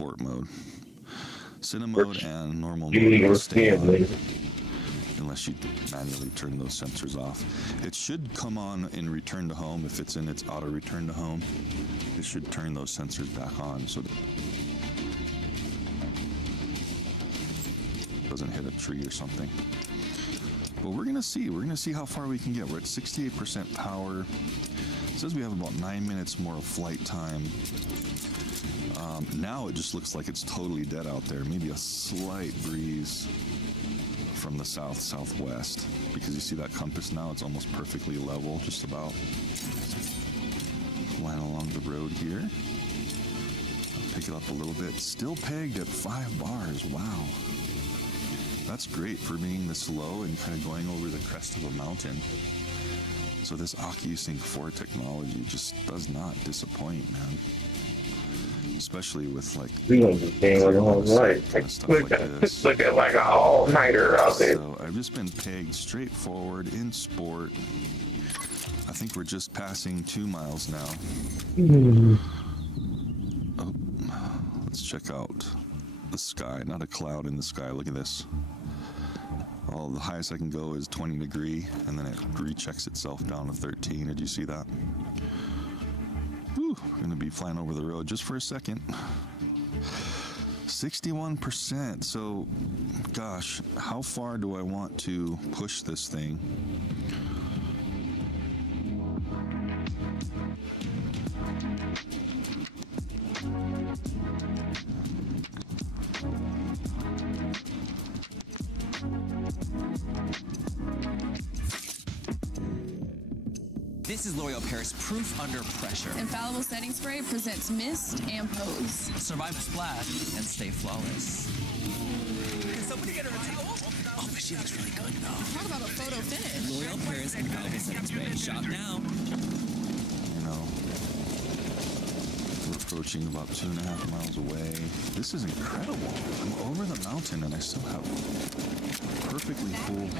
sport mode. Cinema mode and normal mode will stay on, unless you manually turn those sensors off. It should come on in return to home. If it's in its auto return to home, it should turn those sensors back on so that it doesn't hit a tree or something. But we're gonna see how far we can get. We're at 68% power. It says we have about 9 minutes more of flight time. Now it just looks like it's totally dead out there. Maybe a slight breeze from the southwest, because you see that compass now, it's almost perfectly level, just about. Flying along the road here. I'll pick it up a little bit. Still pegged at 5 bars. Wow. That's great for being this low and kind of going over the crest of a mountain. So this OcuSync 4 technology just does not disappoint, man. Especially with like stuff like this. Look at like an all-nighter out there. So I've just been pegged straightforward in sport. I think we're just passing 2 miles now. Oh, let's check out the sky. Not a cloud in the sky. Look at this. Well, the highest I can go is 20 degree, and then it rechecks itself down to 13. Did you see that? Whew, I'm gonna be flying over the road just for a second. 61%. So, gosh, how far do I want to push this thing? This is L'Oreal Paris Proof Under Pressure. Infallible setting spray presents mist and pose. Survive a splash and stay flawless. Can somebody get her a towel? Oh, but she looks really good though. Talk about a photo finish. L'Oreal Paris Infallible setting spray. Shop now. You know, we're approaching about 2.5 miles away. This is incredible. I'm over the mountain and I still have perfectly full.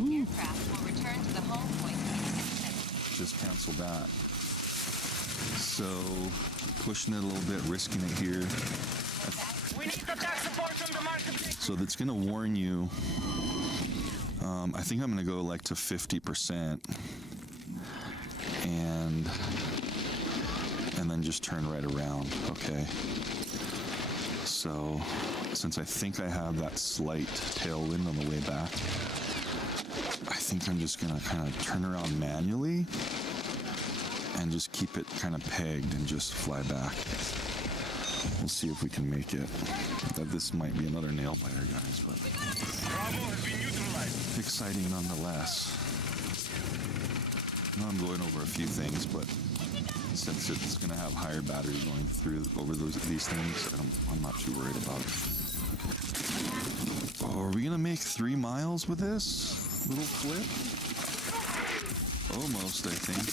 Aircraft will return to the home point. Just cancel that. So pushing it a little bit, risking it here. We need attack support from the market. So that's gonna warn you. I think I'm gonna go like to 50% and then just turn right around. Okay. So since I think I have that slight tailwind on the way back, I think I'm just gonna kind of turn around manually and just keep it kind of pegged and just fly back. We'll see if we can make it. This might be another nail biter, guys, but exciting nonetheless. I know I'm going over a few things, but since it's gonna have higher battery going through over these things, I'm not too worried about it. Oh, are we gonna make 3 miles with this little flip? Almost, I think.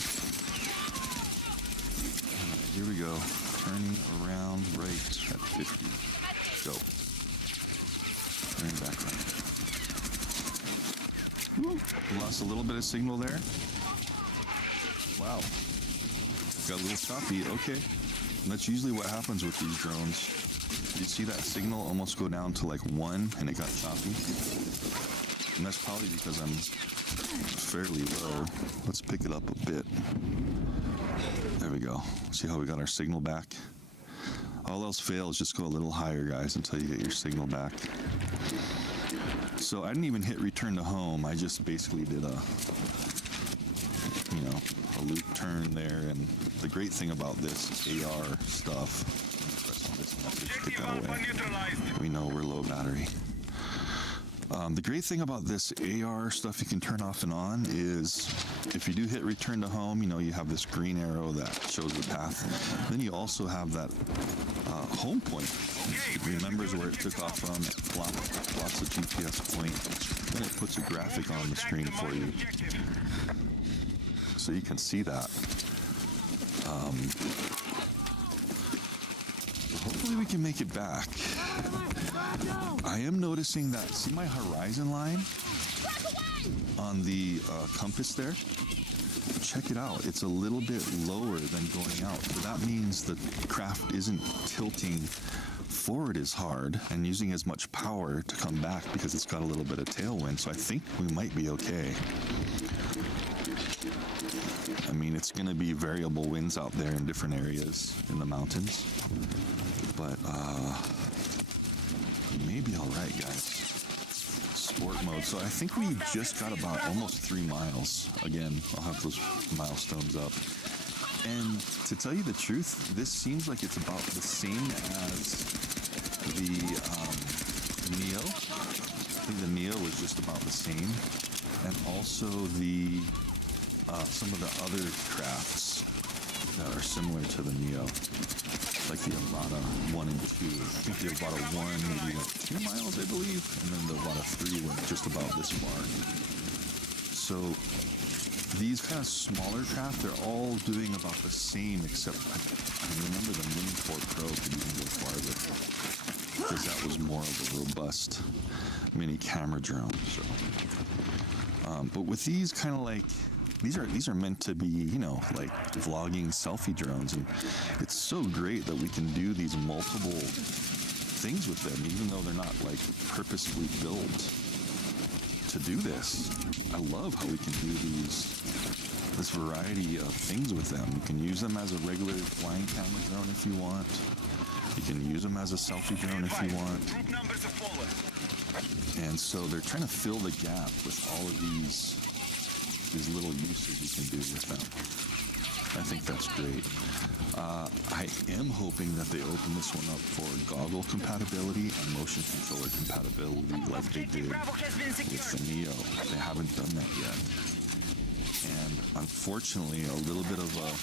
Alright, here we go. Turning around right at 50. Go. Turning back right. Woo. Lost a little bit of signal there. Wow. Got a little choppy. Okay. And that's usually what happens with these drones. You see that signal almost go down to like 1 and it got choppy. And that's probably because I'm fairly low. Let's pick it up a bit. There we go. See how we got our signal back? All else fails, just go a little higher, guys, until you get your signal back. So I didn't even hit return to home. I just basically did a loop turn there. And the great thing about this AR stuff, press on this message, put that away. We know we're low battery. The great thing about this AR stuff you can turn off and on is if you do hit return to home, you have this green arrow that shows the path. Then you also have that home point. It remembers where it took off from, it plots a GPS point, then it puts a graphic on the screen for you. So you can see that. Hopefully we can make it back. I am noticing that, see my horizon line on the compass there? check it out. It's a little bit lower than going out. So that means the craft isn't tilting forward as hard and using as much power to come back because it's got a little bit of tailwind. So I think we might be okay. I mean, it's going to be variable winds out there in different areas in the mountains. But maybe all right, guys. Sport mode. So I think we just got about almost 3 miles. Again, I'll have those milestones up. And to tell you the truth, this seems like it's about the same as the Neo. I think the Neo was just about the same. And also the some of the other crafts that are similar to the Neo. Like the Avada 1 and 2. I think the Avada 1 maybe went 2 miles, I believe, and then the Avada 3 went just about this far. So these kind of smaller craft, they're all doing about the same, except I remember the Mini 4 Pro could even go farther because that was more of a robust mini camera drone. So, but with these kind of like. These are meant to be, you know, like vlogging selfie drones, and it's so great that we can do these multiple things with them, even though they're not like purposefully built to do this. I love how we can do this variety of things with them. You can use them as a regular flying camera drone if you want. You can use them as a selfie drone if you want. And so they're trying to fill the gap with all of these little uses you can do with them. I think that's great. I am hoping that they open this one up for goggle compatibility and motion controller compatibility like they did with the Neo. They haven't done that yet. And unfortunately, a little bit of a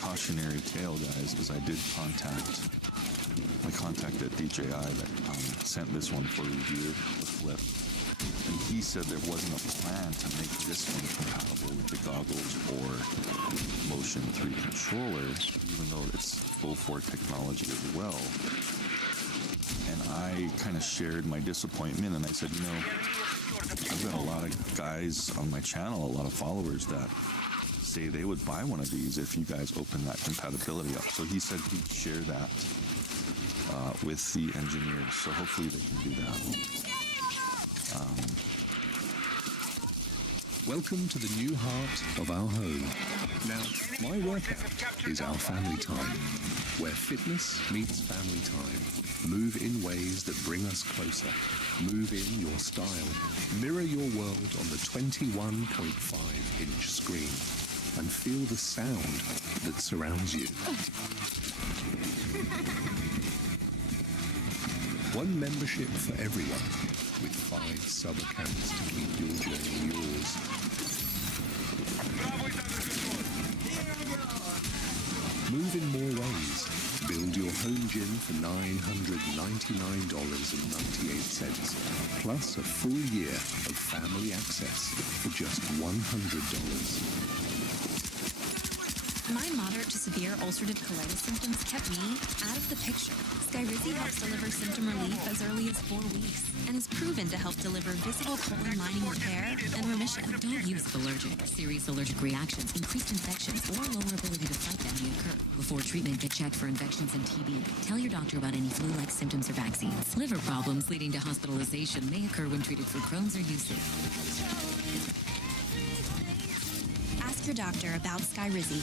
cautionary tale, guys, is I did contact my contact at DJI that sent this one for review, the Flip. And he said there wasn't a plan to make this one compatible with the goggles or Motion 3 controller, even though it's full 4 technology as well. And I kind of shared my disappointment, and I said, you know, I've got a lot of guys on my channel, a lot of followers that say they would buy one of these if you guys open that compatibility up. So he said he'd share that with the engineers, so hopefully they can do that. Welcome to the new heart of our home. Now, my workout is our family time, where fitness meets family time. Move in ways that bring us closer. Move in your style. Mirror your world on the 21.5-inch screen and feel the sound that surrounds you. One membership for everyone, with 5 sub-accounts to keep your journey yours. Move in more ways. Build your home gym for $999.98, plus a full year of family access for just $100. My moderate to severe ulcerative colitis symptoms kept me out of the picture. Skyrizi helps deliver symptom relief as early as 4 weeks and is proven to help deliver visible colon lining repair and remission. Don't use allergic. Serious allergic reactions, increased infections, or lower ability to fight them may occur. Before treatment, get checked for infections and TB. Tell your doctor about any flu-like symptoms or vaccines. Liver problems leading to hospitalization may occur when treated for Crohn's or UC. Ask your doctor about Skyrizi.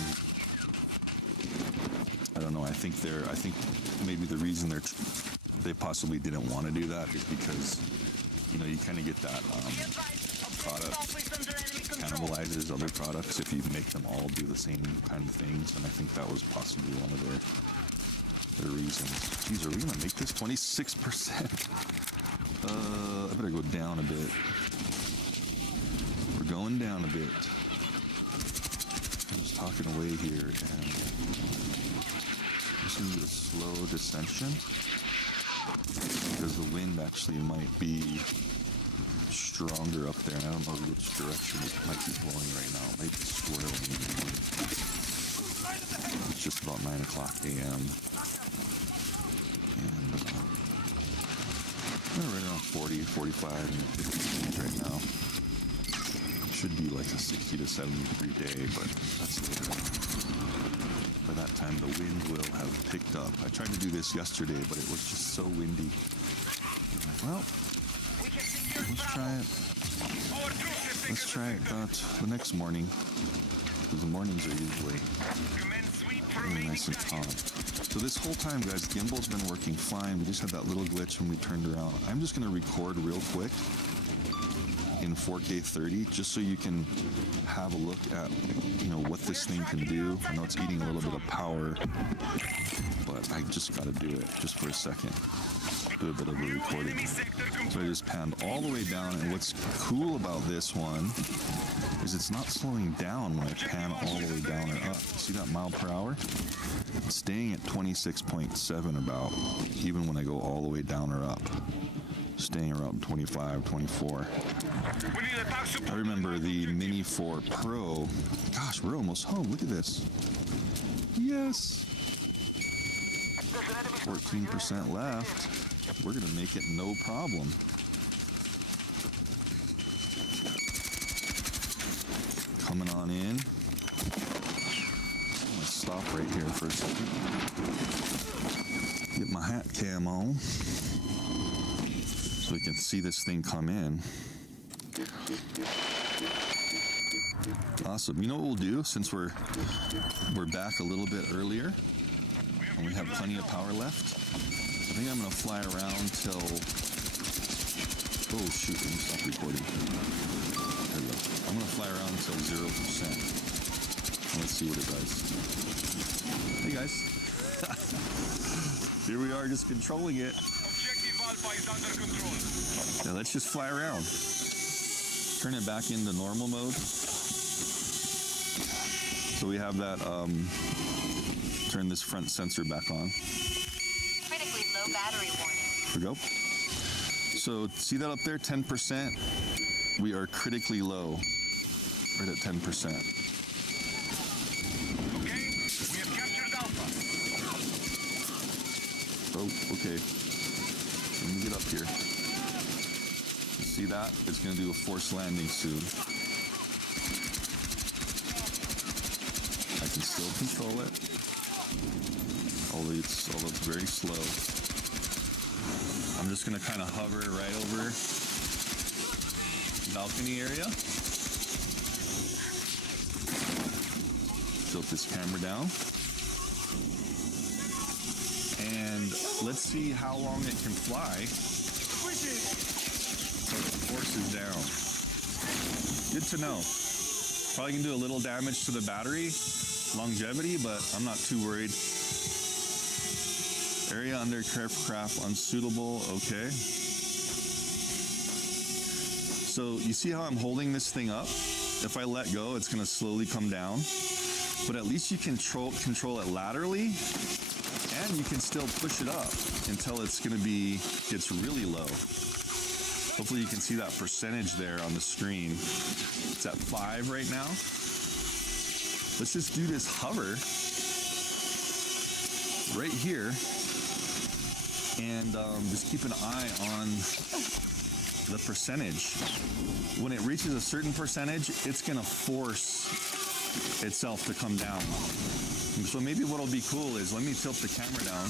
I don't know. I think maybe the reason they possibly didn't want to do that is because, you know, you kind of get that product cannibalizes other products if you make them all do the same kind of things, and I think that was possibly one of their reasons. Geez, are we gonna make this 26%? I better go down a bit. We're going down a bit. I'm just talking away here, and just gonna do a slow descension because the wind actually might be stronger up there, and I don't know which direction it might be blowing right now. It might be swirling in the wind. It's just about 9 o'clock a.m. and right around 40, 45, and 50 right now. Should be like a 60 to 70 degree day, but that's later. By that time, the wind will have picked up. I tried to do this yesterday, but it was just so windy. I'm like, well, let's try it. Let's try it the next morning, because the mornings are usually really nice and calm. So this whole time, guys, gimbal's been working fine. We just had that little glitch when we turned around. I'm just going to record real quick in 4K 30, just so you can have a look at, you know, what this thing can do. I know it's eating a little bit of power, but I just got to do it just for a second. Do a bit of a recording. So I just panned all the way down, and what's cool about this one is it's not slowing down when I pan all the way down or up. See that mile per hour? It's staying at 26.7 about, even when I go all the way down or up. Staying around 25, 24. I remember the Mini 4 Pro. Gosh, we're almost home. Look at this. Yes. 14% left. We're going to make it no problem. Coming on in. I'm going to stop right here for a second. Get my hat cam on, so we can see this thing come in. Awesome. You know what we'll do, since we're back a little bit earlier and we have plenty of power left? I think I'm gonna fly around till, oh shoot, let me stop recording. There we go. I'm gonna fly around until 0%. Let's see what it does. Hey guys. Here we are, just controlling it. Yeah, let's just fly around. Turn it back into normal mode. So we have that, turn this front sensor back on. Critically low battery warning. Here we go. So see that up there, 10%? We are critically low, right at 10%. Okay, we have captured Alpha. Oh, okay. Let me get up here. You see that? It's going to do a forced landing soon. I can still control it, although it's very slow. I'm just going to kind of hover right over the balcony area. Tilt this camera down. And let's see how long it can fly. So the force is down. Good to know. Probably can do a little damage to the battery longevity, but I'm not too worried. Area under aircraft unsuitable. Okay. So you see how I'm holding this thing up? If I let go, it's going to slowly come down. But at least you can control it laterally, and you can still push it up until it's going to be, gets really low. Hopefully you can see that percentage there on the screen. It's at 5 right now. Let's just do this hover right here, and just keep an eye on the percentage. When it reaches a certain percentage, it's going to force itself to come down. So maybe what'll be cool is, let me tilt the camera down.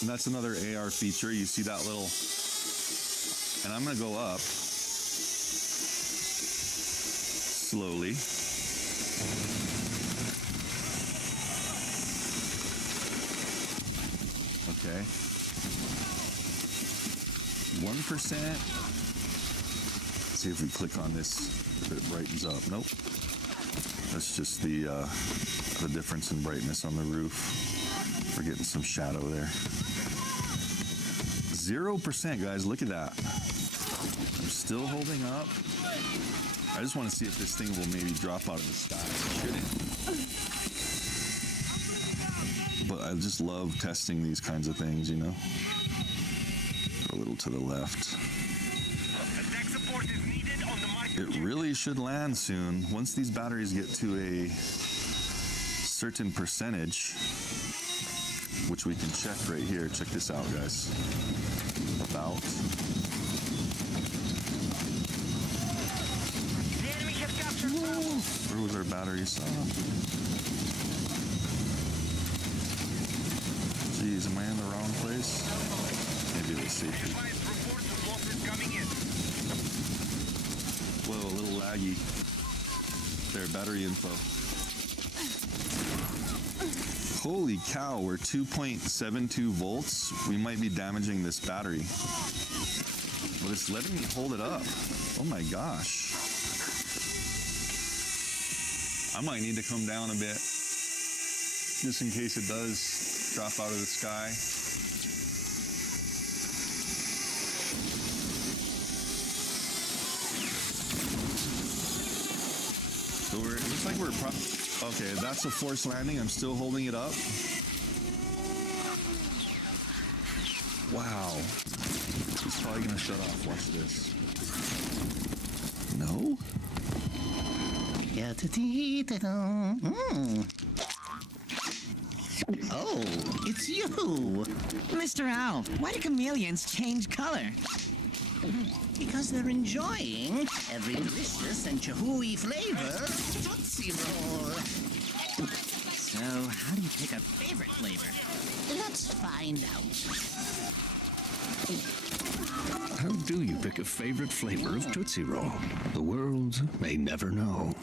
And that's another AR feature. You see that little, and I'm gonna go up slowly. Okay. 1%. See if we click on this, if it brightens up. Nope. That's just the difference in brightness on the roof. We're getting some shadow there. 0%, guys, look at that. I'm still holding up. I just want to see if this thing will maybe drop out of the sky. It shouldn't. But I just love testing these kinds of things, you know. Go a little to the left. It really should land soon. Once these batteries get to a certain percentage, which we can check right here. Check this out, guys. About Where was our battery cell? Jeez, am I in the wrong place? Maybe it was safety. Whoa, a little laggy. There, battery info. Holy cow, we're 2.72 volts. We might be damaging this battery. But it's letting me hold it up. Oh my gosh. I might need to come down a bit, just in case it does drop out of the sky. So it looks like we're okay, that's a forced landing. I'm still holding it up. Wow. It's probably gonna shut off. Watch this. No? Yeah, Oh, it's you. Mr. Owl, why do chameleons change color? Because they're enjoying every delicious and chahooey flavor Tootsie Roll. So, how do you pick a favorite flavor? Let's find out. How do you pick a favorite flavor of Tootsie Roll? The world may never know.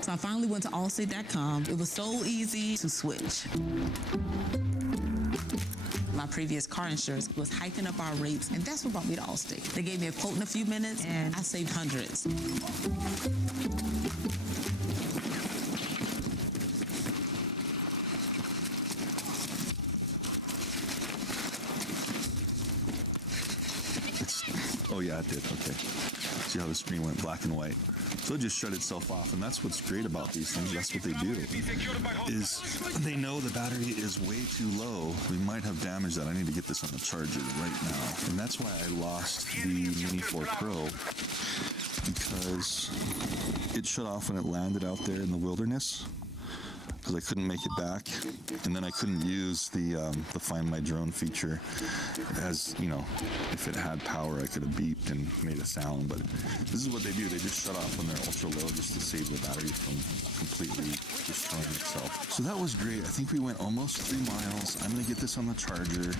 So I finally went to Allstate.com. It was so easy to switch. My previous car insurance was hiking up our rates, and that's what brought me to Allstate. They gave me a quote in a few minutes, and I saved hundreds. Oh yeah, it did. Okay. See how the screen went black and white. So it just shut itself off, and that's what's great about these things. That's what they do. Is they know the battery is way too low. We might have damaged that. I need to get this on the charger right now, and that's why I lost the Mini 4 Pro, because it shut off when it landed out there in the wilderness. Because I couldn't make it back, and then I couldn't use the Find My Drone feature. As you know, if it had power, I could have beeped and made a sound. But this is what they do: they just shut off when they're ultra low, just to save the battery from completely destroying itself. So that was great. I think we went almost 3 miles. I'm gonna get this on the charger,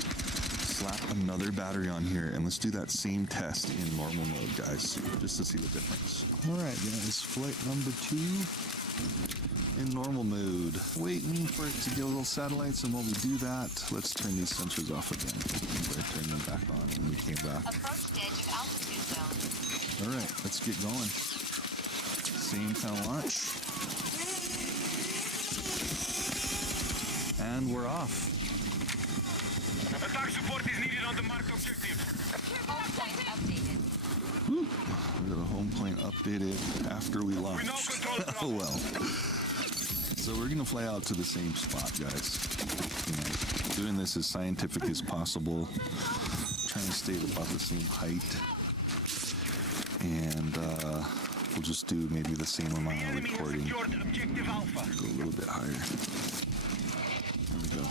slap another battery on here, and let's do that same test in normal mode, guys, just to see the difference. All right, guys, flight number 2. In normal mode, waiting for it to get a little satellites, and while we do that, let's turn these sensors off again. I turned them back on when we came back. Approach the edge of altitude zone. All right, let's get going. Same kind of launch. And we're off. Attack support is needed on the marked objective. Home point updated. Whew. We got a home plane updated after we launched. Oh well. So we're gonna fly out to the same spot, guys. You know, doing this as scientific as possible, trying to stay at about the same height, and we'll just do maybe the same amount of recording. Go a little bit higher. There we go.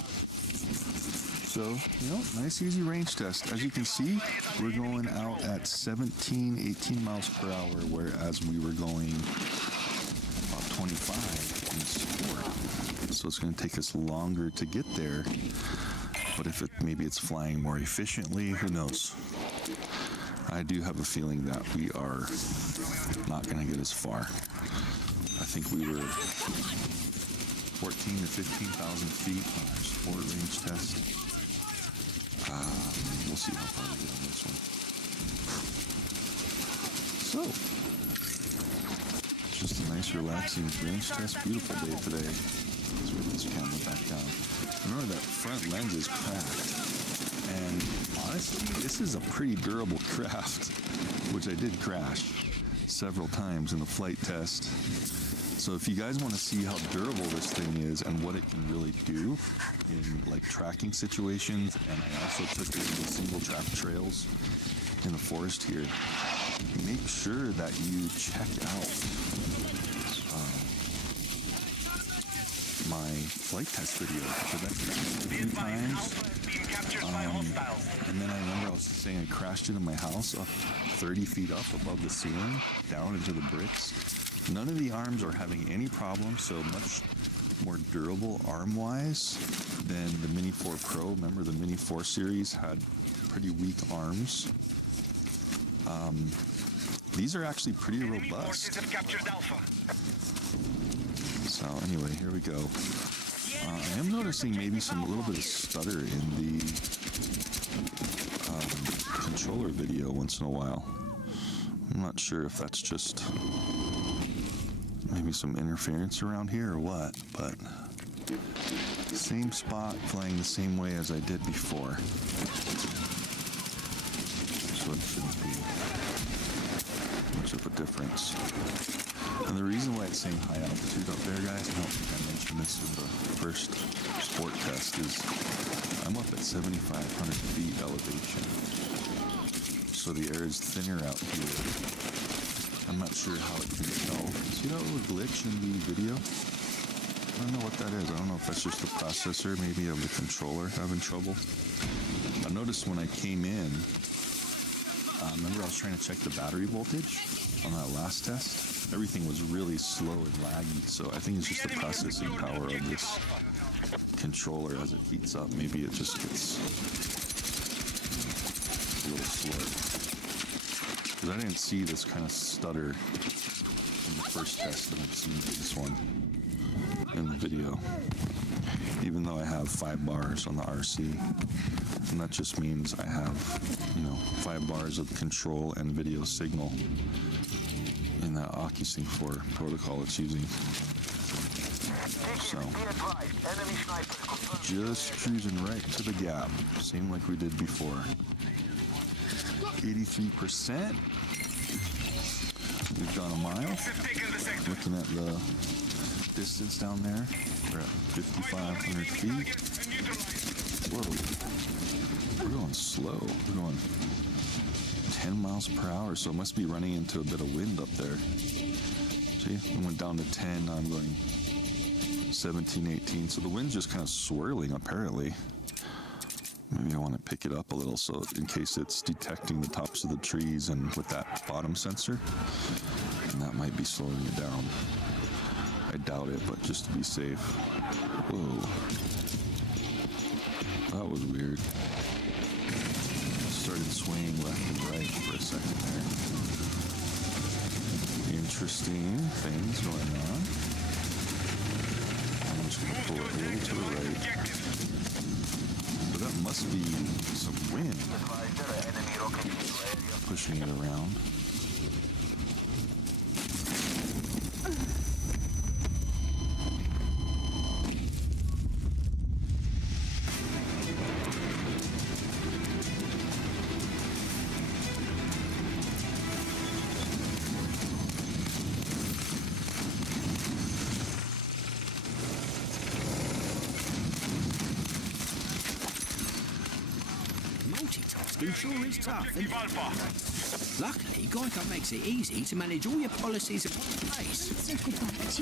So, you know, nice easy range test. As you can see, we're going out at 17, 18 miles per hour, whereas we were going about 25 in sport. So it's going to take us longer to get there. But if maybe it's flying more efficiently, who knows? I do have a feeling that we are not going to get as far. I think we were 14 to 15,000 feet on our sport range test. We'll see how far we get on this one. So, just a nice relaxing range test. Beautiful day today. Let's put this camera back down. Remember that front lens is cracked. And honestly, this is a pretty durable craft, which I did crash several times in the flight test. So if you guys want to see how durable this thing is and what it can really do in like tracking situations, and I also took it into single track trails in the forest here, make sure that you check out my flight test video, because I've crashed it a few times. And then I remember I was saying I crashed into my house up 30 feet up above the ceiling, down into the bricks. None of the arms are having any problems, so much more durable arm-wise than the Mini 4 Pro. Remember, the Mini 4 series had pretty weak arms. These are actually pretty robust. So anyway, here we go. I am noticing maybe a little bit of stutter in the controller video once in a while. I'm not sure if that's just maybe some interference around here or what, but same spot playing the same way as I did before. So it shouldn't be much of a difference. And the reason why it's saying high altitude up there, guys, I don't think I mentioned this in the first sport test, is I'm up at 7,500 feet elevation. So the air is thinner out here. I'm not sure how it can tell. See that little glitch in the video? I don't know what that is. I don't know if that's just the processor, maybe, of the controller having trouble. I noticed when I came in, remember I was trying to check the battery voltage on that last test? Everything was really slow and laggy, so I think it's just the processing power of this controller as it heats up. Maybe it just gets a little slow. Because I didn't see this kind of stutter in the first test, and I've seen this one in the video. Even though I have 5 bars on the RC, and that just means I have, 5 bars of control and video signal in that OcuSync 4 protocol it's using. So, just cruising right to the gap, same like we did before. 83%. We've gone a mile. Looking at the distance down there, we're at 5,500 feet. Whoa, we're going slow. We're going 10 miles per hour, so it must be running into a bit of wind up there. See, we went down to 10, now I'm going 17, 18, so the wind's just kind of swirling apparently. Maybe I want to pick it up a little so in case it's detecting the tops of the trees and with that bottom sensor, and that might be slowing it down. I doubt it, but just to be safe. Whoa. That was weird. Started swaying left and right for a second there. Interesting things going on. I'm just going to pull it a little to the right. But that must be some wind pushing it around. Multitasking sure is tough, isn't it? Luckily, Geico makes it easy to manage all your policies in one place.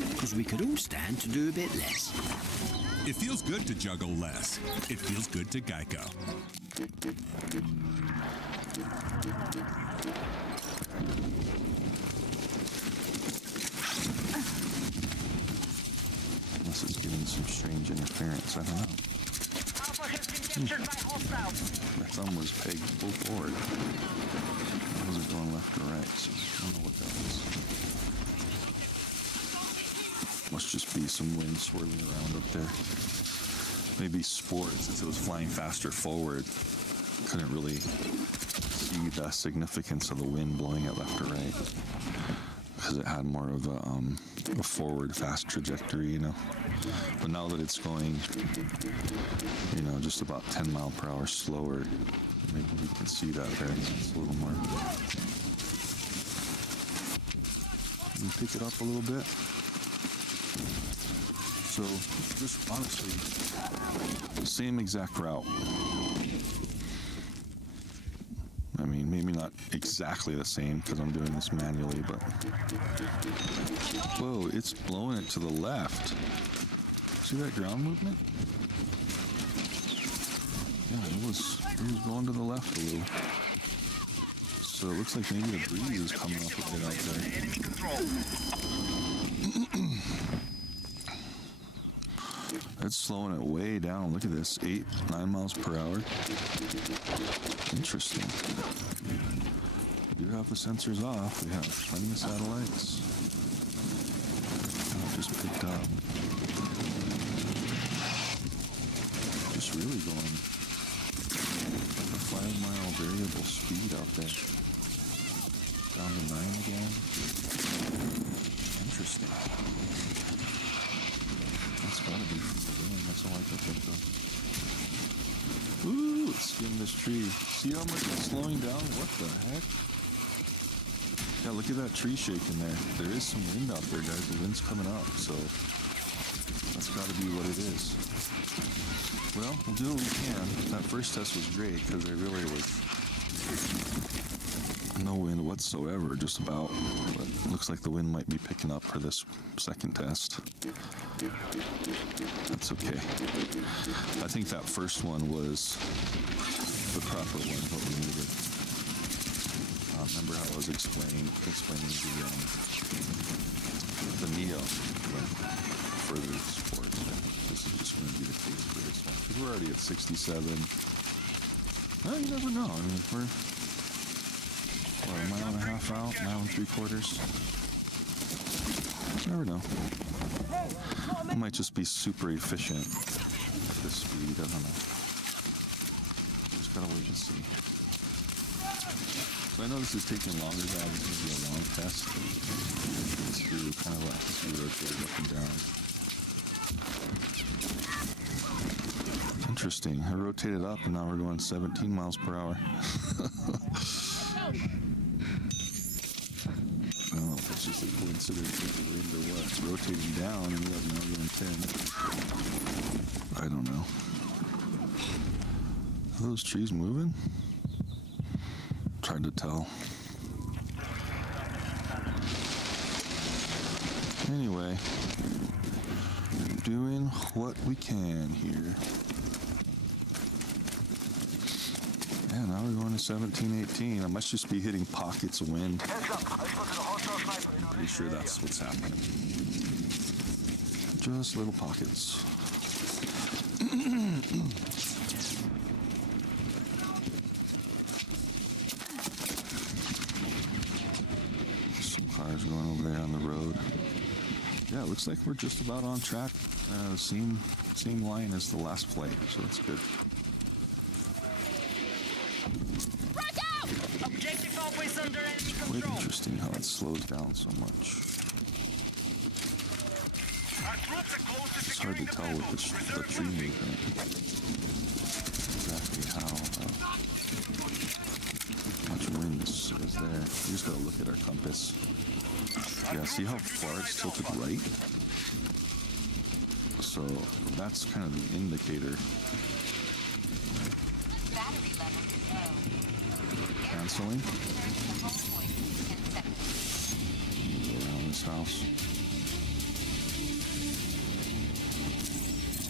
Because we could all stand to do a bit less. It feels good to juggle less. It feels good to Geico. Unless it's giving some strange interference, I don't know. My thumb was pegged full forward. I wasn't going left or right, so I don't know what that was. Must just be some wind swirling around up there. Maybe sport, since it was flying faster forward, couldn't really see the significance of the wind blowing it left or right, because it had more of a forward fast trajectory, But now that it's going, just about 10 mile per hour slower, maybe we can see that there. It's a little more. Let me pick it up a little bit. So, just honestly, same exact route. I mean, maybe not exactly the same because I'm doing this manually, but whoa, it's blowing it to the left. See that ground movement? Yeah, it was going to the left a little. So it looks like maybe a breeze is coming up a bit out there. It's slowing it way down. Look at this, 9 miles per hour. Interesting. We do have the sensors off. We have plenty of satellites. Oh, just picked up. Just really going a 5-mile variable speed out there. Down to 9 again. Interesting. That's gotta be from the wind. That's all I can think of. Ooh, it's skimmed this tree. See how much it's slowing down? What the heck? Yeah, look at that tree shaking there. There is some wind out there, guys. The wind's coming up, so that's gotta be what it is. Well, we'll do what we can. That first test was great because there really was no wind whatsoever, just about. But it looks like the wind might be picking up for this second test. That's okay. I think that first one was the proper one, what we needed. Remember how I was explaining the Neo, but further sports. This is just going to be the case for this one. Because we're already at 67. Well, you never know. I mean, we're a mile and a half out, mile and 3/4. You never know. I might just be super efficient at this speed. I don't know. Just gotta wait and see. So I know this is taking longer than this is going to be a long test. It's through kind of like this rotated up and down. Interesting. I rotated up and now we're going 17 miles per hour. Oh, it's just a coincidence with the wind or what. It's rotating down and we have now going 10. I don't know. Are those trees moving? Hard to tell. Anyway, doing what we can here. Yeah, now we're going to 17, 18. I must just be hitting pockets of wind. I'm pretty sure that's what's happening. Just little pockets. Cars going over there on the road. Yeah, it looks like we're just about on track. Same line as the last flight, so that's good. Quite interesting how it slows down so much. It's hard to tell with the tree movement. Exactly how much wind is there. We just gotta look at our compass. Yeah, see how far it's tilted right? So that's kind of the indicator. Battery level is low. Canceling. Go around this house.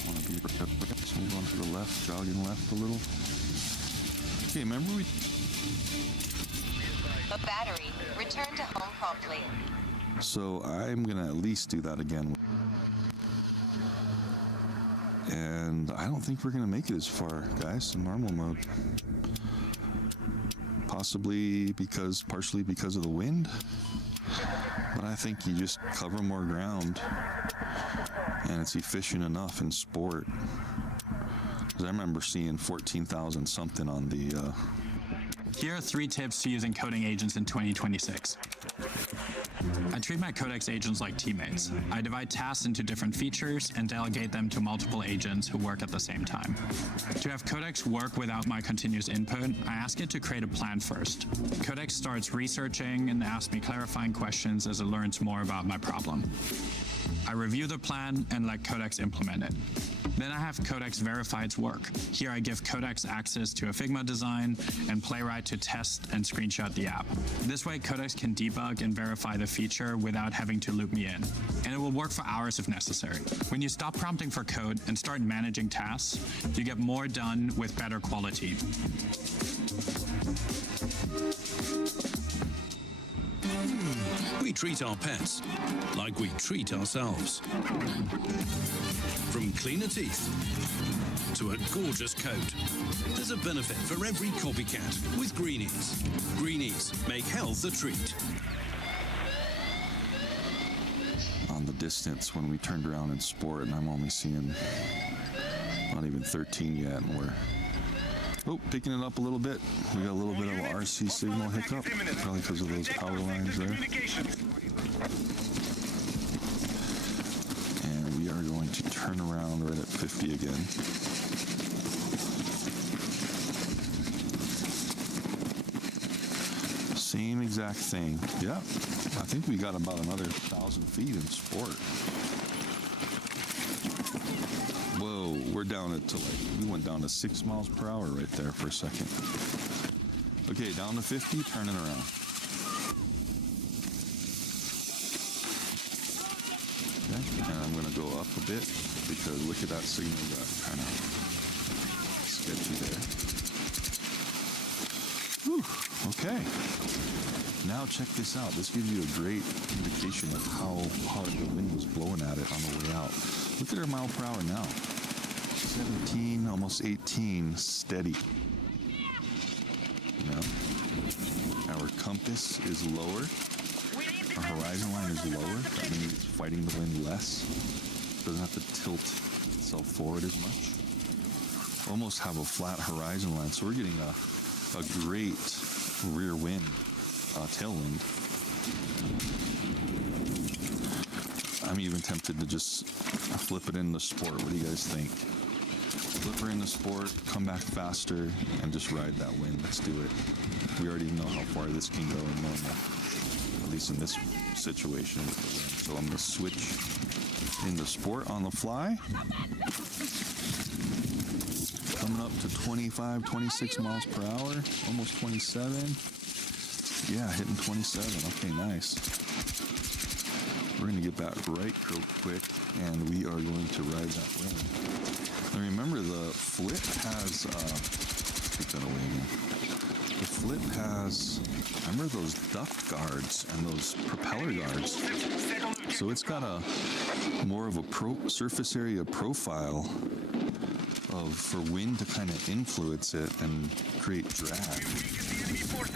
Want to be so we're going to the left, jogging left a little. Okay, remember we... A battery. Return to home promptly. So I'm going to at least do that again. And I don't think we're going to make it as far, guys, in normal mode. Possibly partially because of the wind. But I think you just cover more ground. And it's efficient enough in sport. Because I remember seeing 14,000 something on the... Here are 3 tips to using coding agents in 2026. I treat my Codex agents like teammates. I divide tasks into different features and delegate them to multiple agents who work at the same time. To have Codex work without my continuous input, I ask it to create a plan first. Codex starts researching and asks me clarifying questions as it learns more about my problem. I review the plan and let Codex implement it. Then I have Codex verify its work. Here I give Codex access to a Figma design and Playwright to test and screenshot the app. This way Codex can debug and verify the feature without having to loop me in. And it will work for hours if necessary. When you stop prompting for code and start managing tasks, you get more done with better quality. We treat our pets like we treat ourselves. From cleaner teeth to a gorgeous coat, there's a benefit for every copycat with Greenies. Greenies make health a treat. On the distance, when we turned around in sport, and I'm only seeing not even 13 yet, and we're picking it up a little bit. We got a little bit of a RC signal hiccup, probably because of those power lines there. And we are going to turn around right at 50 again. Same exact thing. Yeah, I think we got about another 1,000 feet in sport. Whoa, we're down to we went down to 6 miles per hour right there for a second. Okay, down to 50, turning around. Okay, and I'm gonna go up a bit because look at that signal got kind of sketchy there. Whew, okay. Now check this out. This gives you a great indication of how hard the wind was blowing at it on the way out. Look at our mile per hour now. 17, almost 18, steady. You know? Our compass is lower. Our horizon line is lower. That means it's fighting the wind less. Doesn't have to tilt itself forward as much. Almost have a flat horizon line. So we're getting a great rear wind, tailwind. I'm even tempted to just flip it into sport. What do you guys think? Flip her into sport, come back faster, and just ride that wind. Let's do it. We already know how far this can go in normal, at least in this situation with the wind. So I'm going to switch into sport on the fly. Coming up to 25, 26 miles per hour, almost 27. Yeah, hitting 27. Okay, nice. We're going to get back right real quick, and we are going to ride that wind. Now remember, the flip has, take that away again. The flip has, remember those duct guards and those propeller guards. So it's got a more of a surface area profile for wind to kind of influence it and create drag.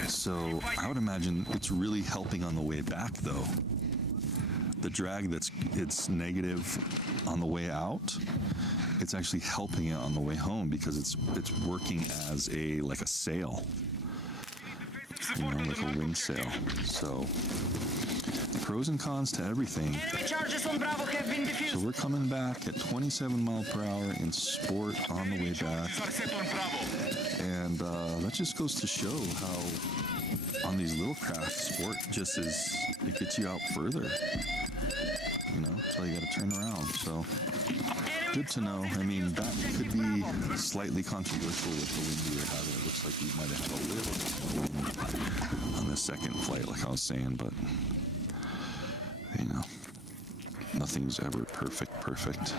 So I would imagine it's really helping on the way back though. The drag it's negative on the way out, it's actually helping it on the way home because it's working as like a sail, you know, like a wind sail. So pros and cons to everything. So we're coming back at 27 miles per hour in sport on the way back, and that just goes to show how on these little craft, sport just it gets you out further. You know, so you got to turn around. So good to know. I mean, that could be slightly controversial with the wind we were having. It looks like we might have had a little bit more wind on the second flight, like I was saying, but you know, nothing's ever perfect.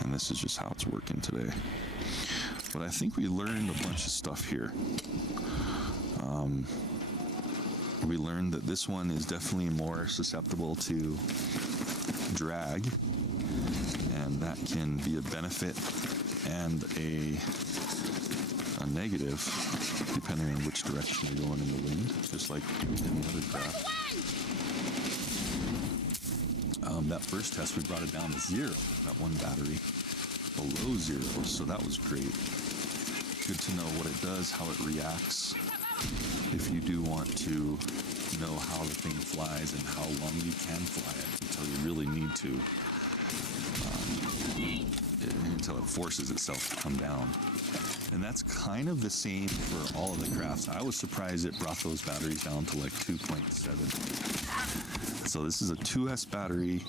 And this is just how it's working today. But I think we learned a bunch of stuff here. We learned that this one is definitely more susceptible to drag, and that can be a benefit and a negative depending on which direction you're going in the wind, just like in the other craft. That first test we brought it down to 0, that one battery below 0, so that was great. Good to know what it does, how it reacts, if you do want to know how the thing flies and how long you can fly it until you really need to, until it forces itself to come down. And that's kind of the same for all of the crafts. I was surprised it brought those batteries down to like 2.7. So this is a 2S battery,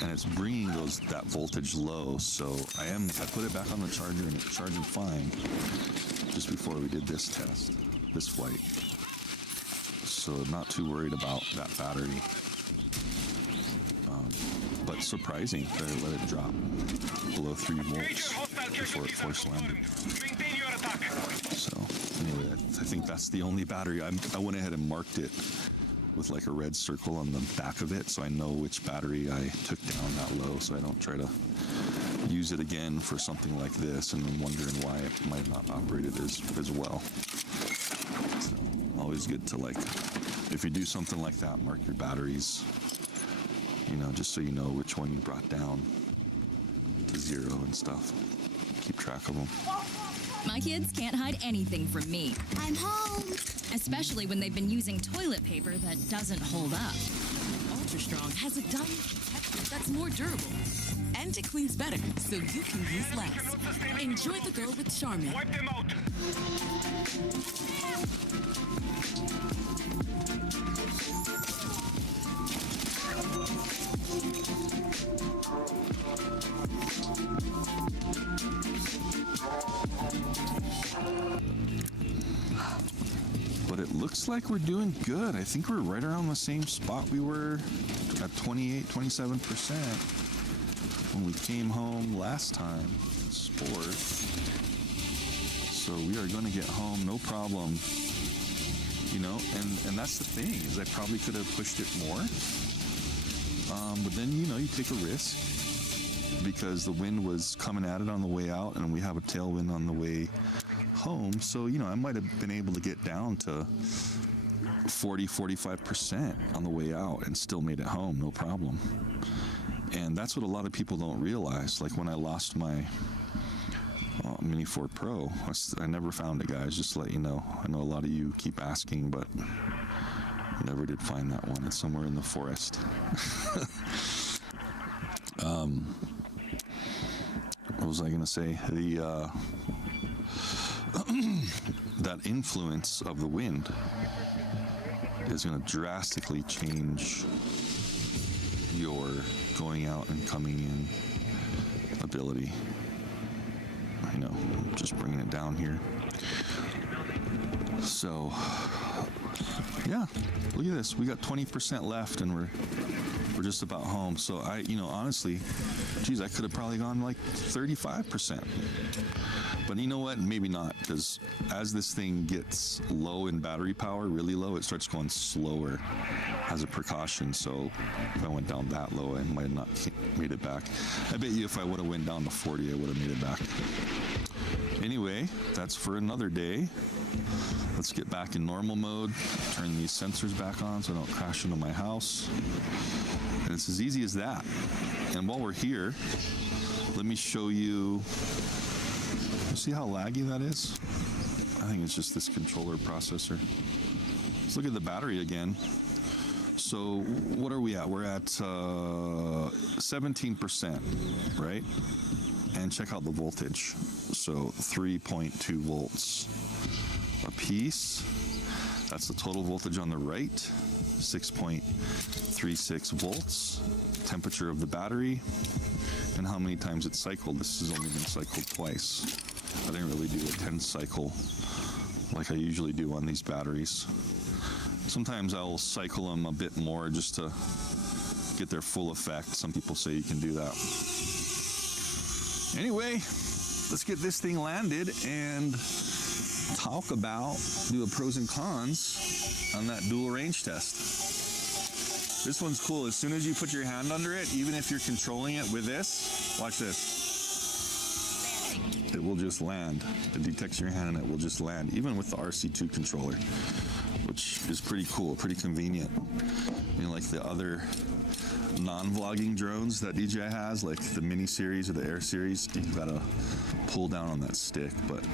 and it's bringing that voltage low. So I put it back on the charger, and it's charging fine just before we did this test, this flight. So not too worried about that battery. But surprising that it let it drop below 3 volts before it force landed. So anyway, I think that's the only battery. I went ahead and marked it with like a red circle on the back of it, so I know which battery I took down that low, so I don't try to use it again for something like this and then wondering why it might not operate it as well. So, always good to, like, if you do something like that, mark your batteries, you know, just so you know which one you brought down to 0 and stuff. Keep track of them. My kids can't hide anything from me. I'm home. Especially when they've been using toilet paper that doesn't hold up. Ultra Strong has a diamond protector that's more durable. And it cleans better, so you can use less. Enjoy the go with Charmin. Wipe them out. But it looks like we're doing good. I think we're right around the same spot we were at 27% when we came home last time, sport. So we are going to get home, no problem. You know, and that's the thing, is I probably could have pushed it more. But then, you know, you take a risk because the wind was coming at it on the way out and we have a tailwind on the way home. So, you know, I might have been able to get down to 40-45% on the way out and still made it home, no problem. And that's what a lot of people don't realize. Like when I lost my Mini 4 Pro, I never found it, guys, just to let you know. I know a lot of you keep asking, but I never did find that one. It's somewhere in the forest. What was I going to say? The that influence of the wind is going to drastically change your going out and coming in ability. You know, just bringing it down here. So, yeah, look at this. We got 20% left, and we're just about home. So you know, honestly, geez, I could have probably gone like 35%. But you know what? Maybe not, because as this thing gets low in battery power, really low, it starts going slower as a precaution. So if I went down that low, I might have not made it back. I bet you if I would have went down to 40, I would have made it back. Anyway, that's for another day. Let's get back in normal mode, turn these sensors back on so I don't crash into my house. And it's as easy as that. And while we're here, let me show you, see how laggy that is? I think it's just this controller processor. Let's look at the battery again. So what are we at? We're at 17%, right? And check out the voltage. So 3.2 volts a piece. That's the total voltage on the right. 6.36 volts. Temperature of the battery. And how many times it's cycled. This has only been cycled twice. I didn't really do a 10 cycle like I usually do on these batteries. Sometimes I'll cycle them a bit more just to get their full effect. Some people say you can do that. Anyway, let's get this thing landed and talk about, do a pros and cons on that dual range test. This one's cool. As soon as you put your hand under it, even if you're controlling it with this, watch this. It will just land. It detects your hand and it will just land, even with the RC2 controller, which is pretty cool, pretty convenient. You know, like the other non-vlogging drones that DJI has, like the Mini series or the Air series, you gotta pull down on that stick, but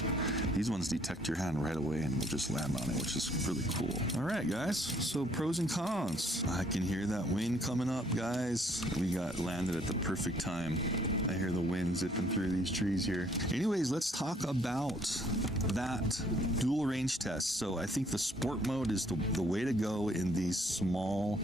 these ones detect your hand right away and will just land on it, which is really cool. All right, guys, so pros and cons. I can hear that wind coming up, guys. We got landed at the perfect time. I hear the wind zipping through these trees here. Anyways, let's talk about that dual range test. So I think the sport mode is the way to go in these small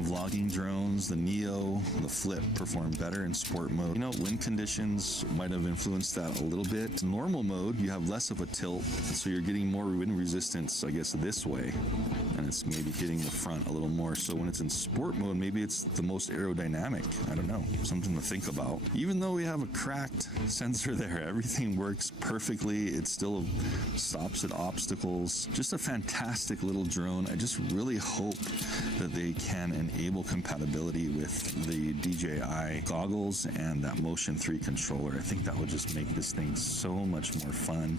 vlogging drones. The Neo, the Flip perform better in sport mode. You know, wind conditions might have influenced that a little bit. Normal mode, you have less of a tilt, so you're getting more wind resistance, I guess, this way. And it's maybe hitting the front a little more. So when it's in sport mode, maybe it's the most aerodynamic. I don't know. Something to think about. even though we have a cracked sensor there, everything works perfectly. It still stops at obstacles. Just a fantastic little drone. I just really hope that they can enable compatibility with the DJI goggles and that Motion 3 controller. I think that would just make this thing so much more fun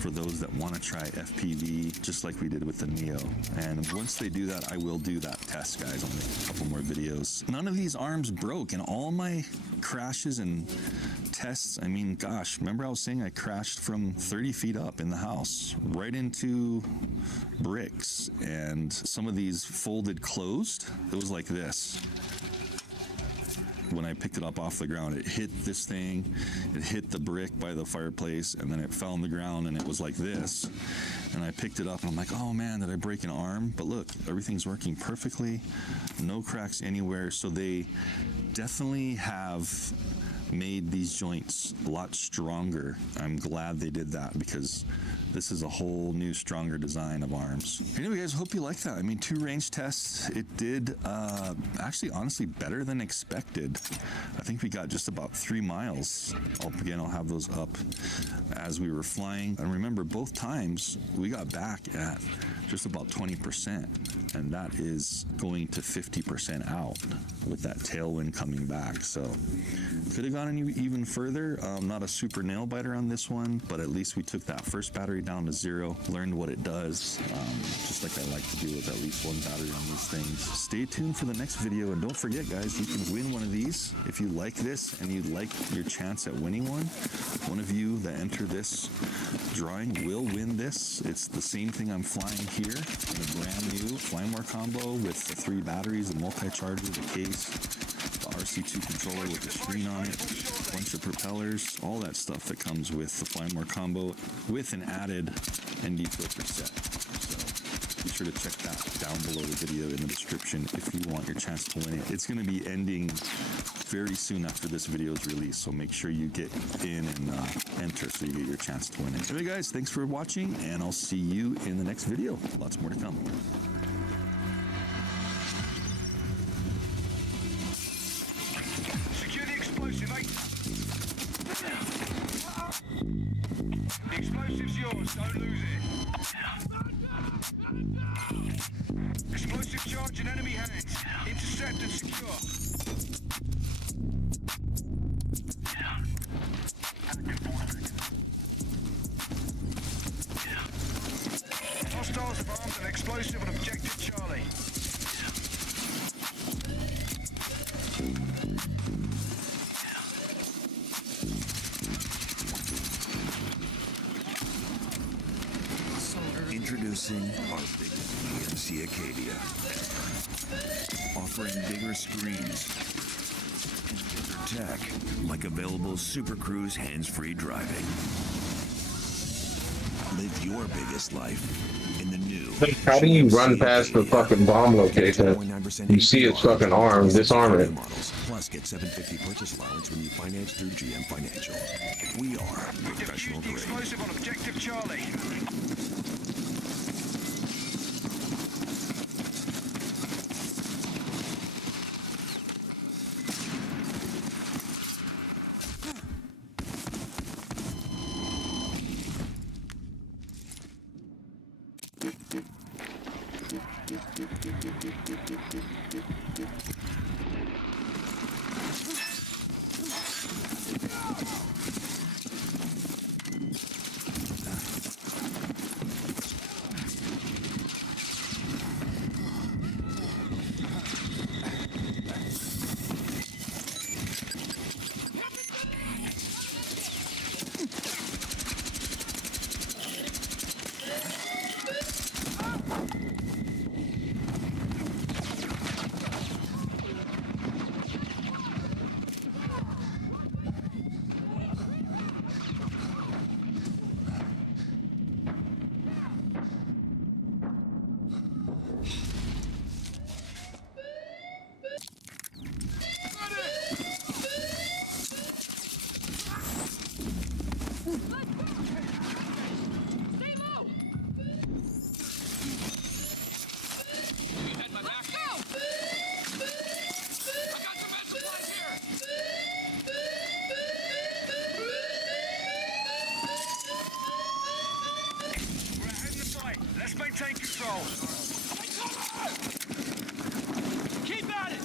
for those that want to try FPV, just like we did with the Neo. And once they do that, I will do that test, guys. I'll make a couple more videos. None of these arms broke, and all my crashes and tests, I mean, gosh, remember I was saying I crashed from 30 feet up in the house right into bricks, and some of these folded closed. It was like this. When I picked it up off the ground, it hit this thing, it hit the brick by the fireplace, and then it fell on the ground, and it was like this. And I picked it up, and I'm like, oh man, did I break an arm? But look, everything's working perfectly, no cracks anywhere. So they definitely have made these joints a lot stronger. I'm glad they did that, because this is a whole new, stronger design of arms. Anyway, guys, hope you like that. I mean, 2 range tests. It did actually, honestly, better than expected. I think we got just about 3 miles. Again, I'll have those up as we were flying. And remember, both times we got back at just about 20%, and that is going to 50% out with that tailwind coming back. So could have gone even further. Not a super nail biter on this one, but at least we took that first battery down to 0, learned what it does, just like I like to do with at least 1 battery on these things. Stay tuned for the next video, and don't forget, guys, you can win one of these. If you like this and you'd like your chance at winning one of you that enter this drawing will win this. It's the same thing I'm flying here, in a brand new Flymore combo with the 3 batteries, the multi-charger, the case, the RC2 controller with the screen on it, a bunch of propellers, all that stuff that comes with the Flymore combo with an added ND filter set. So be sure to check that down below the video in the description if you want your chance to win it. It's going to be ending very soon after this video is released, so make sure you get in and enter so you get your chance to win it. Anyway, guys, thanks for watching, and I'll see you in the next video. Lots more to come. Secure the explosive, mate. The explosive's yours, don't lose it. Explosive charge in enemy hands. Intercept and secure. Hostiles have armed an explosive on objective Charlie. Introducing our biggest PMC Acadia ever. Offering bigger screens and bigger tech, like available Super Cruise hands-free driving. Live your biggest life in the new. How do you run past the fucking bomb location? You see its fucking arm, disarm it. Plus, get $750 purchase allowance when you finance through GM Financial. We are professional grade. Explosive on objective Charlie. control. Keep at it!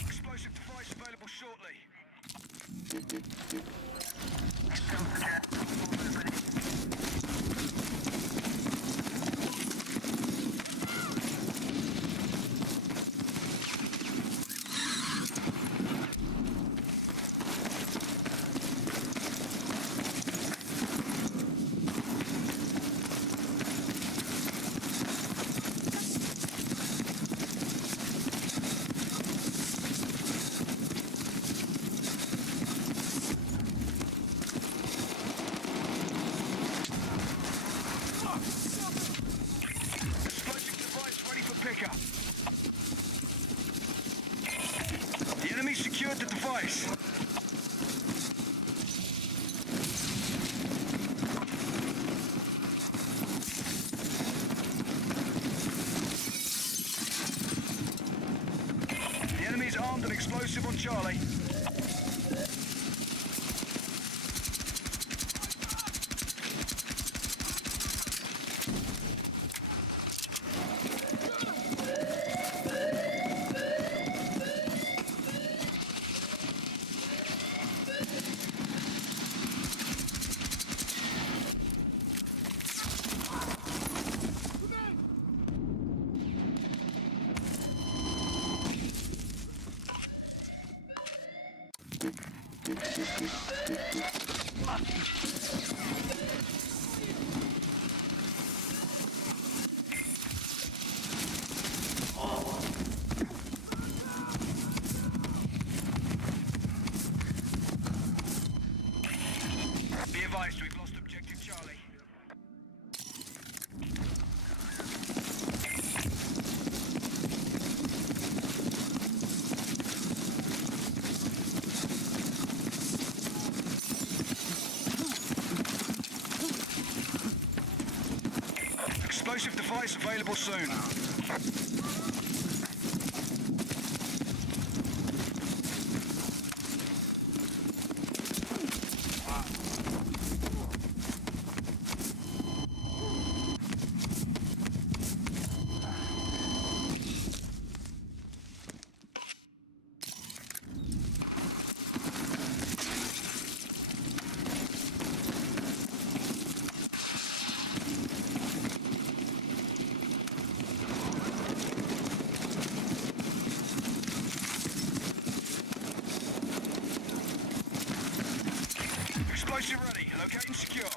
Explosive device available shortly. Explosive device ready for pickup. The enemy secured the device. The enemy's armed and explosive on Charlie. Be advised, we've lost objective Charlie. Explosive device available soon. Explosive ready. Locate and secure.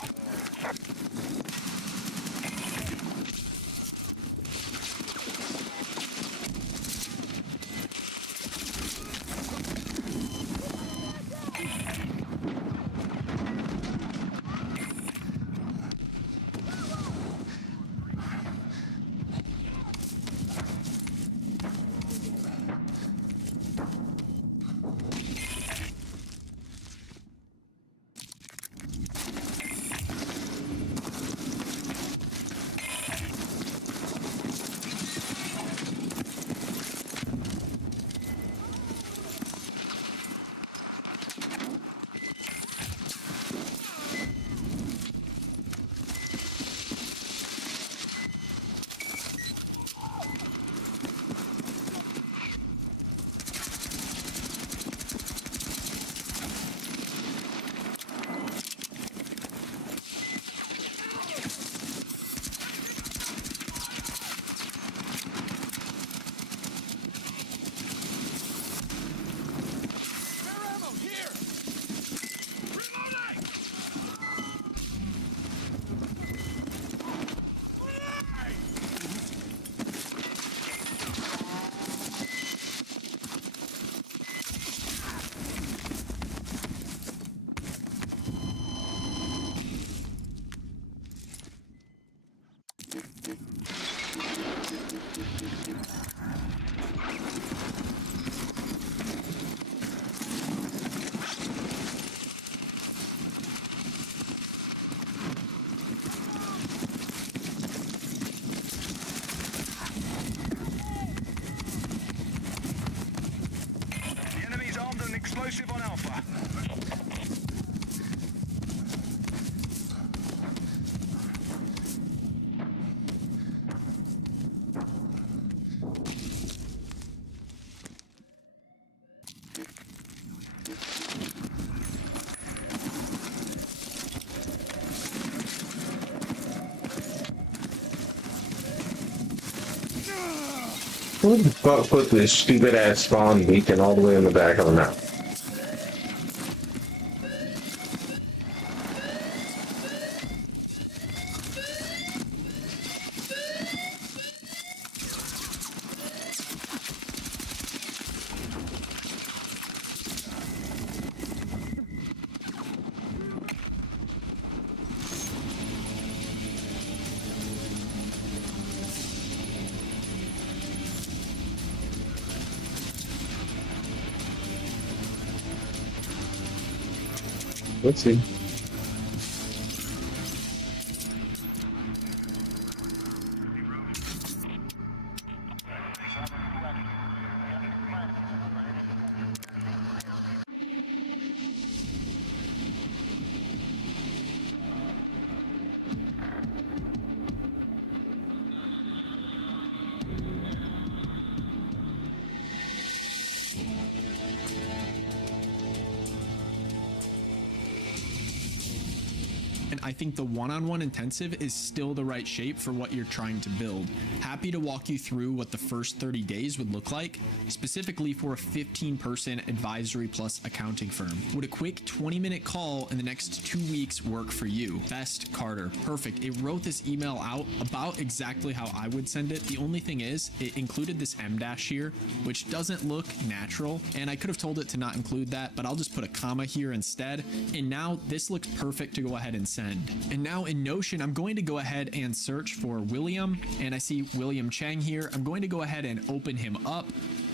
Who the fuck put this stupid ass spawn beacon all the way in the back of the map? Let's see. I think the one-on-one intensive is still the right shape for what you're trying to build. Happy to walk you through what the first 30 days would look like, specifically for a 15-person advisory plus accounting firm. Would a quick 20-minute call in the next 2 weeks work for you? Best Carter. Perfect. It wrote this email out about exactly how I would send it. The only thing is, it included this M dash here, which doesn't look natural, and I could have told it to not include that, but I'll just put a comma here instead, and now this looks perfect to go ahead and send. And now in Notion, I'm going to go ahead and search for William, and I see William Chang here. I'm going to go ahead and open him up,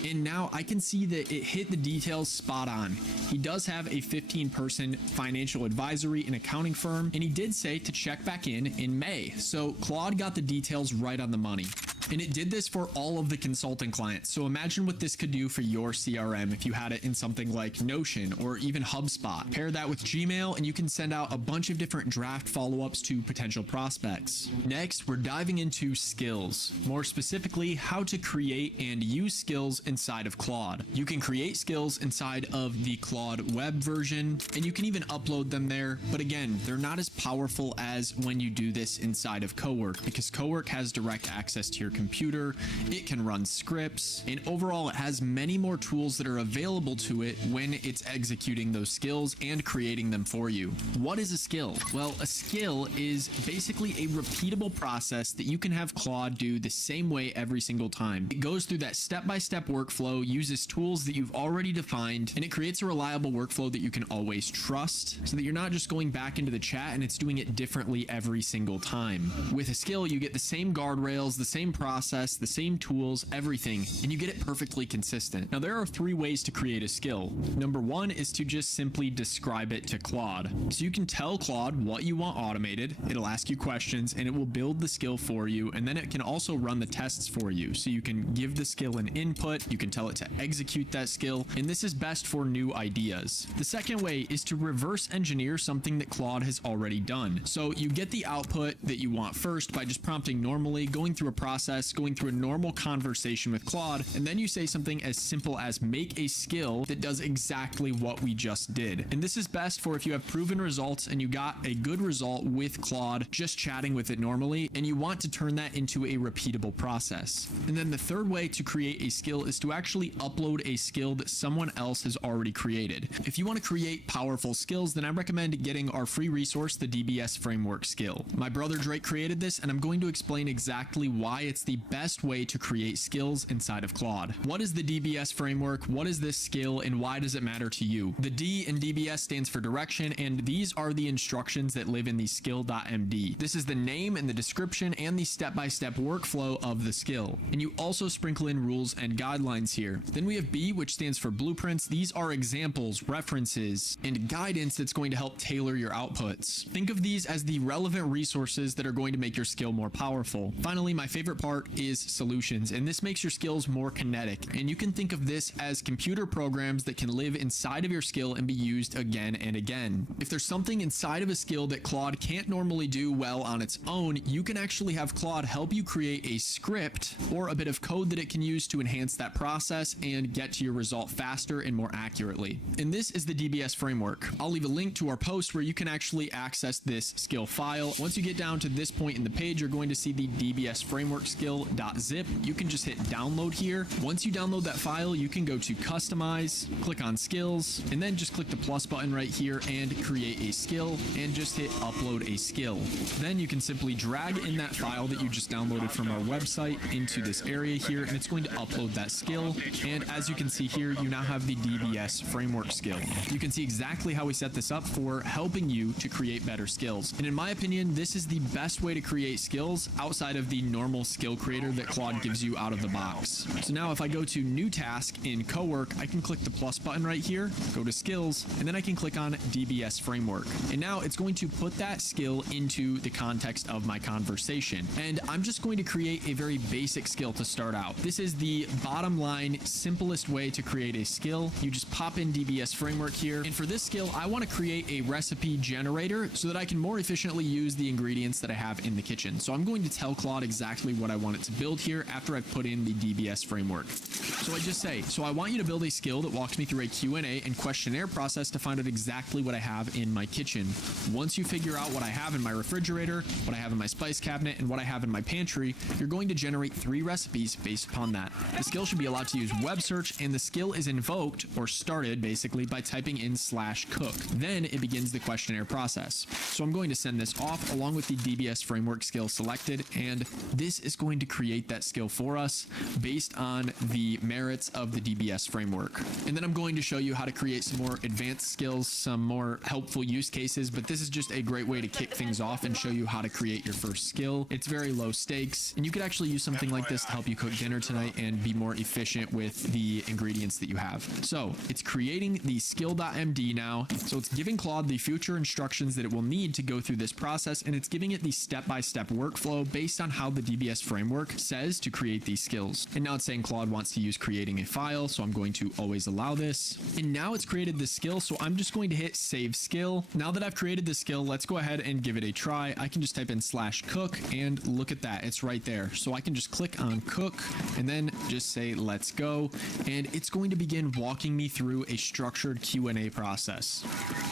and now I can see that it hit the details spot on. He does have a 15-person financial advisory and accounting firm, and he did say to check back in May. So Claude got the details right on the money. And it did this for all of the consulting clients. So imagine what this could do for your CRM if you had it in something like Notion or even HubSpot. Pair that with Gmail and you can send out a bunch of different draft follow-ups to potential prospects. Next, we're diving into skills. More specifically, how to create and use skills inside of Claude. You can create skills inside of the Claude web version, and you can even upload them there. But again, they're not as powerful as when you do this inside of Cowork, because Cowork has direct access to your computer, it can run scripts, and overall it has many more tools that are available to it when it's executing those skills and creating them for you. What is a skill? Well, a skill is basically a repeatable process that you can have Claude do the same way every single time. It goes through that step-by-step workflow, uses tools that you've already defined, and it creates a reliable workflow that you can always trust, so that you're not just going back into the chat and it's doing it differently every single time. With a skill, you get the same guardrails, the same process, the same tools, everything, and you get it perfectly consistent. Now, there are 3 ways to create a skill. Number 1 is to just simply describe it to Claude. So you can tell Claude what you want automated, it'll ask you questions, and it will build the skill for you, and then it can also run the tests for you. So you can give the skill an input, you can tell it to execute that skill, and this is best for new ideas. The second way is to reverse engineer something that Claude has already done. So you get the output that you want first by just prompting normally, going through a process, going through a normal conversation with Claude, and then you say something as simple as make a skill that does exactly what we just did. And this is best for if you have proven results and you got a good result with Claude just chatting with it normally, and you want to turn that into a repeatable process. And then the third way to create a skill is to actually upload a skill that someone else has already created. If you want to create powerful skills, then I recommend getting our free resource, the DBS Framework skill. My brother Drake created this, and I'm going to explain exactly why it's the best way to create skills inside of Claude. What is the DBS framework? What is this skill, and why does it matter to you? The D in DBS stands for direction, and these are the instructions that live in the skill.md. This is the name and the description and the step-by-step workflow of the skill. And you also sprinkle in rules and guidelines here. Then we have B, which stands for blueprints. These are examples, references, and guidance that's going to help tailor your outputs. Think of these as the relevant resources that are going to make your skill more powerful. Finally, my favorite part is solutions, and this makes your skills more kinetic. And you can think of this as computer programs that can live inside of your skill and be used again and again. If there's something inside of a skill that Claude can't normally do well on its own, you can actually have Claude help you create a script or a bit of code that it can use to enhance that process and get to your result faster and more accurately. And this is the DBS framework. I'll leave a link to our post where you can actually access this skill file. Once you get down to this point in the page, you're going to see the DBS framework skill skill.zip. You can just hit download here. Once you download that file, you can go to customize, click on skills, and then just click the plus button right here and create a skill, and just hit upload a skill. Then you can simply drag in that file that you just downloaded from our website into this area here, and it's going to upload that skill. And as you can see here, you now have the DBS framework skill. You can see exactly how we set this up for helping you to create better skills. And in my opinion, this is the best way to create skills outside of the normal skill creator that Claude gives you out of the box. So now if I go to new task in Cowork, I can click the plus button right here, go to skills, and then I can click on DBS framework. And now it's going to put that skill into the context of my conversation. And I'm just going to create a very basic skill to start out. This is the bottom line, simplest way to create a skill. You just pop in DBS framework here. And for this skill, I want to create a recipe generator so that I can more efficiently use the ingredients that I have in the kitchen. So I'm going to tell Claude exactly what I want it to build here after I've put in the DBS framework. So I just say, so I want you to build a skill that walks me through a Q&A and questionnaire process to find out exactly what I have in my kitchen. Once you figure out what I have in my refrigerator, what I have in my spice cabinet, and what I have in my pantry, you're going to generate 3 recipes based upon that. The skill should be allowed to use web search, and the skill is invoked or started basically by typing in /cook. Then it begins the questionnaire process. So I'm going to send this off along with the DBS framework skill selected, and this is going to create that skill for us based on the merits of the DBS framework. And then I'm going to show you how to create some more advanced skills, some more helpful use cases, but this is just a great way to kick things off and show you how to create your first skill. It's very low stakes, and you could actually use something like this to help you cook dinner tonight and be more efficient with the ingredients that you have. So it's creating the skill.md now. So it's giving Claude the future instructions that it will need to go through this process, and it's giving it the step-by-step workflow based on how the DBS framework says to create these skills. And now it's saying Claude wants to use creating a file, so I'm going to always allow this. And now it's created the skill, so I'm just going to hit save skill. Now that I've created the skill, let's go ahead and give it a try. I can just type in /cook, and look at that, it's right there. So I can just click on cook and then just say let's go, and it's going to begin walking me through a structured Q&A process.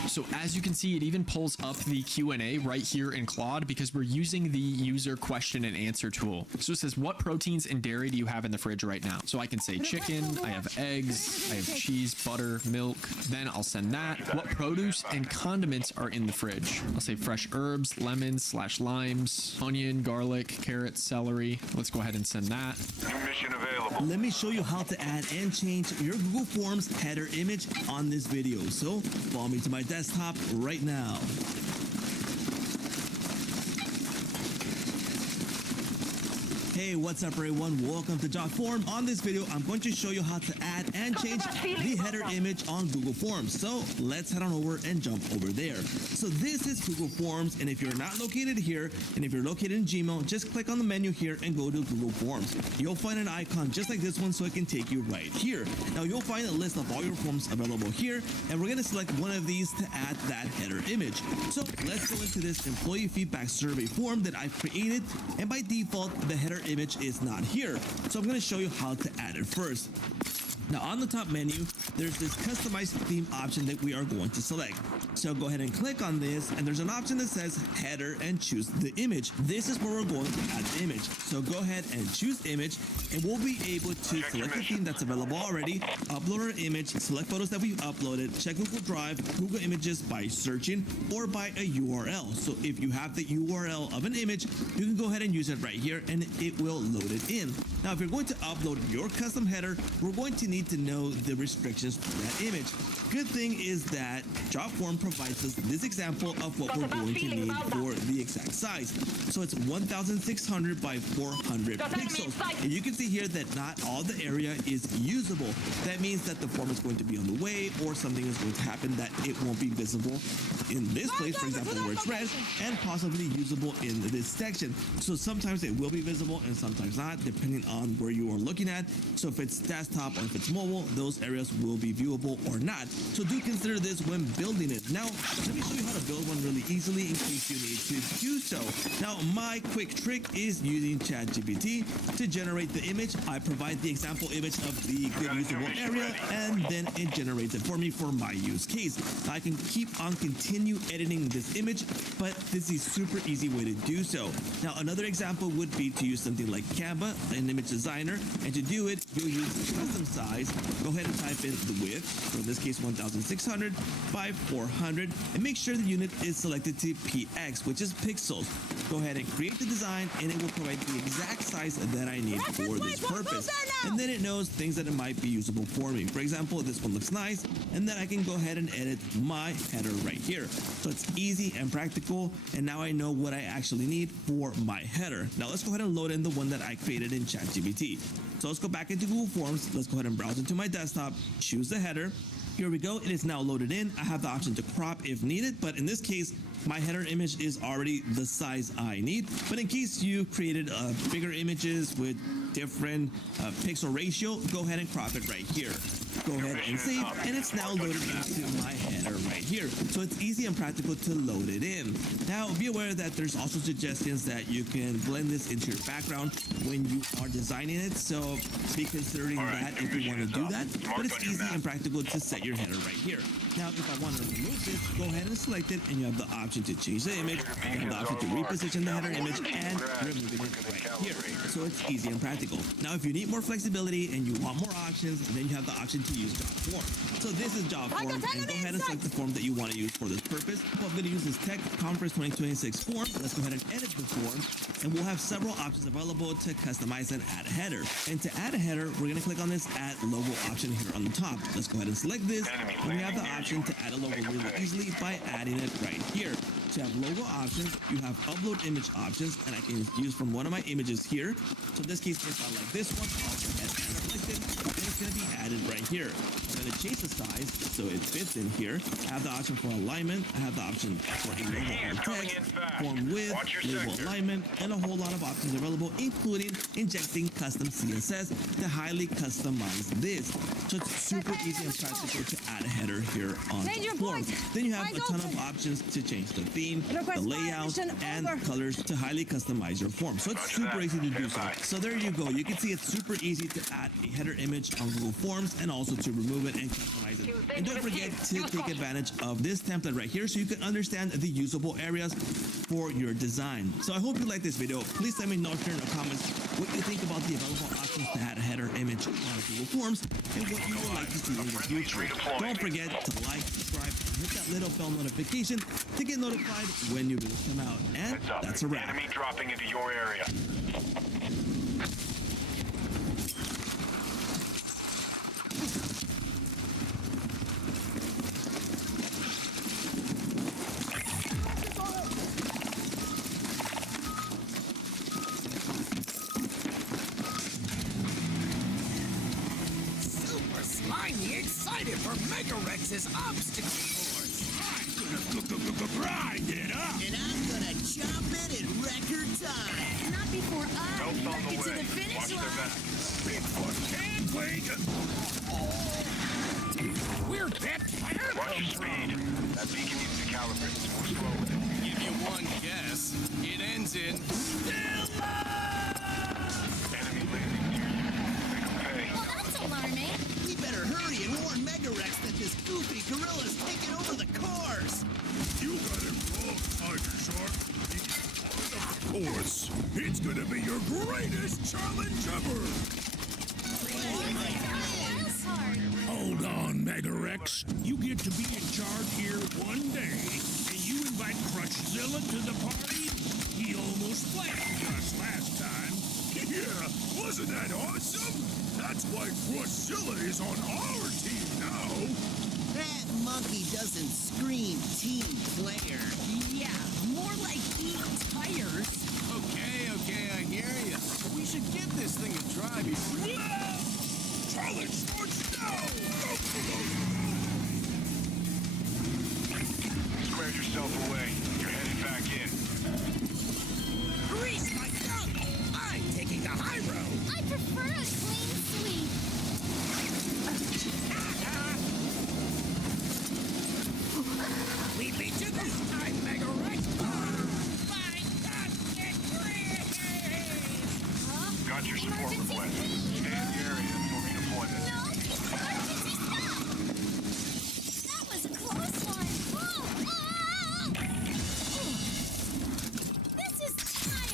So as you can see, it even pulls up the Q&A right here in Claude because we're using the user question and answer tool. So it says, what proteins and dairy do you have in the fridge right now? So I can say chicken, I have eggs, I have cheese, butter, milk. Then I'll send that. What produce and condiments are in the fridge? I'll say fresh herbs, lemons / limes, onion, garlic, carrots, celery. Let's go ahead and send that. Mission available. Let me show you how to add and change your Google Forms header image on this video. So follow me to my desktop right now. Hey, what's up everyone? Welcome to Job Form. On this video, I'm going to show you how to add and change the header image on Google Forms. So let's head on over and jump over there. So this is Google Forms, and if you're not located here, and if you're located in Gmail, just click on the menu here and go to Google Forms. You'll find an icon just like this one, so it can take you right here. Now you'll find a list of all your forms available here, and we're gonna select one of these to add that header image. So let's go into this employee feedback survey form that I've created, and by default, the header image is not here. So I'm going to show you how to add it first. Now on the top menu, there's this customize theme option that we are going to select. So go ahead and click on this, and there's an option that says header and choose the image. This is where we're going to add the image. So go ahead and choose image, and we'll be able to select the theme that's available already, upload our image, select photos that we've uploaded, check Google Drive, Google Images by searching, or by a URL. So if you have the URL of an image, you can go ahead and use it right here, and it will load it in. Now if you're going to upload your custom header, we're going to need to know the restrictions for that image. Good thing is that Jotform provides us this example of what we're going to need for the exact size. So it's 1,600 by 400 pixels. And you can see here that not all the area is usable. That means that the form is going to be on the way, or something is going to happen that it won't be visible in this place, for example, where it's red, and possibly usable in this section. So sometimes it will be visible and sometimes not, depending on where you are looking at. So if it's desktop or if it's mobile, those areas will be viewable or not. So do consider this when building it. Now, let me show you how to build one really easily in case you need to do so. Now, my quick trick is using ChatGPT to generate the image. I provide the example image of the good usable area, and then it generates it for me for my use case. I can keep on continue editing this image, but this is a super easy way to do so. Now, another example would be to use something like Canva, an image designer, and to do it, you'll use custom size. Go ahead and type in the width, for this case 1600 by 400, and make sure the unit is selected to px, which is pixels. Go ahead and create the design, and it will provide the exact size that I need for this purpose. And then it knows things that it might be usable for me. For example, this one looks nice, and then I can go ahead and edit my header right here. So it's easy and practical, and now I know what I actually need for my header. Now let's go ahead and load in the one that I created in ChatGPT. So let's go back into Google Forms. Let's go ahead and browse into my desktop, choose the header. Here we go. It is now loaded in. I have the option to crop if needed, but in this case, my header image is already the size I need. But in case you created bigger images with different pixel ratio, go ahead and crop it right here. Go ahead and save, and it's now loaded into my header right here. So it's easy and practical to load it in. Now, be aware that there's also suggestions that you can blend this into your background when you are designing it. So be considering that if you want to do that. But it's easy and practical to set your header right here. Now, if I want to remove this, go ahead and select it, and you have the option to change the image. You have the option to reposition the header image and removing it right here. So it's easy and practical. Now, if you need more flexibility and you want more options, then you have the option to use job form. So this is job form, and go ahead and select the form that you want to use for this purpose. So I'm going to use this Tech Conference 2026 form. Let's go ahead and edit the form, and we'll have several options available to customize and add a header. And to add a header, we're going to click on this Add Logo option here on the top. Let's go ahead and select this, and we have the option to add a logo really easily by adding it right here. So you have logo options, you have upload image options, and I can use from one of my images here. So in this case, if I like this one, I'll go ahead and select it, and it's going to be added right here. I'm going to change the size so it fits in here. I have the option for alignment, I have the option for a logo on text, form width, label alignment, and a whole lot of options available, including injecting custom CSS to highly customize this. So it's super easy and practical to add a header here on the form. Then you have a ton of options to change the theme, the layout, and colors to highly customize your form. So it's super easy to do so. So there you go. You can see it's super easy to add a header image on Google Forms and also to remove it and customize it. And don't forget to take advantage of this template right here so you can understand the usable areas for your design. So I hope you like this video. Please let me know here in the comments what you think about the available options to add a header image on Google Forms and what you would like to see in the future. Don't forget to like, subscribe, and hit that little bell notification to get notified when new videos come out. And that's a wrap. Enemy dropping into your area. Super slimy excited for Mega Rex's obstacle course. I'm gonna grind it up. And I'm gonna chop it in record time. Not before I make it to the finish line. Bigfoot can't wait. We're dead. Watch your speed. That beacon needs to calibrate. It's more slow with it. Give you one guess. It ends in Enemy landing near you. Make 'em pay. Well, that's alarming. We better hurry and warn Mega Rex that this goofy gorilla's taking over the cars. You got it wrong, Tiger Shark. Of course, it's gonna be your greatest challenge ever. That's hard. Hold on, Mega Rex. You get to be in charge here one day, and you invite Crushzilla to the party? He almost flattened us last time. Yeah, wasn't that awesome? That's why Crushzilla is on our team now. That monkey doesn't scream team player. Yeah, more like eat tires. Okay, I hear you. We should give this thing a try before... Challenge starts now! Squared yourself away. You're headed back in. Grease my tongue! I'm taking the high road! I prefer a clean sweep. We beat you this time, Mega Rex! My God, Got your support request. Scan the area for redeployment. That was a close one. This is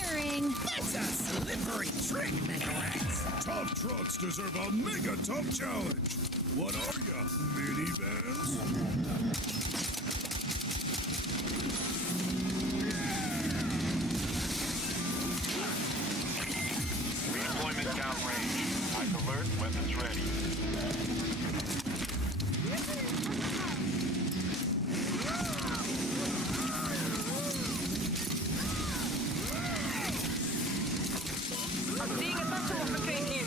tiring. That's a slippery trick, Mega Rex! Tough trucks deserve a mega tough challenge. What are ya, minivans? Redeployment downrange. High alert, weapons ready. I'm seeing a battle between you.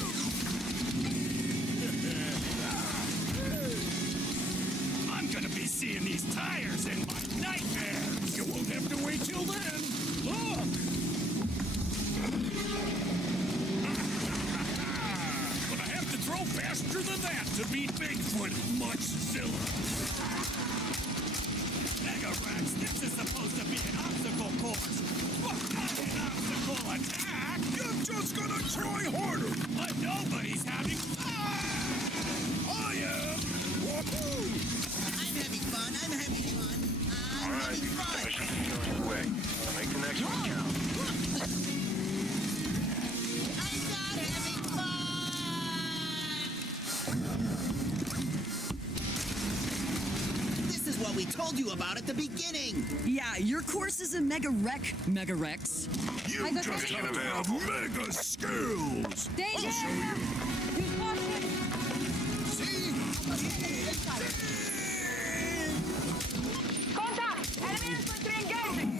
I'm gonna be seeing these tires in my nightmares. You won't have to wait till then. Look! But I have to throw faster than that to beat Bigfoot. Much silly. Mega Rex, this is supposed to be an obstacle course. What not an obstacle attack? You're just gonna try harder. But nobody's having fun. I am. Woohoo! I'm having fun. I'm having fun. I'm having fun. Mission's going away. Make the next one count. I'm not having fun. This is what we told you about at the beginning. Yeah, your course is a Mega Rex. You just have mega skills. Danger! I'll show you. See? Contact! Enemy infantry engaging!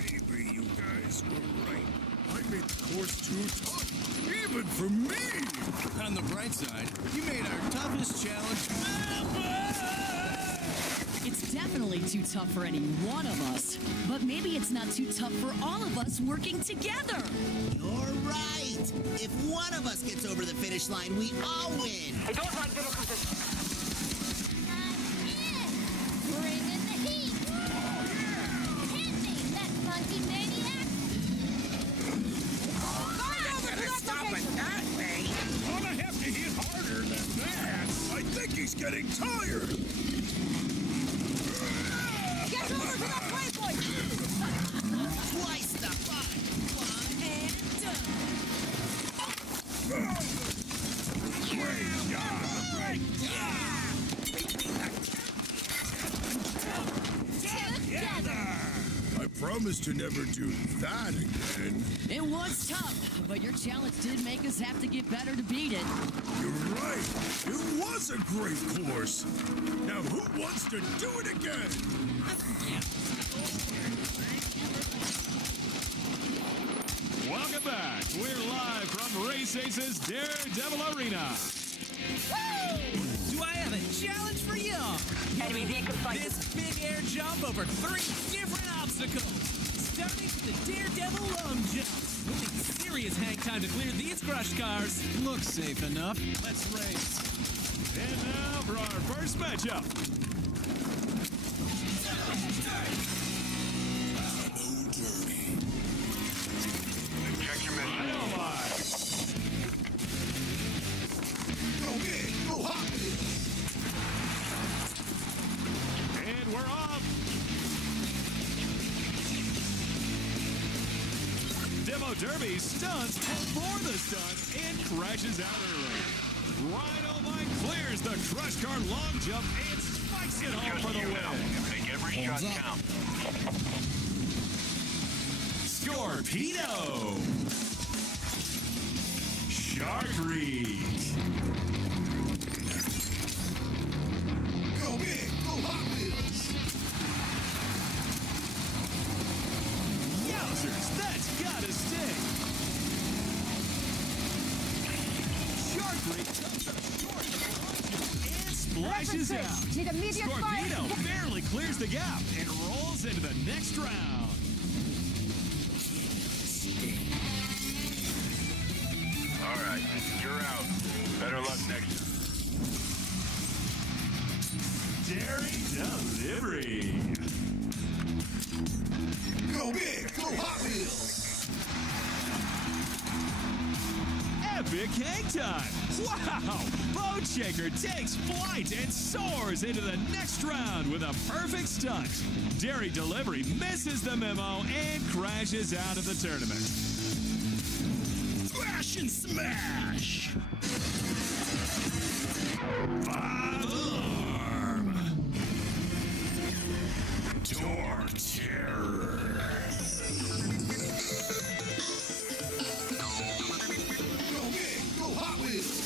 Maybe you guys were right. I made the course too tough, even for me. On the bright side, you made our toughest challenge ever! It's definitely too tough for any one of us. But maybe it's not too tough for all of us working together. You're right. If one of us gets over the finish line, we all win. I don't like the look of this. Bring in the heat. Hit me, that funky maniac. Stop it that way! Gonna have to hit harder than that. I think he's getting tired. Get over to that waypoint! Twice the fun. One and Great job. Together. I promise to never do that again. It was tough, but your challenge did make us have to get better to beat it. You're right. It was a great course. Now who wants to do it again? Welcome back. We're live from Race Ace's Daredevil Arena. Do I have a challenge for you? Enemy vehicle sighted. This big air jump over 3 different obstacles. Starting with the Daredevil long jump. We'll need serious hang time to clear these crush cars. Looks safe enough. Let's race. And now for our first matchup. Check your mission. Go big, go hot. And we're off. Demo Derby stunts before the stunts and crashes out early. Rhino Mike clears the crush car long jump and spikes it home for the win. Make every shot count. Scorpedo. Shark Reach. Go big, go Hot Wheels. Yowzers, that's gotta sting. Shark Reach comes up short and splashes out. Need immediate Scorpedo fire. barely clears the gap and rolls into the next round. Alright, you're out. Better luck next time. Dairy Delivery. Go big, go Hot Wheels. Epic hang time! Wow! Bone Shaker takes flight and soars into the next round with a perfect stunt. Dairy Delivery misses the memo and crashes out of the tournament. Crash and smash. 5 alarm. Torque terror. Go big, go Hot Wheels.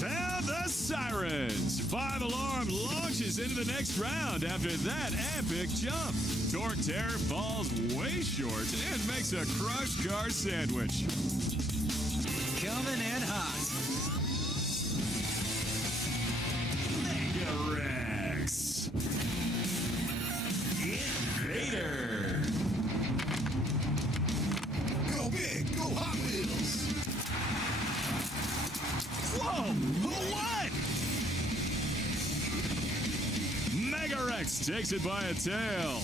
Sound the sirens! 5 alarm launches into the next round after that epic jump. Torque Terror falls way short and makes a crushed car sandwich. Coming in hot. Mega Rex. Invader. Go big, go Hot Wheels. Whoa! Who won? Mega Rex takes it by a tail.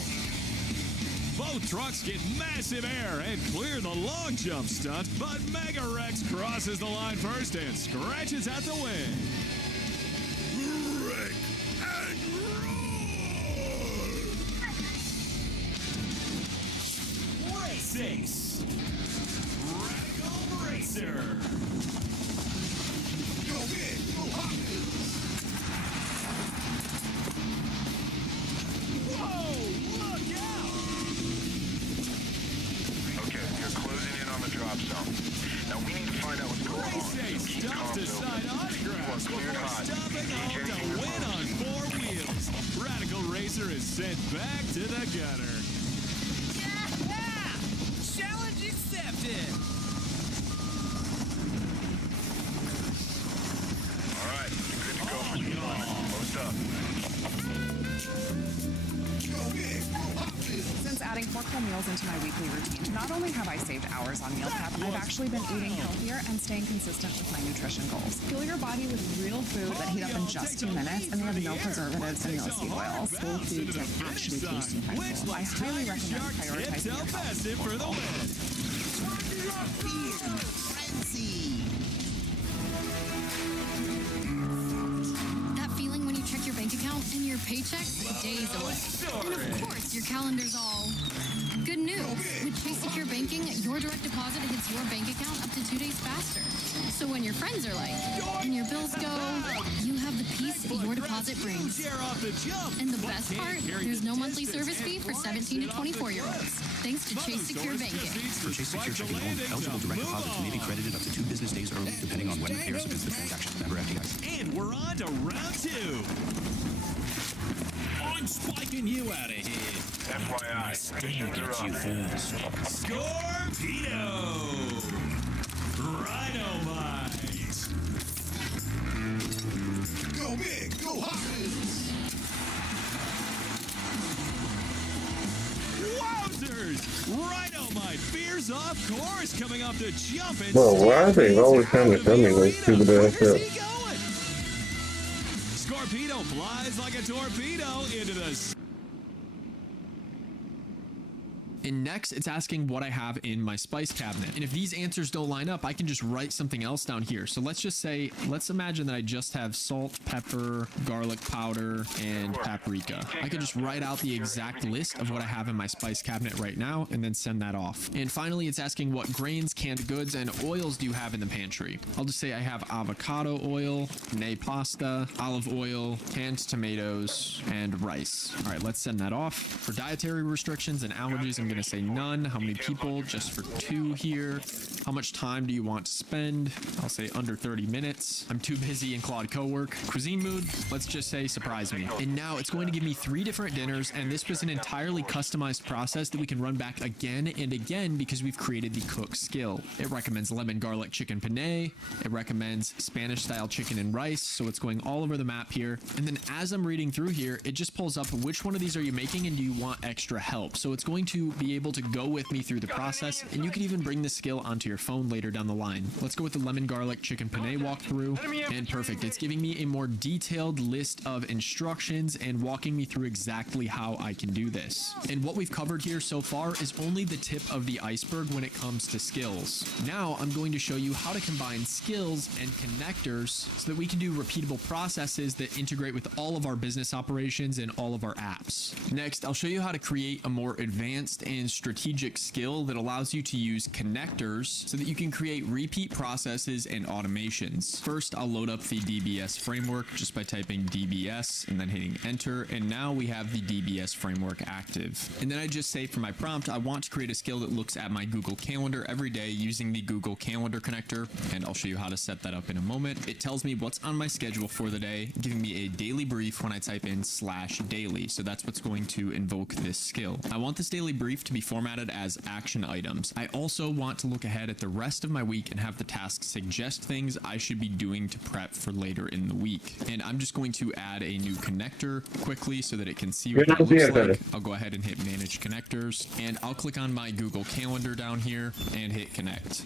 Both trucks get massive air and clear the long jump stunt, but Mega Rex crosses the line first and scratches at the win. Wreck and roll. Race Ace. Radical Racer. Go big, go Hot Wheels. Whoa! Look out! Okay, you're closing in on the drop zone. Now we need to find out what's going on. Race Ace Keep stops calm, to Bill. sign autographs You are cleared before hot. stopping home Changing to your win on pose. 4 wheels. Radical Racer is sent back to the gutter. Yeah! Challenge accepted. All right, you're good to go for deployment. Post up. Go big, go Hot Wheels. Since adding 4 cool meals into my weekly routine, not only have I saved hours on meal prep, I've actually been eating healthier and staying consistent with my nutrition goals. Fuel your body with real food that heat up in just 2 minutes, and they have no preservatives and no seed oils. Whole foods that actually taste incredible. I highly recommend prioritizing your health. For the win. Frenzy. That feeling when you check your bank account and your paycheck's days away. And of course, your calendar's all good news. With Chase Secure Banking, your direct deposit hits your bank account up to 2 days faster. So when your friends are like, and your bills go, you have the peace your deposit brings. And the best part, there's no monthly service fee for 17 to 24-year-olds. Thanks to Chase Secure Banking. For Chase Secure Checking only, eligible direct deposits may be credited up to 2 business days early, depending on when repairs against the transaction. Member FDIC. And we're on to round 2. I'm spiking you out of here. FYI, Sting gets you first. Scorpedo. Rhinomite. Go big, go Hot Wheels. Wowzers! Rhinomite veers off course coming up to jump and Bro, why are they always trying to tell me like stupid ass Where's he stuff? going? Scorpedo flies like a torpedo into the... And next, it's asking what I have in my spice cabinet. And if these answers don't line up, I can just write something else down here. So let's just say, let's imagine that I just have salt, pepper, garlic powder, and paprika. I can just write out the exact list of what I have in my spice cabinet right now and then send that off. And finally, it's asking what grains, canned goods, and oils do you have in the pantry. I'll just say I have avocado oil, nay pasta, olive oil, canned tomatoes, and rice. All right, let's send that off. For dietary restrictions and allergies, I'm going to say none. How many people? Just for 2 here. How much time do you want to spend? I'll say under 30 minutes. I'm too busy in Claude co-work. Cuisine mood, let's just say surprise me. And now it's going to give me 3 different dinners, and this was an entirely customized process that we can run back again and again because we've created the cook skill. It recommends lemon garlic chicken penne. It recommends Spanish style chicken and rice, so it's going all over the map here. And then as I'm reading through here, it just pulls up which one of these are you making and do you want extra help. So it's going to be able to go with me through the process, and you can even bring this skill onto your phone later down the line. Let's go with the lemon garlic chicken penne walkthrough, and perfect. It's giving me a more detailed list of instructions and walking me through exactly how I can do this. And what we've covered here so far is only the tip of the iceberg when it comes to skills. Now I'm going to show you how to combine skills and connectors so that we can do repeatable processes that integrate with all of our business operations and all of our apps. Next, I'll show you how to create a more advanced and strategic skill that allows you to use connectors so that you can create repeat processes and automations. First, I'll load up the DBS framework just by typing DBS and then hitting enter, and now we have the DBS framework active. And then I just say for my prompt, I want to create a skill that looks at my Google Calendar every day using the Google Calendar connector, and I'll show you how to set that up in a moment. It tells me what's on my schedule for the day, giving me a daily brief when I type in /daily, so that's what's going to invoke this skill. I want this daily brief to be formatted as action items. I also want to look ahead at the rest of my week and have the task suggest things I should be doing to prep for later in the week. And I'm just going to add a new connector quickly so that it can see what it looks like. I'll go ahead and hit manage connectors, and I'll click on my Google Calendar down here and hit connect.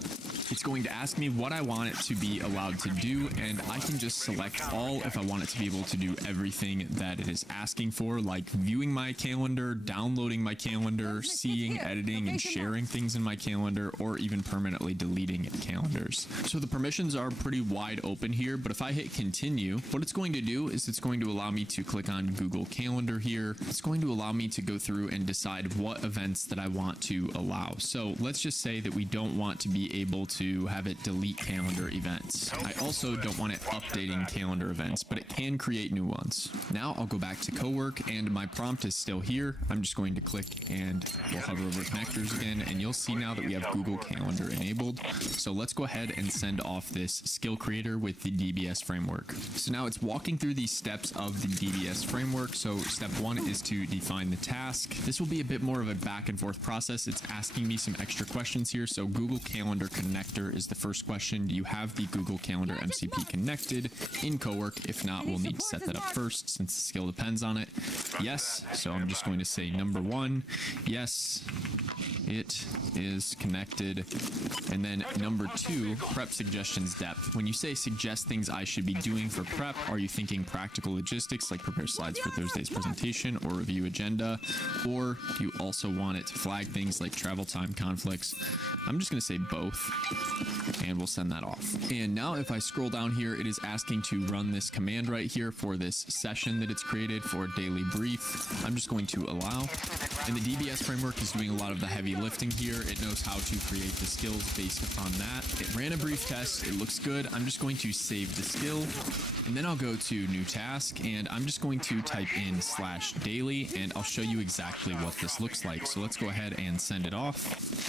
It's going to ask me what I want it to be allowed to do, and I can just select all if I want it to be able to do everything that it is asking for, like viewing my calendar, downloading my calendar, seeing, editing, and sharing things in my calendar, or even permanently deleting calendars. So the permissions are pretty wide open here, but if I hit continue, what it's going to do is it's going to allow me to click on Google Calendar here. It's going to allow me to go through and decide what events that I want to allow. So let's just say that we don't want to be able to have it delete calendar events. I also don't want it updating calendar events, but it can create new ones. Now I'll go back to co-work, and my prompt is still here. I'm just going to click and we'll hover over connectors again, and you'll see now that we have Google Calendar enabled. So let's go ahead and send off this skill creator with the DBS framework. So now it's walking through these steps of the DBS framework. So step one is to define the task. This will be a bit more of a back and forth process. It's asking me some extra questions here. So Google Calendar connector is the first question. Do you have the Google Calendar MCP connected in cowork? If not, we'll need to set that up first since the skill depends on it. Yes. So I'm just going to say number one, yes, it is connected. And then number two, prep suggestions depth. When you say suggest things I should be doing for prep, are you thinking practical logistics like prepare slides for Thursday's presentation or review agenda? Or do you also want it to flag things like travel time conflicts? I'm just going to say both, and we'll send that off. And now if I scroll down here, it is asking to run this command right here for this session that it's created for a daily brief. I'm just going to allow. And the DBS framework is doing a lot of the heavy lifting here. It knows how to create the skills based upon that. It ran a brief test. It looks good. I'm just going to save the skill, and then I'll go to new task, and I'm just going to type in /daily, and I'll show you exactly what this looks like. So let's go ahead and send it off.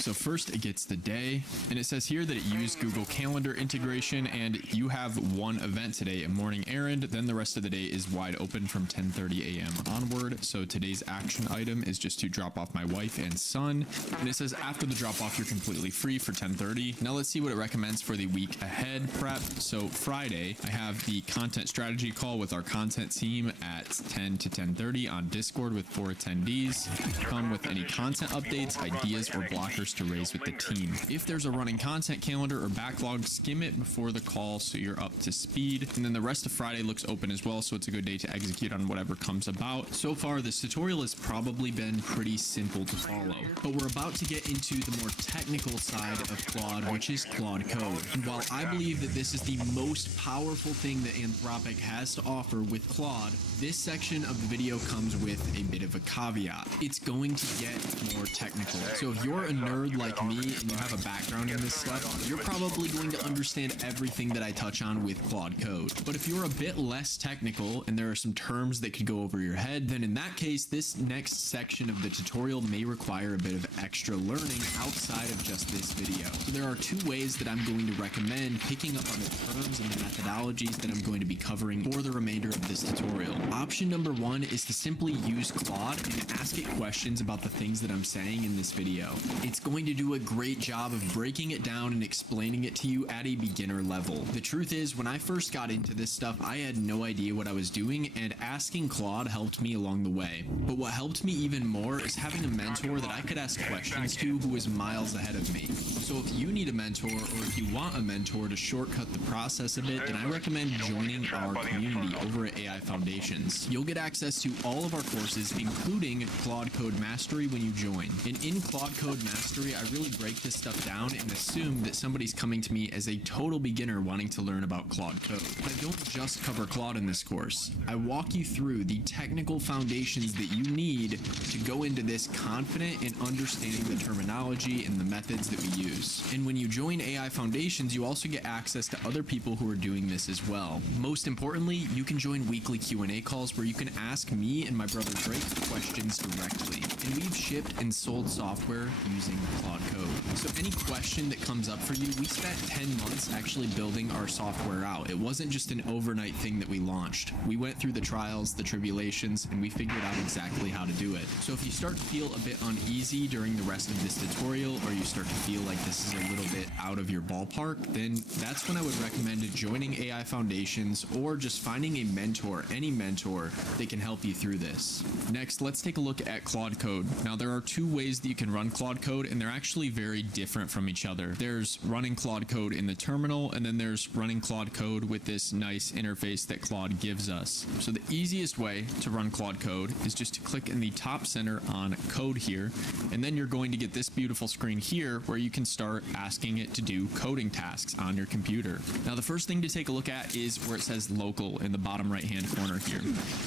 So first it gets the day, and it says here that it used Google Calendar integration, and you have one event today, a morning errand. Then the rest of the day is wide open from 10:30 a.m. onward. So today's action item is just to drop off my wife and son, and it says after the drop off you're completely free for 10:30. Now let's see what it recommends for the week ahead prep. So Friday I have the content strategy call with our content team at 10 to 10:30 on Discord with 4 attendees. Come with any content updates, ideas, or blockers to raise with the team. If there's a running content calendar or backlog, skim it before the call so you're up to speed. And then the rest of Friday looks open as well, so it's a good day to execute on whatever comes about. So far this tutorial has probably been pretty simple to follow, but we're about to get into the more technical side of Claude, which is Claude Code. And while I believe that this is the most powerful thing that Anthropic has to offer with Claude, this section of the video comes with a bit of a caveat. It's going to get more technical. So if you're a nerd like me and you have a background in this stuff, you're probably going to understand everything that I touch on with Claude Code. But if you're a bit less technical and there are some terms that could go over your head, then in that case, this next section of the tutorial may require a bit of extra learning outside of just this video. So there are two ways that I'm going to recommend picking up on the terms and the methodologies that I'm going to be covering for the remainder of this tutorial. Option number one is to simply use Claude and ask it questions about the things that I'm saying in this video. It's going to do a great job of breaking it down and explaining it to you at a beginner level. The truth is, when I first got into this stuff, I had no idea what I was doing, and asking Claude helped me along the way. But what helped me even more more is having a mentor that I could ask questions to who is miles ahead of me. So if you need a mentor, or if you want a mentor to shortcut the process a bit, then I recommend joining our community over at AI Foundations. You'll get access to all of our courses, including Claude Code Mastery when you join. And in Claude Code Mastery, I really break this stuff down and assume that somebody's coming to me as a total beginner wanting to learn about Claude Code. But I don't just cover Claude in this course. I walk you through the technical foundations that you need to go into this confident in understanding the terminology and the methods that we use. And when you join AI Foundations, you also get access to other people who are doing this as well. Most importantly, you can join weekly Q&A calls where you can ask me and my brother Drake questions directly. And we've shipped and sold software using Claude Code. So any question that comes up for you, we spent 10 months actually building our software out. It wasn't just an overnight thing that we launched. We went through the trials, the tribulations, and we figured out exactly how to do it. So if you start to feel a bit uneasy during the rest of this tutorial, or you start to feel like this is a little bit out of your ballpark, then that's when I would recommend joining AI Foundations or just finding a mentor, any mentor that can help you through this. Next, let's take a look at Claude Code. Now, there are two ways that you can run Claude Code, and they're actually very different from each other. There's running Claude Code in the terminal, and then there's running Claude Code with this nice interface that Claude gives us. So the easiest way to run Claude Code is just to click in the top center on Code here, and then you're going to get this beautiful screen here where you can start asking it to do coding tasks on your computer. Now, the first thing to take a look at is where it says local in the bottom right hand corner here.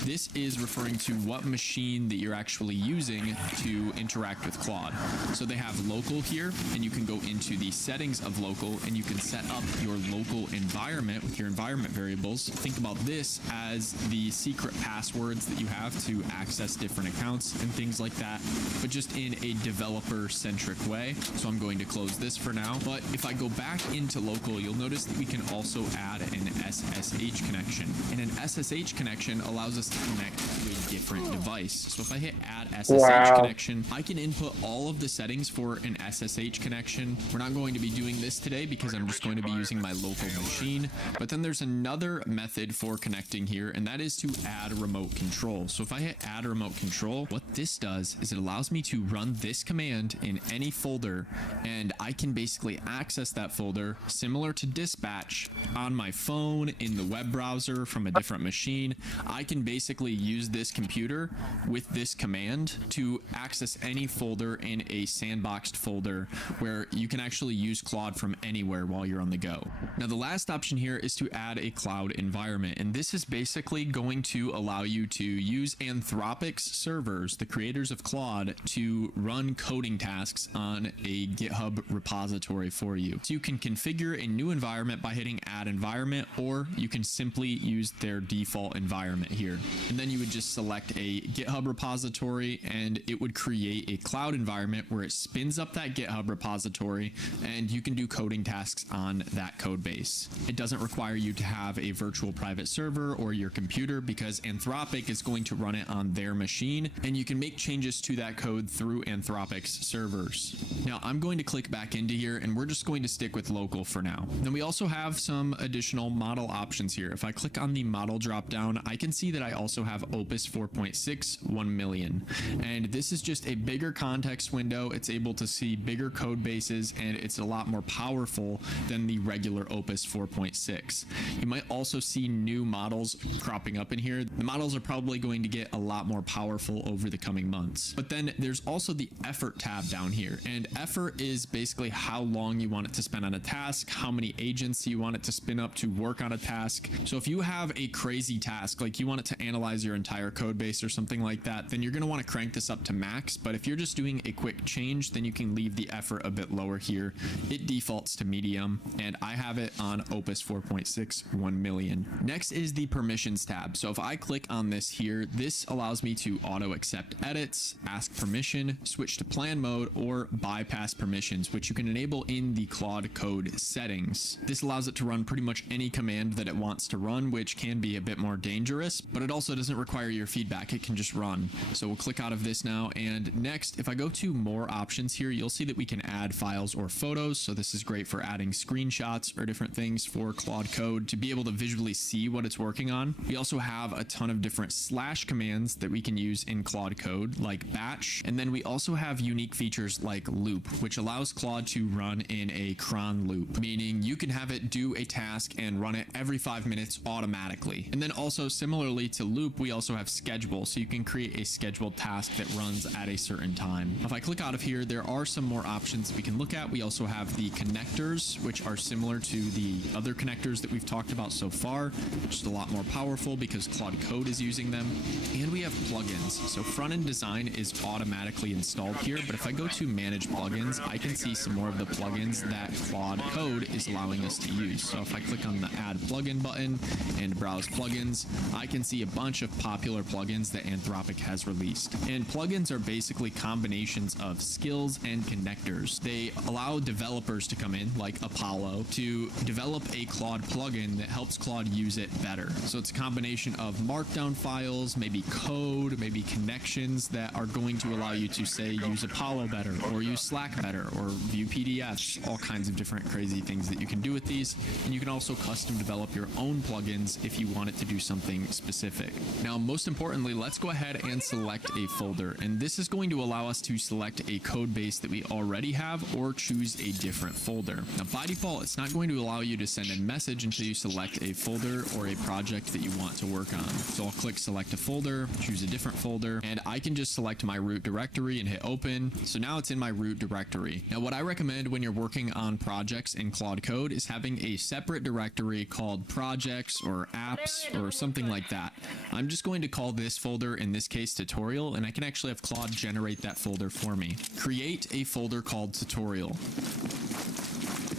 This is referring to what machine that you're actually using to interact with Claude. So they have local here, and you can go into the settings of local and you can set up your local environment with your environment variables. Think about this as the secret passwords that you have to access different accounts and things like that, but just in a developer-centric way. So I'm going to close this for now. But if I go back into local, you'll notice that we can also add an SSH connection. And an SSH connection allows us to connect to a different device. So if I hit add SSH connection, I can input all of the settings for an SSH connection. We're not going to be doing this today because I'm just going to be using my local machine. But then there's another method for connecting here, and that is to add remote control. So if I hit add remote control, what this does is it allows me to run this command in any folder, and I can basically access that folder similar to dispatch on my phone, in the web browser, from a different machine. I can basically use this computer with this command to access any folder in a sandboxed folder where you can actually use Claude from anywhere while you're on the go. Now, the last option here is to add a cloud environment, and this is basically going to allow you to use Anthropic's servers, the creators of Claude, to run coding tasks on a GitHub repository for you. So you can configure a new environment by hitting add environment, or you can simply use their default environment here. And then you would just select a GitHub repository, and it would create a cloud environment where it spins up that GitHub repository, and you can do coding tasks on that code base. It doesn't require you to have a virtual private server or your computer because Anthropic is going to run it on their machine, and you can make changes to that code through Anthropic's servers. Now, I'm going to click back into here, and we're just going to stick with local for now. Then we also have some additional model options here. If I click on the model drop down, I can see that I also have Opus 4.6 1 million, and this is just a bigger context window. It's able to see bigger code bases, and it's a lot more powerful than the regular Opus 4.6. You might also see new models cropping up in here. The models are probably going to get a lot more powerful over the coming months. But then there's also the effort tab down here, and effort is basically how long you want it to spend on a task, how many agents you want it to spin up to work on a task. So if you have a crazy task, like you want it to analyze your entire code base or something like that, then you're going to want to crank this up to max. But if you're just doing a quick change, then you can leave the effort a bit lower here. It defaults to medium, and I have it on Opus 4.6 1 million. Next is the permissions tab. So if I click on this here, this allows me to auto accept edits, ask permission, switch to plan mode, or bypass permissions, which you can enable in the Claude Code settings. This allows it to run pretty much any command that it wants to run, which can be a bit more dangerous, but it also doesn't require your feedback. It can just run. So we'll click out of this now. And next, if I go to more options here, you'll see that we can add files or photos. So this is great for adding screenshots or different things for Claude Code to be able to visually see what it's working on. We also have a ton of different slash commands that we can use in Claude Code. code like batch. And then we also have unique features like loop, which allows Claude to run in a cron loop, meaning you can have it do a task and run it every 5 minutes automatically. And then also similarly to loop, we also have schedule, so you can create a scheduled task that runs at a certain time. If I click out of here, there are some more options we can look at. We also have the connectors, which are similar to the other connectors that we've talked about so far, just a lot more powerful because Claude Code is using them. And we have plugins. So front-end design is automatically installed here, but if I go to manage plugins, I can see some more of the plugins that Claude Code is allowing us to use. So if I click on the add plugin button and browse plugins, I can see a bunch of popular plugins that Anthropic has released. And plugins are basically combinations of skills and connectors. They allow developers to come in, like Apollo, to develop a Claude plugin that helps Claude use it better. So it's a combination of markdown files, maybe code, maybe connections that are going to allow you to, say, use Apollo better, or use Slack better, or view PDFs, all kinds of different crazy things that you can do with these. And you can also custom develop your own plugins if you want it to do something specific. Now, most importantly, let's go ahead and select a folder. And this is going to allow us to select a code base that we already have or choose a different folder. Now, by default, it's not going to allow you to send a message until you select a folder or a project that you want to work on. So I'll click select a folder, choose a different folder, and I can just select my root directory and hit open. So now it's in my root directory. Now, what I recommend when you're working on projects in Claude Code is having a separate directory called projects or apps or something like that. I'm just going to call this folder, in this case, tutorial, and I can actually have Claude generate that folder for me. Create a folder called tutorial.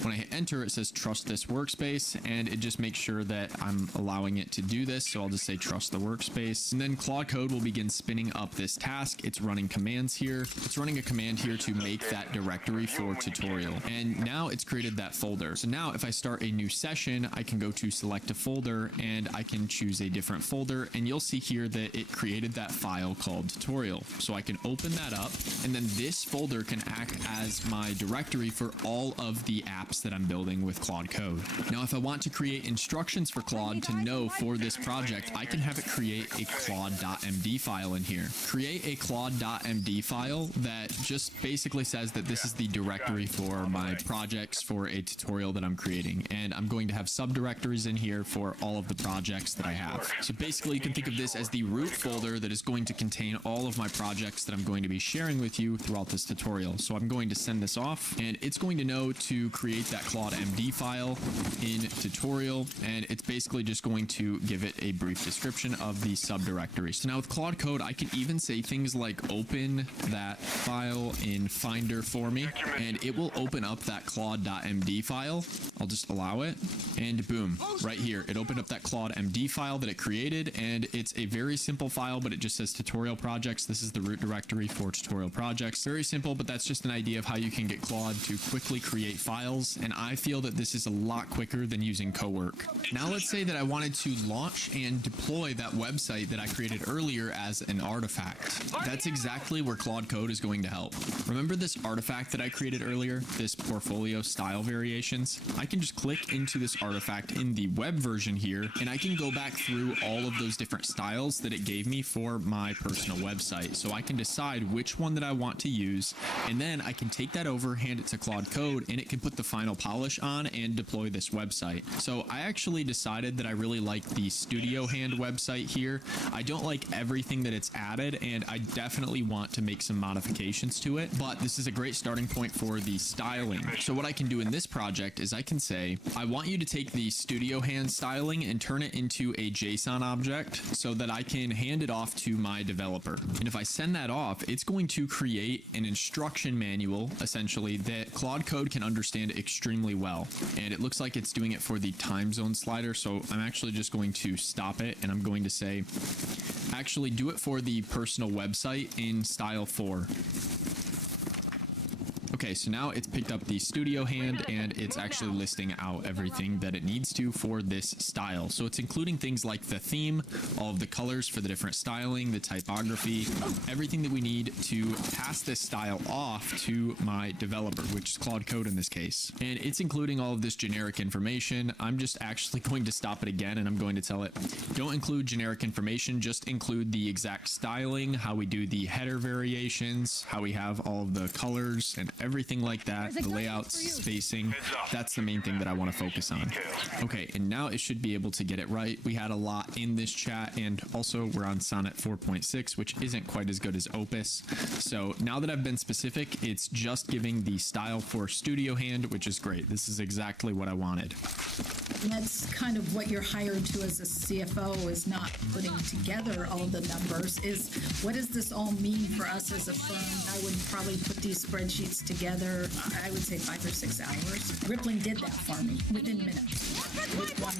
When I hit enter, it says trust this workspace, and it just makes sure that I'm allowing it to do this. So I'll just say trust the workspace, and then Claude Code will begin spinning up this task. It's running commands here. It's running a command here to make that directory for tutorial. And now it's created that folder. So now if I start a new session, I can go to select a folder and I can choose a different folder, and you'll see here that it created that file called tutorial. So I can open that up, and then this folder can act as my directory for all of the apps that I'm building with Claude Code. Now, if I want to create instructions for Claude to know for this project, I can have it create a claude.md file in here. Create a claude.md file that just basically says that this is the directory for my projects for a tutorial that I'm creating. And I'm going to have subdirectories in here for all of the projects that I have. So basically, you can think of this as the root folder that is going to contain all of my projects that I'm going to be sharing with you throughout this tutorial. So I'm going to send this off, and it's going to know to create that Claude MD file in tutorial, and it's basically just going to give it a brief description of the subdirectory. So now with Claude Code, I can even say things like open that file in Finder for me, and it will open up that Claude.md file. I'll just allow it, and boom, right here, it opened up that Claude MD file that it created, and it's a very simple file, but it just says tutorial projects. This is the root directory for tutorial projects. Very simple, but that's just an idea of how you can get Claude to quickly create files, and I feel that this is a lot quicker than using Cowork. Now let's say that I wanted to launch and deploy that website that I created earlier as an artifact. That's exactly where Claude Code is going to help. Remember this artifact that I created earlier, this portfolio style variations? I can just click into this artifact in the web version here, and I can go back through all of those different styles that it gave me for my personal website. So I can decide which one that I want to use, and then I can take that over, hand it to Claude Code, and it can put the final polish on and deploy this website. So I actually decided that I really like the Studio Hand website here. I don't like everything that it's added, and I definitely want to make some modifications to it, but this is a great starting point for the styling. So what I can do in this project is I can say, I want you to take the Studio Hand styling and turn it into a JSON object so that I can hand it off to my developer. And if I send that off, it's going to create an instruction manual, essentially, that Claude Code can understand extremely well. And it looks like it's doing it for the time zone slider, so I'm actually just going to stop it, and I'm going to say, actually do it for the personal website in style 4. Okay, so now it's picked up the studio hand and it's actually listing out everything that it needs to for this style. So it's including things like the theme, all of the colors for the different styling, the typography, everything that we need to pass this style off to my developer, which is Claude Code in this case. And it's including all of this generic information. I'm just actually going to stop it again and I'm going to tell it, don't include generic information, just include the exact styling, how we do the header variations, how we have all of the colors and everything like that, the layouts, spacing. That's the main thing that I want to focus on. Okay, and now it should be able to get it right. We had a lot in this chat, and also we're on Sonnet 4.6, which isn't quite as good as Opus. So now that I've been specific, it's just giving the style for studio hand, which is great. This is exactly what I wanted. And that's kind of what you're hired to as a CFO, is not putting together all the numbers, is what does this all mean for us as a firm? I would probably put these spreadsheets together, I would say 5 or 6 hours. Rippling did that for me within minutes. With one,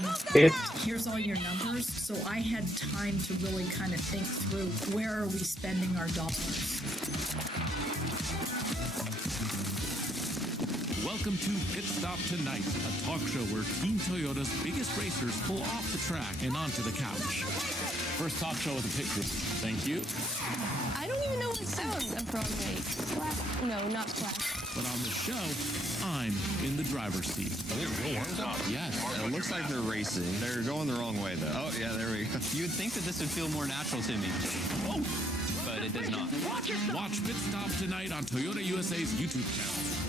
here's all your numbers. So I had time to really kind of think through, where are we spending our dollars? Welcome to Pit Stop Tonight, a talk show where Team Toyota's biggest racers pull off the track and onto the couch. First talk show with a pit crew. Thank you. I don't even know what sound a frog makes. Splash? No, not splash. But on the show, I'm in the driver's seat. Yes. It looks like they're racing. They're going the wrong way, though. Oh, yeah, there we go. You would think that this would feel more natural to me. Oh! But it does not. Watch Pit Stop Tonight on Toyota USA's YouTube channel.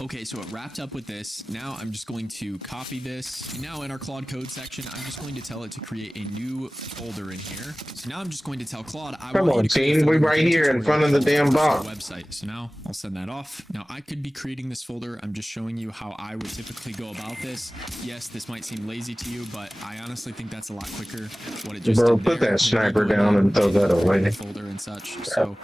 Okay, so it wrapped up with this. Now I'm just going to copy this. And now in our Claude Code section, I'm just going to tell it to create a new folder in here. So now I'm just going to tell Claude, Come on, team. We're right here in front of the damn box. Website. So now I'll send that off. Now I could be creating this folder. I'm just showing you how I would typically go about this. Yes, this might seem lazy to you, but I honestly think that's a lot quicker. What it just Bro, put that sniper down and throw that away. Folder and such. So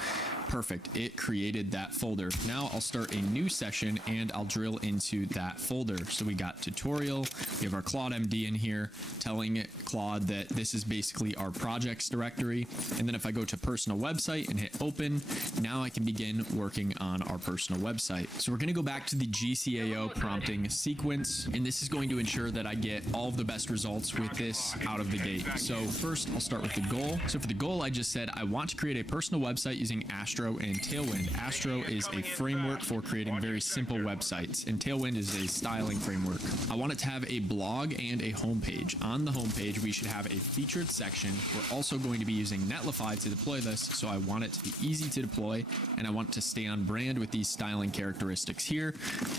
perfect. It created that folder. Now I'll start a new session and I'll drill into that folder. So we got tutorial. We have our Claude MD in here telling Claude that this is basically our projects directory. And then if I go to personal website and hit open, now I can begin working on our personal website. So we're going to go back to the GCAO prompting sequence. And this is going to ensure that I get all of the best results with this out of the gate. So first I'll start with the goal. So for the goal, I just said I want to create a personal website using Astro and Tailwind. Astro is a framework for creating very simple websites, and Tailwind is a styling framework. I want it to have a blog and a homepage. On the homepage, we should have a featured section. We're also going to be using Netlify to deploy this, so I want it to be easy to deploy, and I want it to stay on brand with these styling characteristics here,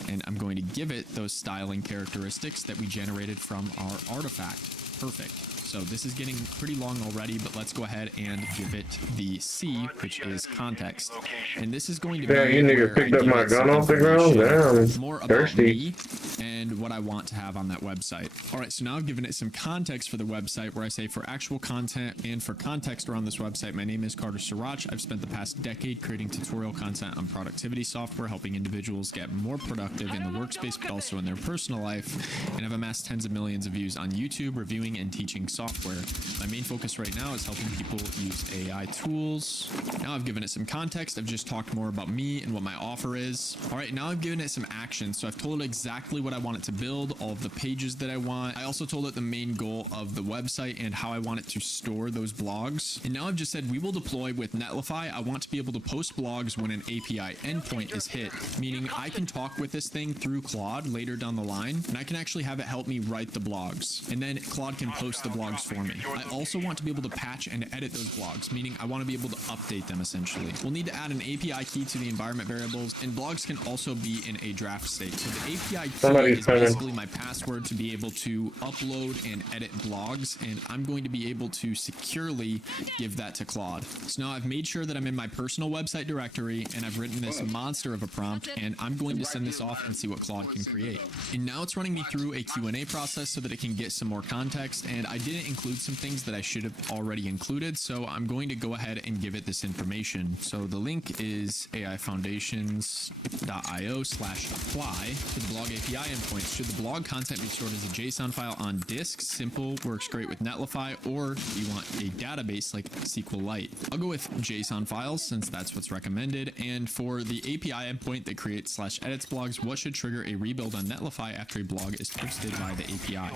and I'm going to give it those styling characteristics that we generated from our artifact. Perfect. So this is getting pretty long already, but let's go ahead and give it the C, which is context. And this is going to be you nigga picked up my gun off the ground? Damn, more about thirsty. me and what I want to have on that website. All right, so now I've given it some context for the website, where I say for actual content and for context around this website, my name is Carter Sriracha. I've spent the past decade creating tutorial content on productivity software, helping individuals get more productive in the workspace, but also in their personal life. And I've amassed tens of millions of views on YouTube, reviewing and teaching software. My main focus right now is helping people use AI tools. Now I've given it some context. I've just talked more about me and what my offer is. All right, now I've given it some actions. So I've told it exactly what I want it to build, all of the pages that I want. I also told it the main goal of the website and how I want it to store those blogs. And now I've just said we will deploy with Netlify. I want to be able to post blogs when an API endpoint is hit, meaning I can talk with this thing through Claude later down the line, and I can actually have it help me write the blogs. And then Claude can post the blogs for me. I also want to be able to patch and edit those blogs, meaning I want to be able to update them essentially. We'll need to add an API key to the environment variables, and blogs can also be in a draft state. So the API key is basically my password to be able to upload and edit blogs, and I'm going to be able to securely give that to Claude. So now I've made sure that I'm in my personal website directory, and I've written this monster of a prompt, and I'm going to send this off and see what Claude can create. And now it's running me through a Q&A process so that it can get some more context, and I did didn't include some things that I should have already included, so I'm going to go ahead and give it this information. So the link is aifoundations.io/apply to the blog API endpoints. Should the blog content be stored as a JSON file on disk? Simple, works great with Netlify, or you want a database like SQLite. I'll go with JSON files since that's what's recommended. And for the API endpoint that creates /edits blogs, what should trigger a rebuild on Netlify after a blog is posted by the API?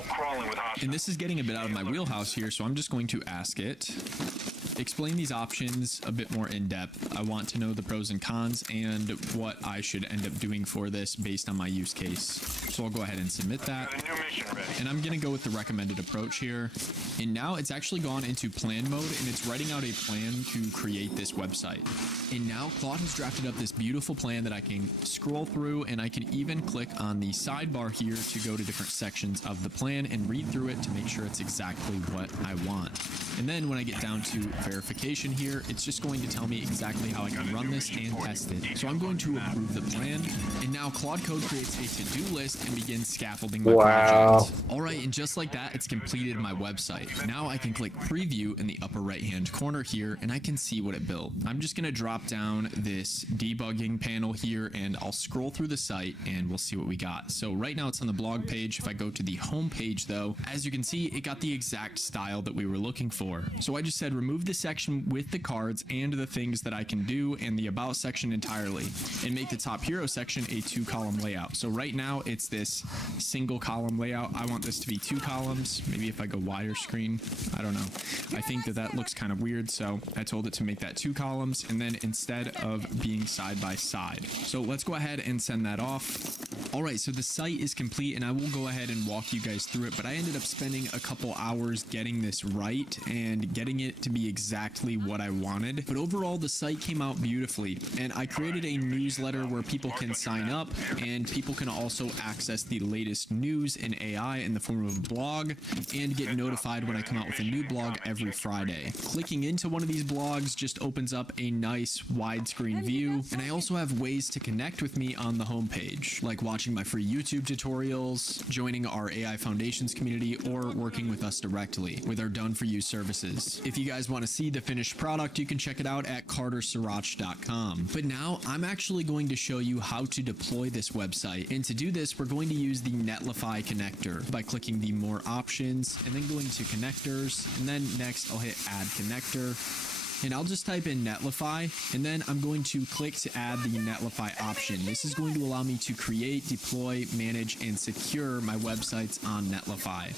And this is getting a bit out of my wheelhouse here, so I'm just going to ask it. Explain these options a bit more in depth. I want to know the pros and cons and what I should end up doing for this based on my use case. So I'll go ahead and submit that. And I'm going to go with the recommended approach here. And now it's actually gone into plan mode and it's writing out a plan to create this website. And now Claude has drafted up this beautiful plan that I can scroll through, and I can even click on the sidebar here to go to different sections of the plan and read through it to make sure it's exactly what I want. And then when I get down to verification here, it's just going to tell me exactly how I can run this and test it. So I'm going to approve the plan, and now Claude Code creates a to-do list and begins scaffolding my project. All right, and just like that, it's completed my website. Now I can click preview in the upper right-hand corner here, and I can see what it built. I'm just going to drop down this debugging panel here, and I'll scroll through the site, and we'll see what we got. So right now it's on the blog page. If I go to the home page, though, as you can see, it got the exact style that we were looking for. So I just said remove the section with the cards and the things that I can do and the about section entirely, and make the top hero section a 2-column layout. So right now it's this single column layout. I want this to be 2 columns. Maybe if I go wider screen, I don't know. I think that looks kind of weird, so I told it to make that 2 columns, and then instead of being side by side. So let's go ahead and send that off. All right, so the site is complete, and I will go ahead and walk you guys through it, but I ended up spending a couple hours getting this right and getting it to be exactly what I wanted. But overall, the site came out beautifully, and I created a newsletter where people can sign up, and people can also access the latest news in AI in the form of a blog and get notified when I come out with a new blog every Friday. Clicking into one of these blogs just opens up a nice widescreen view, and I also have ways to connect with me on the homepage, like watching my free YouTube tutorials, joining our AI Foundations community, or working with us directly with our done-for-you services. If you guys want to see the finished product, you can check it out at cartersrirac.com. But now I'm actually going to show you how to deploy this website, and to do this, we're going to use the Netlify connector by clicking the More Options and then going to Connectors, and then next I'll hit Add Connector. And I'll just type in Netlify, and then I'm going to click to add the Netlify option. This is going to allow me to create, deploy, manage, and secure my websites on Netlify.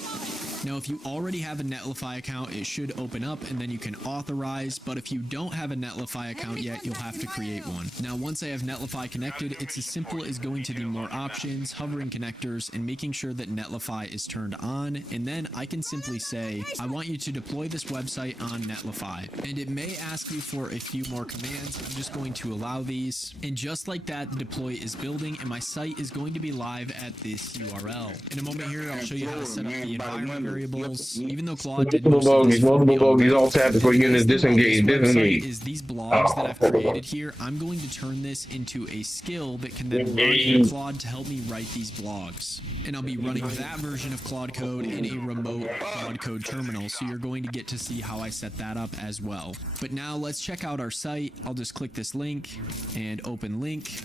Now, if you already have a Netlify account, it should open up, and then you can authorize, but if you don't have a Netlify account yet, you'll have to create one. Now, once I have Netlify connected, it's as simple as going to the More Options, hovering Connectors, and making sure that Netlify is turned on, and then I can simply say, I want you to deploy this website on Netlify, and it may ask you for a few more commands. I'm just going to allow these, and just like that, the deploy is building, and my site is going to be live at this URL. In a moment here, I'll show you how to set up the environment variables. Even though Claude did most of this for me already, all tapped for units disengage. Is these blogs that I've created here. I'm going to turn this into a skill that can then run in Claude to help me write these blogs. And I'll be running that version of Claude Code in a remote Claude Code terminal, so you're going to get to see how I set that up as well. But now let's check out our site. I'll just click this link and open link.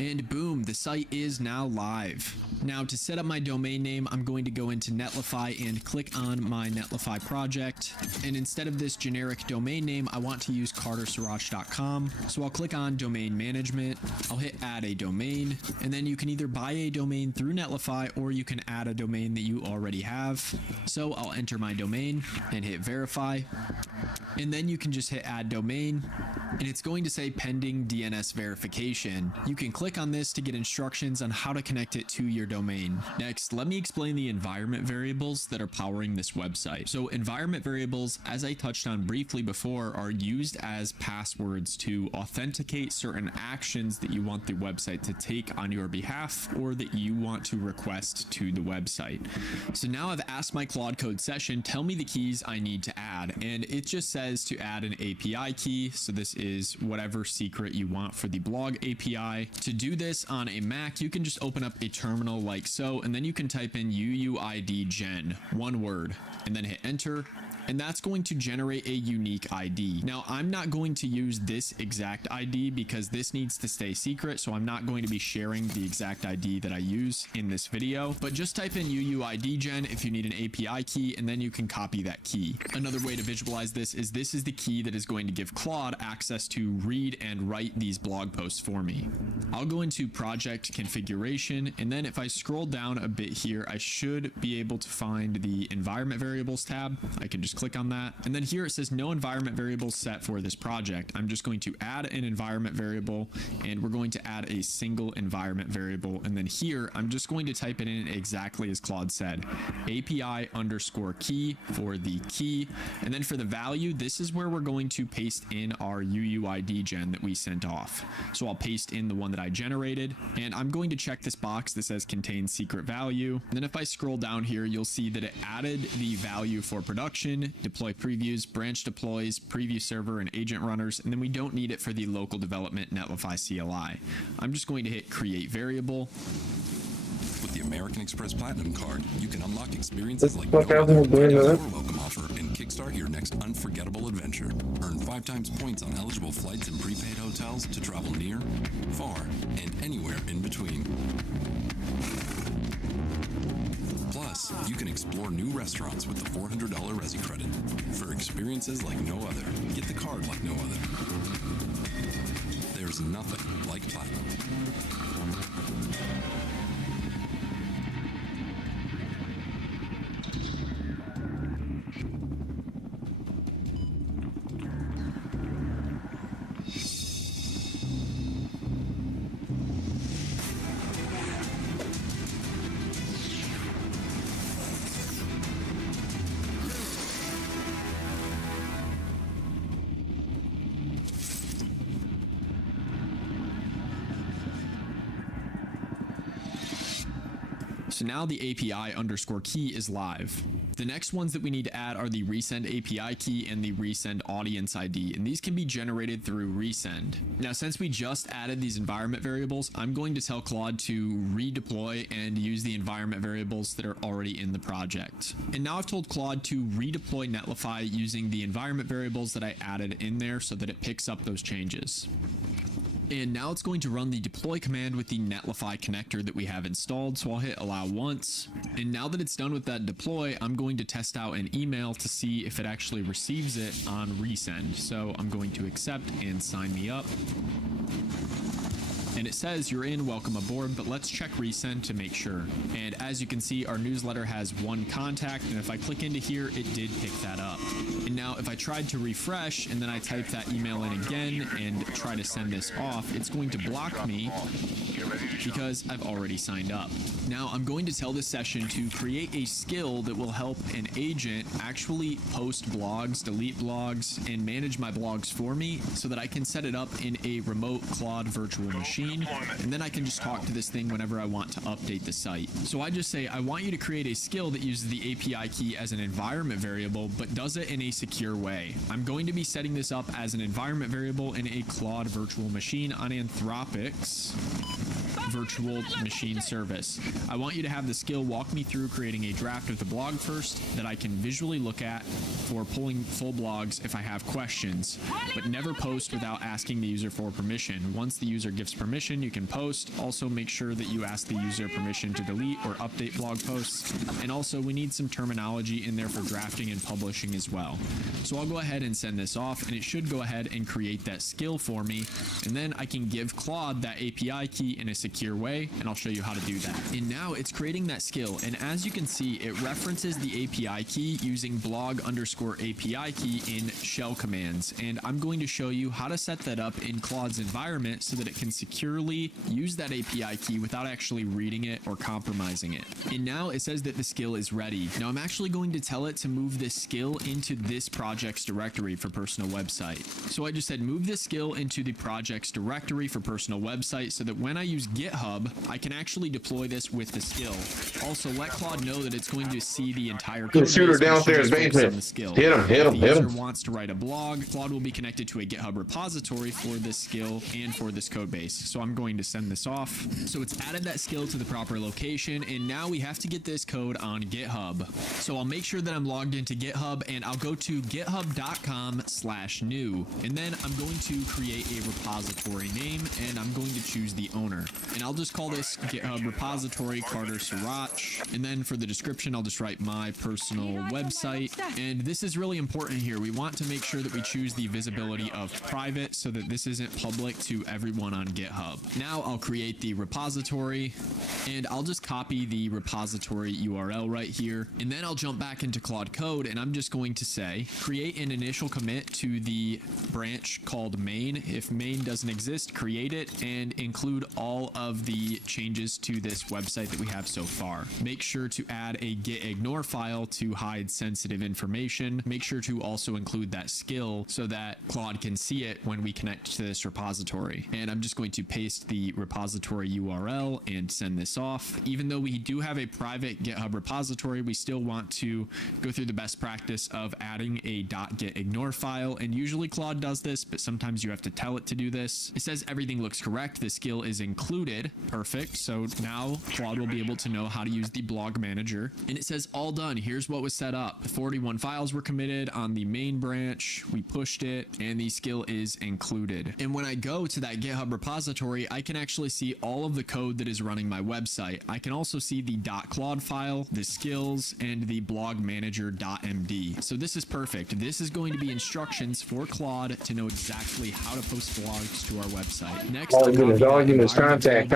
And boom, the site is now live. Now to set up my domain name, I'm going to go into Netlify and click on my Netlify project. And instead of this generic domain name, I want to use cartersrirac.com. So I'll click on domain management. I'll hit add a domain, and then you can either buy a domain through Netlify or you can add a domain that you already have. So I'll enter my domain and hit verify. And then you can just hit add domain, and it's going to say pending DNS verification. You can click on this to get instructions on how to connect it to your domain. Next, let me explain the environment variables that are powering this website. So environment variables, as I touched on briefly before, are used as passwords to authenticate certain actions that you want the website to take on your behalf or that you want to request to the website. So now I've asked my Claude Code session, tell me the keys I need to add, and it just says to add an API key. So this is whatever secret you want for the blog API. To do this on a Mac, you can just open up a terminal like so, and then you can type in UUID gen, one word, and then hit enter. And that's going to generate a unique ID. Now, I'm not going to use this exact ID because this needs to stay secret, so I'm not going to be sharing the exact ID that I use in this video, but just type in UUID gen if you need an API key, and then you can copy that key. Another way to visualize this is the key that is going to give Claude access to read and write these blog posts for me. I'll go into project configuration, and then if I scroll down a bit here, I should be able to find the environment variables tab. I can just click on that, and then here it says no environment variables set for this project. I'm just going to add an environment variable, and we're going to add a single environment variable, and then here I'm just going to type it in exactly as Claude said, API underscore key for the key, and then for the value, this is where we're going to paste in our UUID gen that we sent off. So I'll paste in the one that I generated, and I'm going to check this box that says contain secret value. And then if I scroll down here, you'll see that it added the value for production, deploy previews, branch deploys, preview server, and agent runners, and then we don't need it for the local development Netlify CLI. I'm just going to hit create variable. With the American Express Platinum card, you can unlock experiences like Fuck out of here, welcome offer and kickstart your next unforgettable adventure. Earn 5 times points on eligible flights and prepaid hotels to travel near, far, and anywhere in between. Plus, you can explore new restaurants with the $400 Resi credit for experiences like no other. Get the card like no other. There's nothing like Platinum. So now the API underscore key is live. The next ones that we need to add are the resend API key and the resend audience ID, and these can be generated through resend. Now, since we just added these environment variables, I'm going to tell Claude to redeploy and use the environment variables that are already in the project. And now I've told Claude to redeploy Netlify using the environment variables that I added in there so that it picks up those changes. And now it's going to run the deploy command with the Netlify connector that we have installed. So I'll hit allow once. And now that it's done with that deploy, I'm going to test out an email to see if it actually receives it on resend. So I'm going to accept and sign me up. And it says you're in, welcome aboard, but let's check resend to make sure. And as you can see, our newsletter has one contact, and if I click into here, it did pick that up. And now if I tried to refresh and then I type that email in again and try to send this off, it's going to block me because I've already signed up. Now I'm going to tell this session to create a skill that will help an agent actually post blogs, delete blogs, and manage my blogs for me so that I can set it up in a remote Claude virtual machine. And then I can just talk to this thing whenever I want to update the site. So I just say, I want you to create a skill that uses the API key as an environment variable, but does it in a secure way. I'm going to be setting this up as an environment variable in a Claude virtual machine on Anthropic's virtual machine service. I want you to have the skill walk me through creating a draft of the blog first that I can visually look at for pulling full blogs if I have questions, but never post without asking the user for permission. Once the user gives permission, you can post. Also make sure that you ask the user permission to delete or update blog posts. And also we need some terminology in there for drafting and publishing as well. So I'll go ahead and send this off, and it should go ahead and create that skill for me. And then I can give Claude that API key in a secure way, and I'll show you how to do that. And now it's creating that skill, and as you can see, it references the API key using blog underscore API key in shell commands. And I'm going to show you how to set that up in Claude's environment so that it can securely use that API key without actually reading it or compromising it. And now it says that the skill is ready. Now I'm actually going to tell it to move this skill into this project's directory for personal website. So I just said move this skill into the project's directory for personal website so that when I use Git GitHub, I can actually deploy this with the skill. Also, let Claude know that it's going to see the entire code Shooter base, downstairs just focus on basement. the skill. Hit him, hit If him, the hit user him. wants to write a blog, Claude will be connected to a GitHub repository for this skill and for this code base. So I'm going to send this off. So it's added that skill to the proper location, and now we have to get this code on GitHub. So I'll make sure that I'm logged into GitHub, and I'll go to github.com/new, and then I'm going to create a repository name, and I'm going to choose the owner. And I'll just call this GitHub repository Carter Sriracha, and then for the description, I'll just write my personal website. And this is really important here. We want to make sure that we choose the visibility of private so that this isn't public to everyone on GitHub. Now I'll create the repository, and I'll just copy the repository URL right here, and then I'll jump back into Claude Code, and I'm just going to say create an initial commit to the branch called main. If main doesn't exist, create it and include all of the changes to this website that we have so far. Make sure to add a git ignore file to hide sensitive information. Make sure to also include that skill so that Claude can see it when we connect to this repository. And I'm just going to paste the repository URL and send this off. Even though we do have a private GitHub repository, we still want to go through the best practice of adding a .git ignore file. And usually Claude does this, but sometimes you have to tell it to do this. It says everything looks correct. The skill is included. Perfect. So now Claude will be able to know how to use the blog manager. And it says all done. Here's what was set up. 41 files were committed on the main branch. We pushed it, and the skill is included. And when I go to that GitHub repository, I can actually see all of the code that is running my website. I can also see the .claude file, the skills, and the blog manager.md. So this is perfect. This is going to be instructions for Claude to know exactly how to post blogs to our website. Next, All units, contact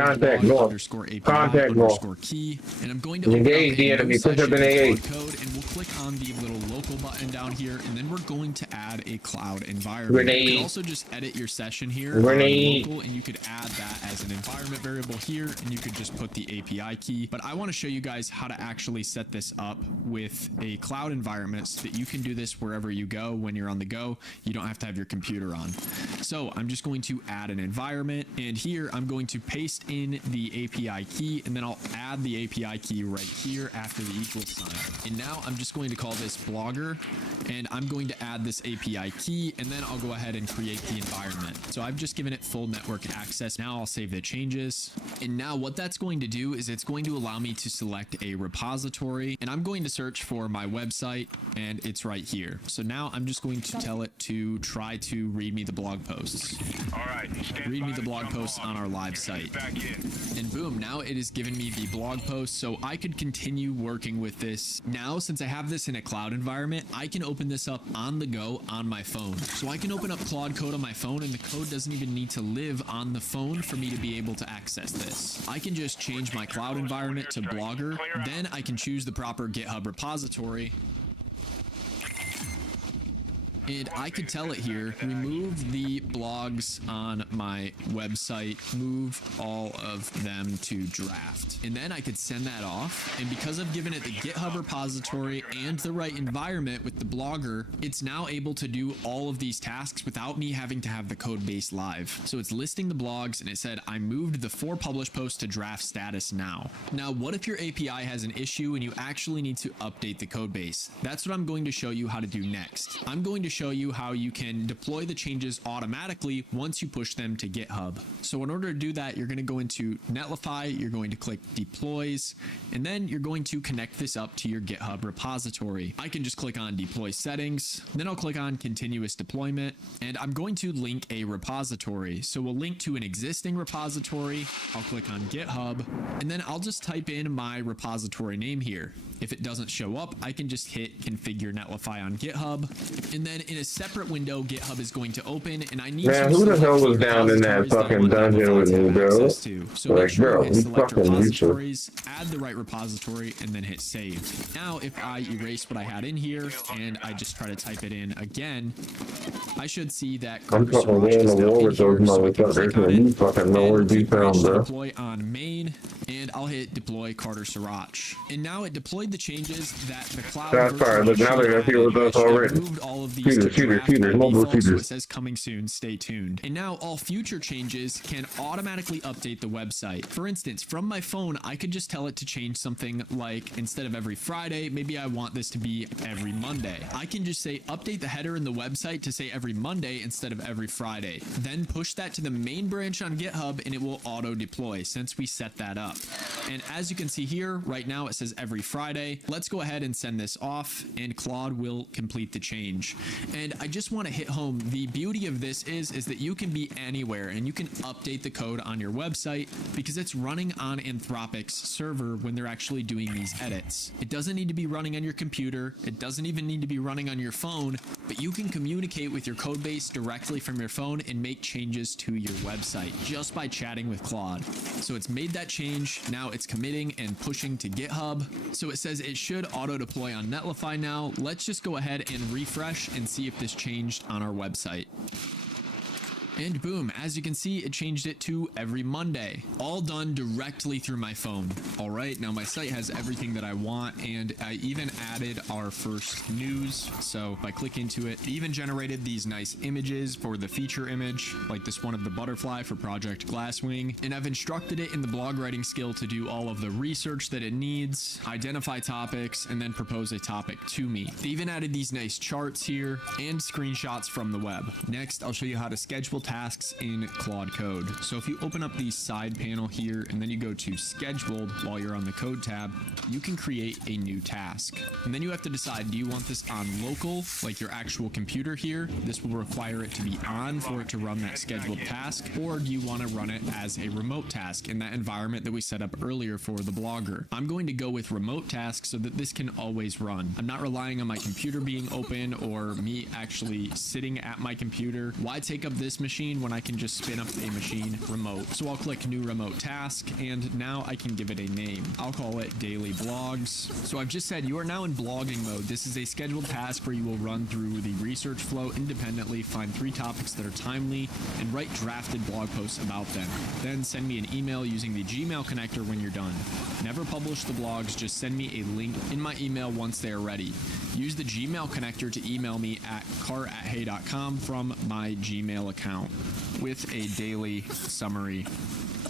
north. Contact north. Key, and I'm going to engage the enemy. Push up in AA. Code, and we'll click on the little local button down here, and then we're going to add a cloud environment. Grenade. You can also just edit your session here Grenade. on local, and you could add that as an environment variable here, and you could just put the API key. But I want to show you guys how to actually set this up with a cloud environment so that you can do this wherever you go. When you're on the go, you don't have to have your computer on. So I'm just going to add an environment, and here I'm going to paste in the API key, and then I'll add the API key right here after the equal sign. And now I'm just going to call this blogger, and I'm going to add this API key, and then I'll go ahead and create the environment. So I've just given it full network access. Now I'll save the changes. And now what that's going to do is it's going to allow me to select a repository, and I'm going to search for my website, and it's right here. So now I'm just going to tell it to try to read me the blog posts. All right, Read me the blog posts on our live site. And boom, now it has given me the blog post, so I could continue working with this. Now, since I have this in a cloud environment, I can open this up on the go on my phone. So I can open up Claude Code on my phone, and the code doesn't even need to live on the phone for me to be able to access this. I can just change my cloud environment to Blogger, then I can choose the proper GitHub repository, and I could tell it here, remove the blogs on my website, move all of them to draft. And then I could send that off. And because I've given it the GitHub repository and the right environment with the blogger, it's now able to do all of these tasks without me having to have the code base live. So it's listing the blogs, and it said, I moved the 4 published posts to draft status now. Now, what if your API has an issue and you actually need to update the code base? That's what I'm going to show you how to do next. I'm going to show you how you can deploy the changes automatically once you push them to GitHub. So in order to do that, you're going to go into Netlify, you're going to click deploys, and then you're going to connect this up to your GitHub repository. I can just click on deploy settings, then I'll click on continuous deployment, and I'm going to link a repository. So we'll link to an existing repository. I'll click on GitHub, and then I'll just type in my repository name here. If it doesn't show up, I can just hit configure Netlify on GitHub, and then in a separate window, GitHub is going to open, and I need Man, who the hell was down in that fucking dungeon with me, bro? So Like, bro, hit we select fucking repositories, add the right repository, and then hit save. Now, if I erase what I had in here and I just try to type it in again, I should see that I'm fucking going to war with those motherfuckers, man. You fucking know where to be found, bro. Deploy on main, and I'll hit deploy Carter Sriracha. And now it deployed the changes that the cloud That's fine. Look, now they're here with us already. moved all of these to draft by mobile default, so it shooters. says coming soon, stay tuned. And now all future changes can automatically update the website. For instance, from my phone, I could just tell it to change something like, instead of every Friday, maybe I want this to be every Monday. I can just say update the header in the website to say every Monday instead of every Friday. Then push that to the main branch on GitHub and it will auto deploy since we set that up. And as you can see here, right now it says every Friday. Let's go ahead and send this off and Claude will complete the change. And I just want to hit home, the beauty of this is that you can be anywhere and you can update the code on your website because it's running on Anthropic's server when they're actually doing these edits. It doesn't need to be running on your computer. It doesn't even need to be running on your phone, but you can communicate with your code base directly from your phone and make changes to your website just by chatting with Claude. So it's made that change. Now it's committing and pushing to GitHub. So it says it should auto deploy on Netlify now. Let's just go ahead and refresh and see if this changed on our website. And boom, as you can see, it changed it to every Monday, all done directly through my phone. All right, now my site has everything that I want, and I even added our first news. So if I click into it, it even generated these nice images for the feature image, like this one of the butterfly for Project Glasswing. And I've instructed it in the blog writing skill to do all of the research that it needs, identify topics, and then propose a topic to me. They even added these nice charts here and screenshots from the web. Next, I'll show you how to schedule tasks in Claude Code. So if you open up the side panel here and then you go to scheduled while you're on the code tab, you can create a new task. And then you have to decide, do you want this on local, like your actual computer here? This will require it to be on for it to run that scheduled task, or do you want to run it as a remote task in that environment that we set up earlier for the blogger? I'm going to go with remote tasks so that this can always run. I'm not relying on my computer being open or me actually sitting at my computer. Why take up this machine when I can just spin up a machine remote? So I'll click new remote task and now I can give it a name. I'll call it daily blogs. So I've just said you are now in blogging mode. This is a scheduled task where you will run through the research flow independently, find 3 topics that are timely, and write drafted blog posts about them. Then send me an email using the Gmail connector when you're done. Never publish the blogs, just send me a link in my email once they are ready. Use the Gmail connector to email me at car@hey.com from my Gmail account with a daily summary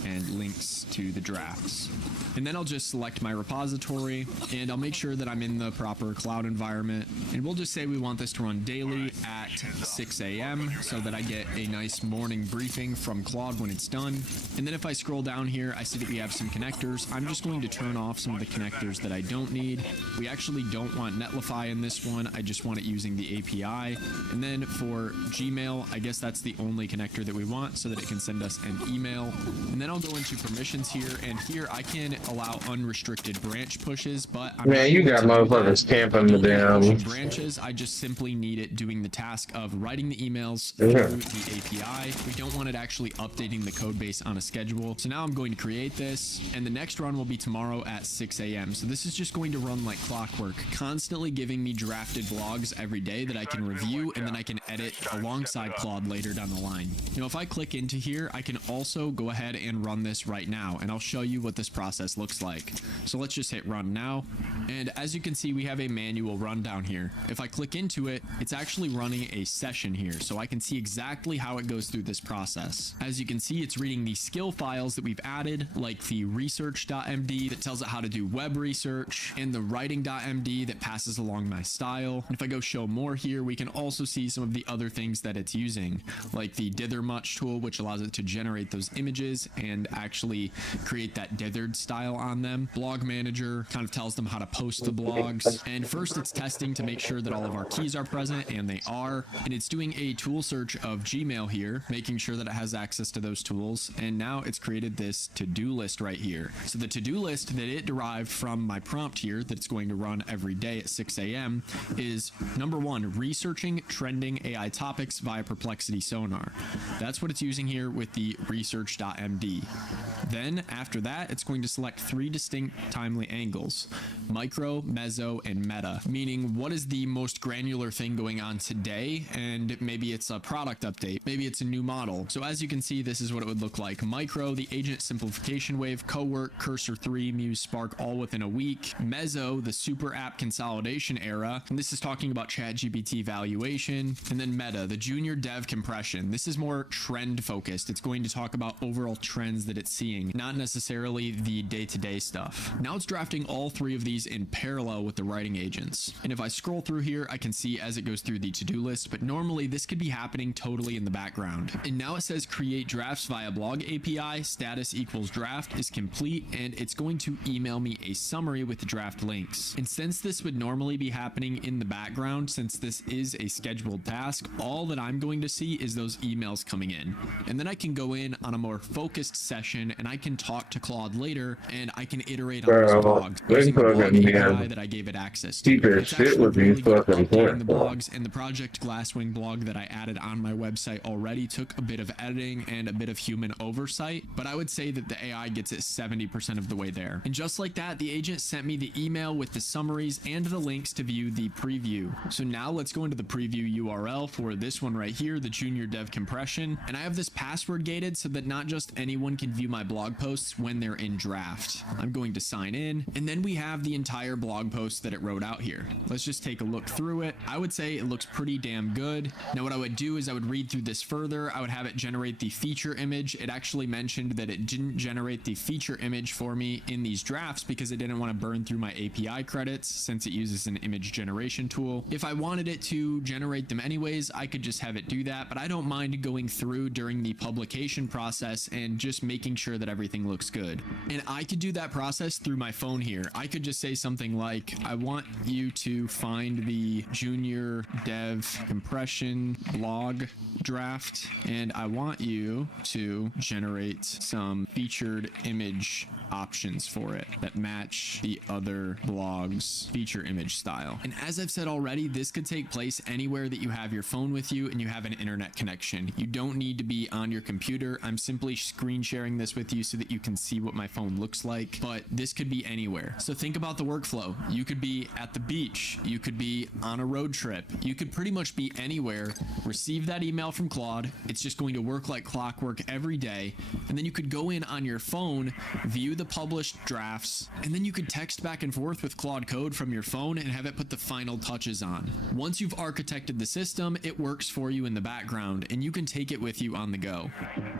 and links to the drafts. And then I'll just select my repository and I'll make sure that I'm in the proper cloud environment. And we'll just say we want this to run daily at 6 a.m. so that I get a nice morning briefing from Claude when it's done. And then if I scroll down here, I see that we have some connectors. I'm just going to turn off some of the connectors that I don't need. We actually don't want Netlify in this one. I just want it using the API. And then for Gmail, I guess that's the only connector that we want so that it can send us an email. And then I'll go into permissions here, and here I can allow unrestricted branch pushes, but I'm Man, you got motherfuckers camping the damn branches. I just simply need it doing the task of writing the emails through the API. We don't want it actually updating the code base on a schedule. So now I'm going to create this, and the next run will be tomorrow at 6 a.m. So this is just going to run like clockwork, constantly giving me drafted blogs every day that I can review and then I can edit alongside Claude later down the line. You know, if I click into here, I can also go ahead and run this right now, and I'll show you what this process looks like. So let's just hit run now, and as you can see, we have a manual run down here. If I click into it, it's actually running a session here, so I can see exactly how it goes through this process. As you can see, it's reading the skill files that we've added, like the research.md that tells it how to do web research, and the writing.md that passes along my style. And if I go show more here, we can also see some of the other things that it's using, like the dither much tool, which allows it to generate those images and actually create that dithered style on them. Blog manager kind of tells them how to post the blogs. And first it's testing to make sure that all of our keys are present, and they are. And it's doing a tool search of Gmail here, making sure that it has access to those tools. And now it's created this to-do list right here. So the to-do list that it derived from my prompt here that it's going to run every day at 6 a.m. is number 1, researching trending AI topics via Perplexity Sonar. That's what it's using here with the research.md. HGB. Then, after that, it's going to select 3 distinct timely angles: micro, meso, and meta, meaning what is the most granular thing going on today, and maybe it's a product update, maybe it's a new model. So as you can see, this is what it would look like. Micro, the agent simplification wave, cowork, Cursor 3, Muse, Spark, all within a week. Meso, the super app consolidation era, and this is talking about ChatGPT valuation. And then meta, the junior dev compression. This is more trend focused. It's going to talk about overall trends that it's seeing, not necessarily the day-to-day stuff. Now it's drafting all 3 of these in parallel with the writing agents. And if I scroll through here, I can see as it goes through the to-do list, but normally this could be happening totally in the background. And now it says create drafts via blog API, status equals draft is complete, and it's going to email me a summary with the draft links. And since this would normally be happening in the background, since this is a scheduled task, all that I'm going to see is those emails coming in. And then I can go in on a more focused session and I can talk to Claude later and I can iterate on this blog using the blog API that I gave it access to. It's actually really good updating the blogs, and the Project Glasswing blog that I added on my website already took a bit of editing and a bit of human oversight, but I would say that the AI gets it 70% of the way there. And just like that, the agent sent me the email with the summaries and the links to view the preview. So now let's go into the preview URL for this one right here, the junior dev compression. And I have this password gated so that not just anyone can view my blog posts when they're in draft. I'm going to sign in, and then we have the entire blog post that it wrote out here. Let's just take a look through it. I would say it looks pretty damn good. Now what I would do is I would read through this further. I would have it generate the feature image. It actually mentioned that it didn't generate the feature image for me in these drafts because it didn't want to burn through my API credits since it uses an image generation tool. If I wanted it to generate them anyways, I could just have it do that, but I don't mind going through during the publication process and just making sure that everything looks good. And I could do that process through my phone here. I could just say something like, I want you to find the junior dev compression blog draft, and I want you to generate some featured image options for it that match the other blog's feature image style. And as I've said already, this could take place anywhere that you have your phone with you and you have an internet connection. You don't need to be on your computer. I'm simply screen sharing this with you so that you can see what my phone looks like, but this could be anywhere. So think about the workflow. You could be at the beach, you could be on a road trip, you could pretty much be anywhere, receive that email from Claude. It's just going to work like clockwork every day, and then you could go in on your phone, view the published drafts, and then you could text back and forth with Claude Code from your phone and have it put the final touches on. Once you've architected the system, it works for you in the background and you can take it with you on the go.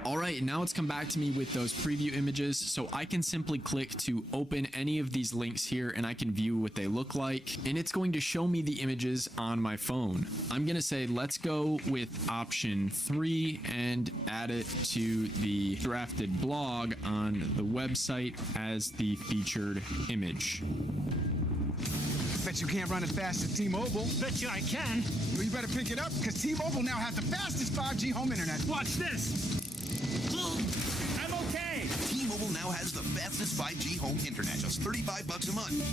All right, now it's come back to me with those preview images, so I can simply click to open any of these links here and I can view what they look like, and it's going to show me the images on my phone. I'm gonna say let's go with option 3 and add it to the drafted blog on the website as the featured image. Bet you can't run as fast as T-Mobile. Bet you I can. Well, you better pick it up, because T-Mobile now has the fastest 5G home internet. Watch this. I'm okay. T-Mobile now has the fastest 5G home internet, just $35 a month.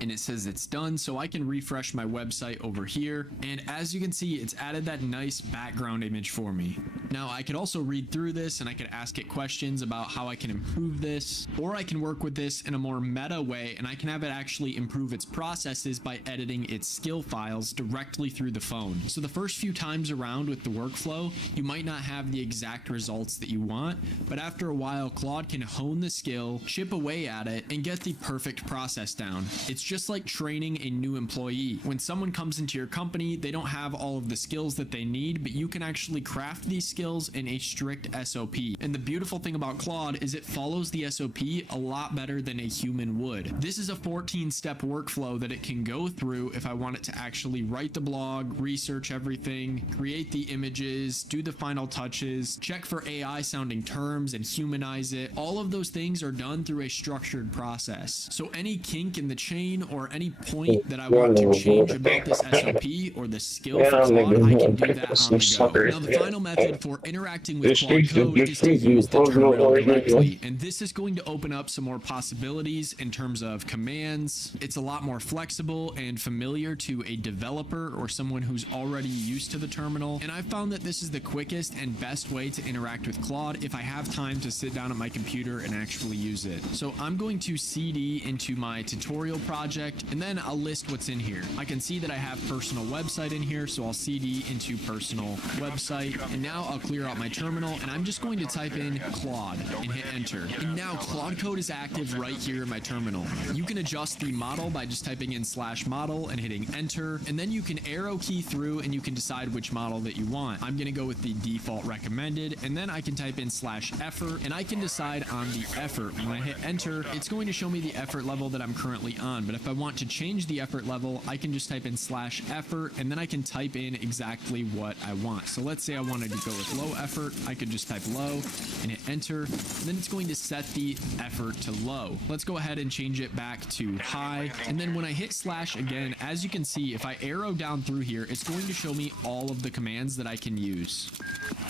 And it says it's done, so I can refresh my website over here, and as you can see, it's added that nice background image for me. Now I could also read through this and I could ask it questions about how I can improve this, or I can work with this in a more meta way and I can have it actually improve its processes by editing its skill files directly through the phone. So the first few times around with the workflow, you might not have the exact results that you want, but after a while, Claude can hone the skill, chip away at it, and get the perfect process down. It's just like training a new employee. When someone comes into your company, they don't have all of the skills that they need, but you can actually craft these skills skills and a strict SOP. And the beautiful thing about Claude is it follows the SOP a lot better than a human would. This is a 14-step workflow that it can go through if I want it to actually write the blog, research everything, create the images, do the final touches, check for AI sounding terms and humanize it. All of those things are done through a structured process. So any kink in the chain or any point that I want to change about this SOP or the skill for Claude, I can do that on the go. Now, the final method for interacting with Claude Code is to use the terminal directly. And this is going to open up some more possibilities in terms of commands. It's a lot more flexible and familiar to a developer or someone who's already used to the terminal. And I found that this is the quickest and best way to interact with Claude if I have time to sit down at my computer and actually use it. So I'm going to CD into my tutorial project, and then I'll list what's in here. I can see that I have personal website in here, so I'll CD into personal website. And now I'll clear out my terminal, and I'm just going to type in Claude and hit enter. And now Claude Code is active right here in my terminal. You can adjust the model by just typing in /model and hitting enter, and then you can arrow key through and you can decide which model that you want. I'm going to go with the default recommended, and then I can type in /effort, and I can decide on the effort. When I hit enter, it's going to show me the effort level that I'm currently on, but if I want to change the effort level, I can just type in /effort, and then I can type in exactly what I want. So let's say I wanted to go with low effort, I could just type low and hit enter, and then it's going to set the effort to low. Let's go ahead and change it back to high, and then when I hit / again, as you can see, if I arrow down through here, it's going to show me all of the commands that I can use.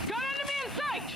Got enemy in sight!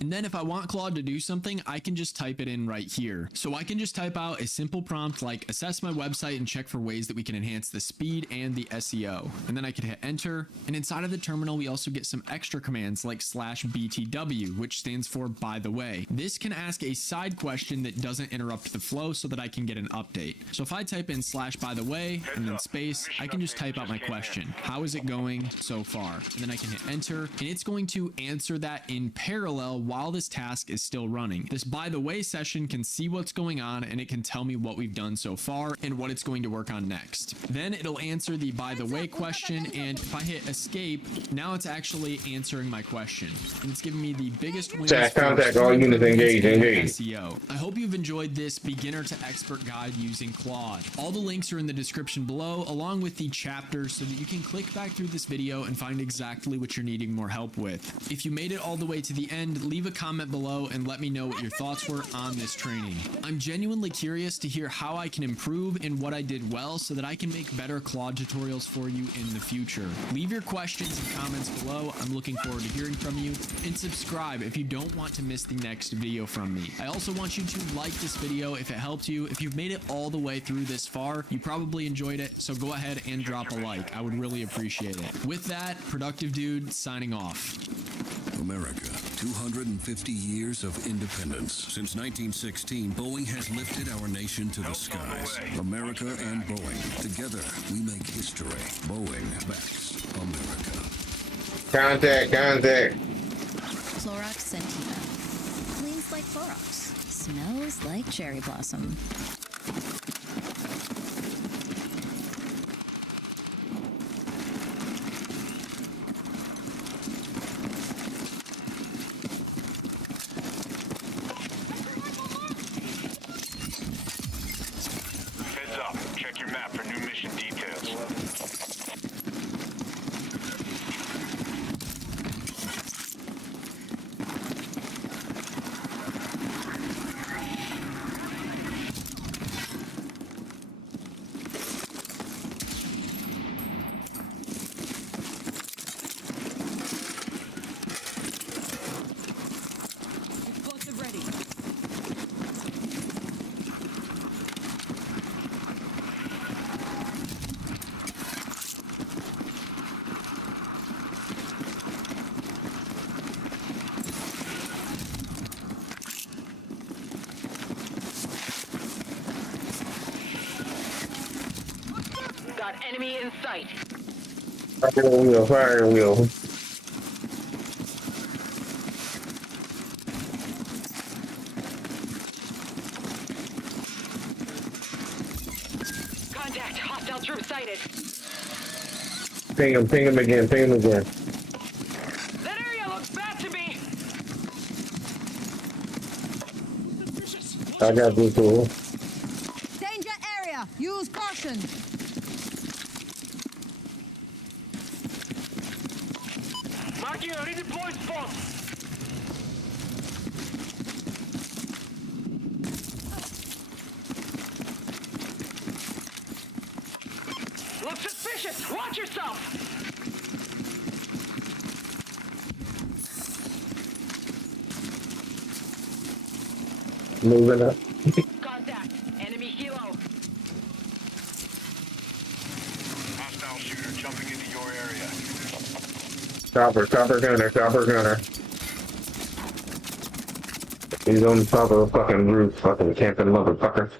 And then if I want Claude to do something, I can just type it in right here. So I can just type out a simple prompt like assess my website and check for ways that we can enhance the speed and the SEO. And then I can hit enter. And inside of the terminal, we also get some extra commands like /BTW, which stands for by the way. This can ask a side question that doesn't interrupt the flow so that I can get an update. So if I type in /by the way and then space, I can just type out my question. How is it going so far? And then I can hit enter, and it's going to answer that in parallel while this task is still running. This by the way session can see what's going on, and it can tell me what we've done so far and what it's going to work on next. Then it'll answer the by the way question, and if I hit escape, now it's actually answering my question. And it's giving me the biggest wins for Contact all units engaged. SEO. I hope you've enjoyed this beginner to expert guide using Claude. All the links are in the description below, along with the chapters, so that you can click back through this video and find exactly what you're needing more help with. If you made it all the way to the end, leave a comment below and let me know what your thoughts were on this training. I'm genuinely curious to hear how I can improve and what I did well so that I can make better Claude tutorials for you in the future. Leave your questions and comments below. I'm looking forward to hearing from you, and subscribe if you don't want to miss the next video from me. I also want you to like this video if it helped you. If you've made it all the way through this far, you probably enjoyed it, so go ahead and drop a like. I would really appreciate it. With that, Productive Dude signing off. America, 250 years of independence. Since 1916, Boeing has lifted our nation to the skies. America and Boeing, together we make history. Boeing backs America. Contact. Clorox Sentiva. Cleans like Clorox. Smells like cherry blossom. Heads up. Check your map for new mission details. Explosive ready. Got enemy in sight. Fire wheel. Contact. Hostile troop sighted. Ping him again. That I got this tool. Danger area. Use caution. Marking a redeploy spot. Look suspicious. Watch yourself. Moving up. Contact. Enemy helo. Hostile shooter jumping into your area. Copper gunner. He's on top of the fucking roof, fucking camping motherfucker.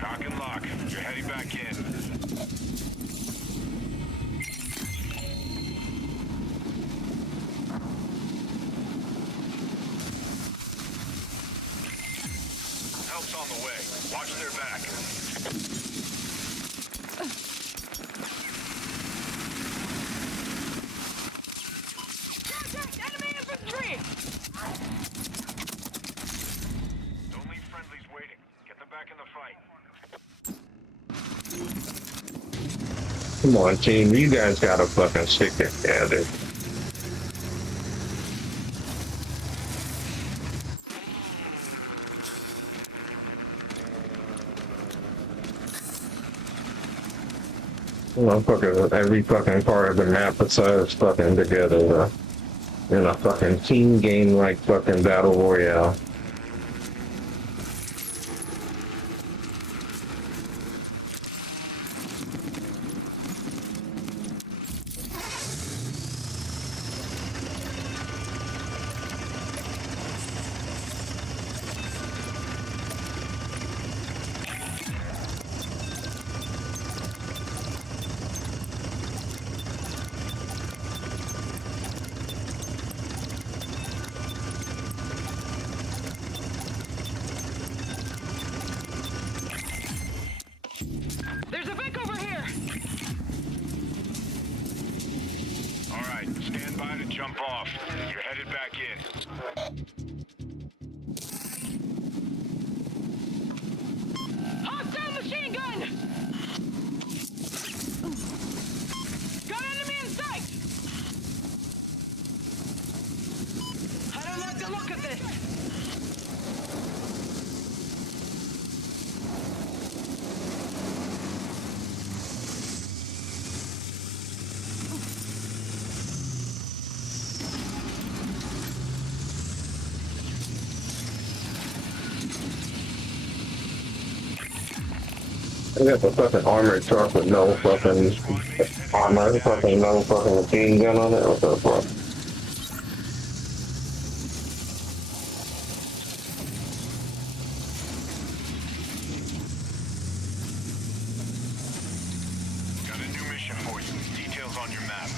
Cock and lock. You're heading back in. Help's on the way. Watch their back. Contact enemy infantry. Don't leave friendlies waiting. Get them back in the fight. Come on, team. You guys gotta fucking stick together. Well, fucking every fucking part of the map besides fucking together in a fucking team game like fucking Battle Royale. There's a Vic over here. All right, stand by to jump off. You're headed back in. Hostile machine gun. Got enemy in sight. I don't like the look of this. I got the fucking armored truck with no fucking armor, fucking no fucking machine gun on it. What the fuck? Got a new mission for you. Details on your map.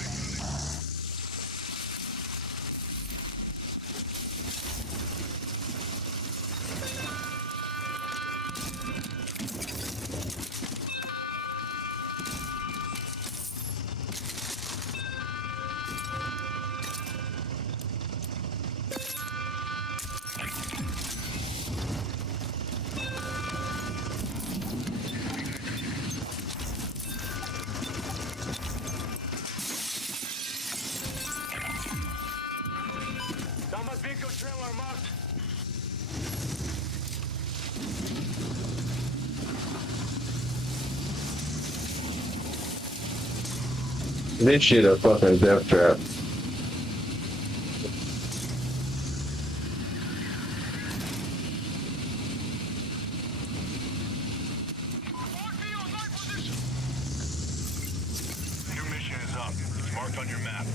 Vehicle trailer marked. This shit a fucking death trap. New mission is up. It's marked on your map.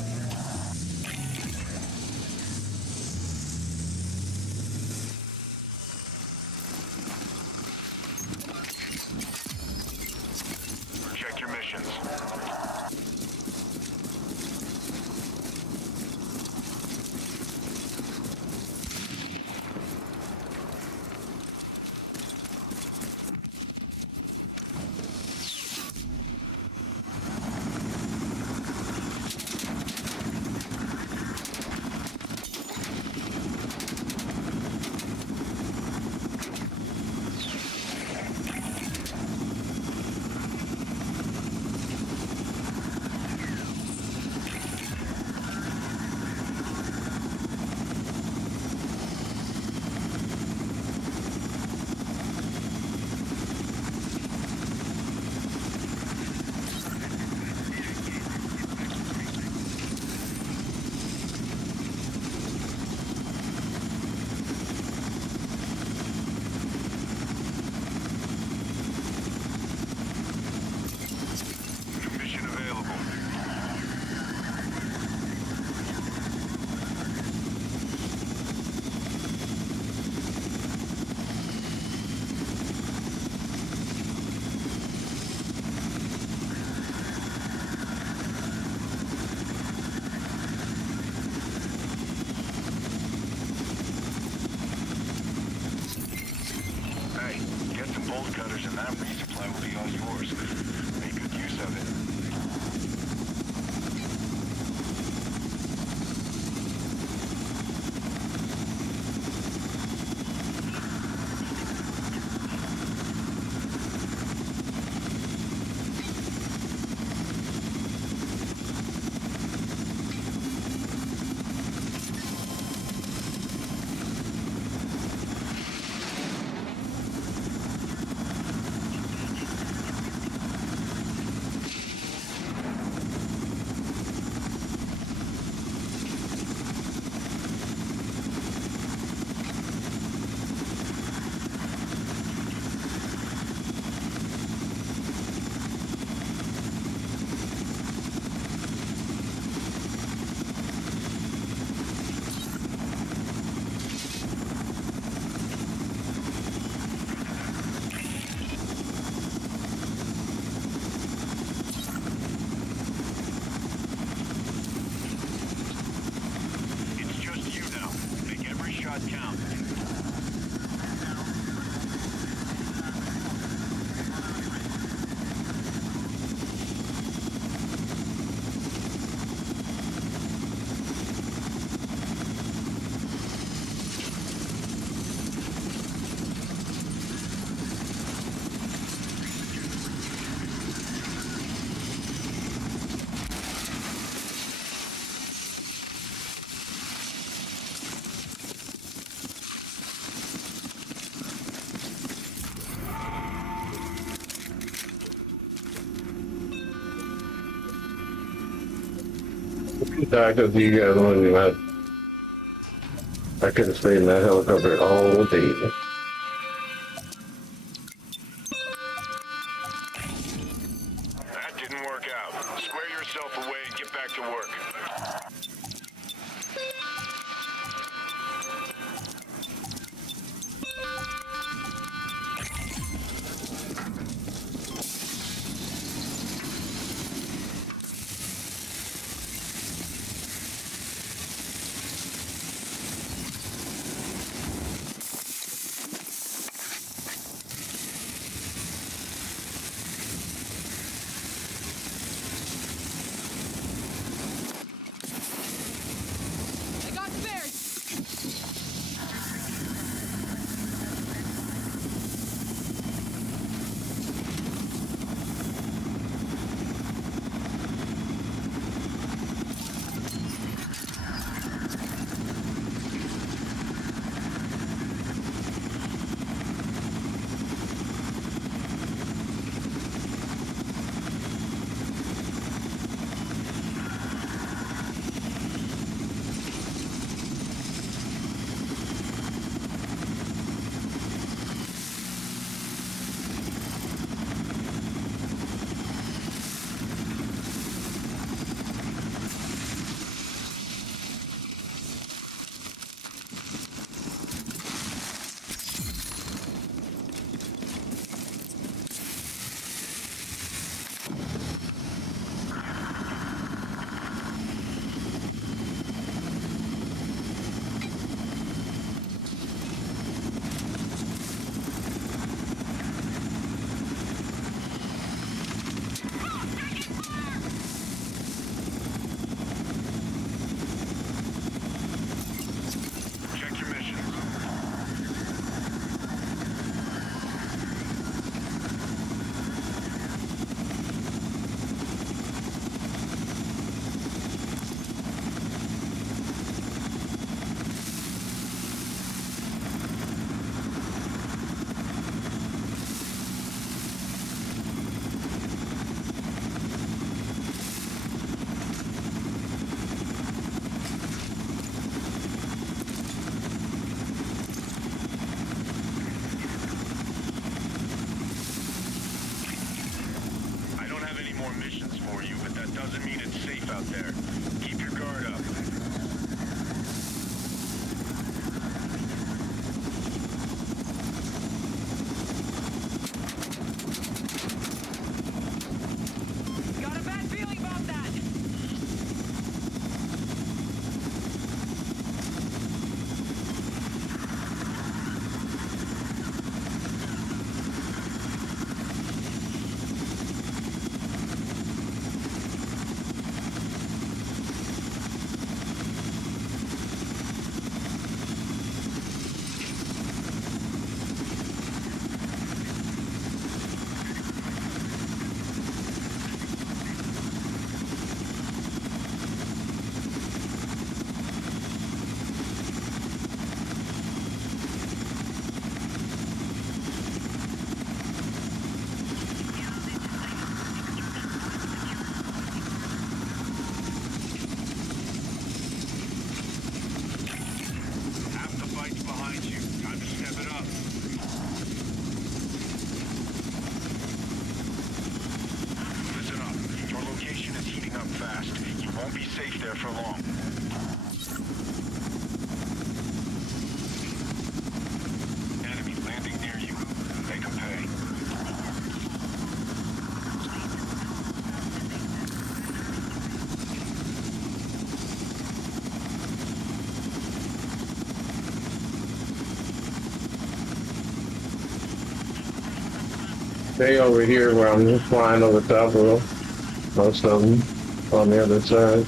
Get some bolt cutters and that resupply will be all yours. Make good use of it. Count. I could see you guys wanted that. I could have stayed in that helicopter all day. That didn't work out. Square yourself away and get back to work. Missions for you, but that doesn't mean it's safe out there. Keep your guard up. Got a bad feeling about that. Won't be safe there for long. Enemy landing near you. Make them pay. They over here where I'm just flying over top of them. Most of them on the other side.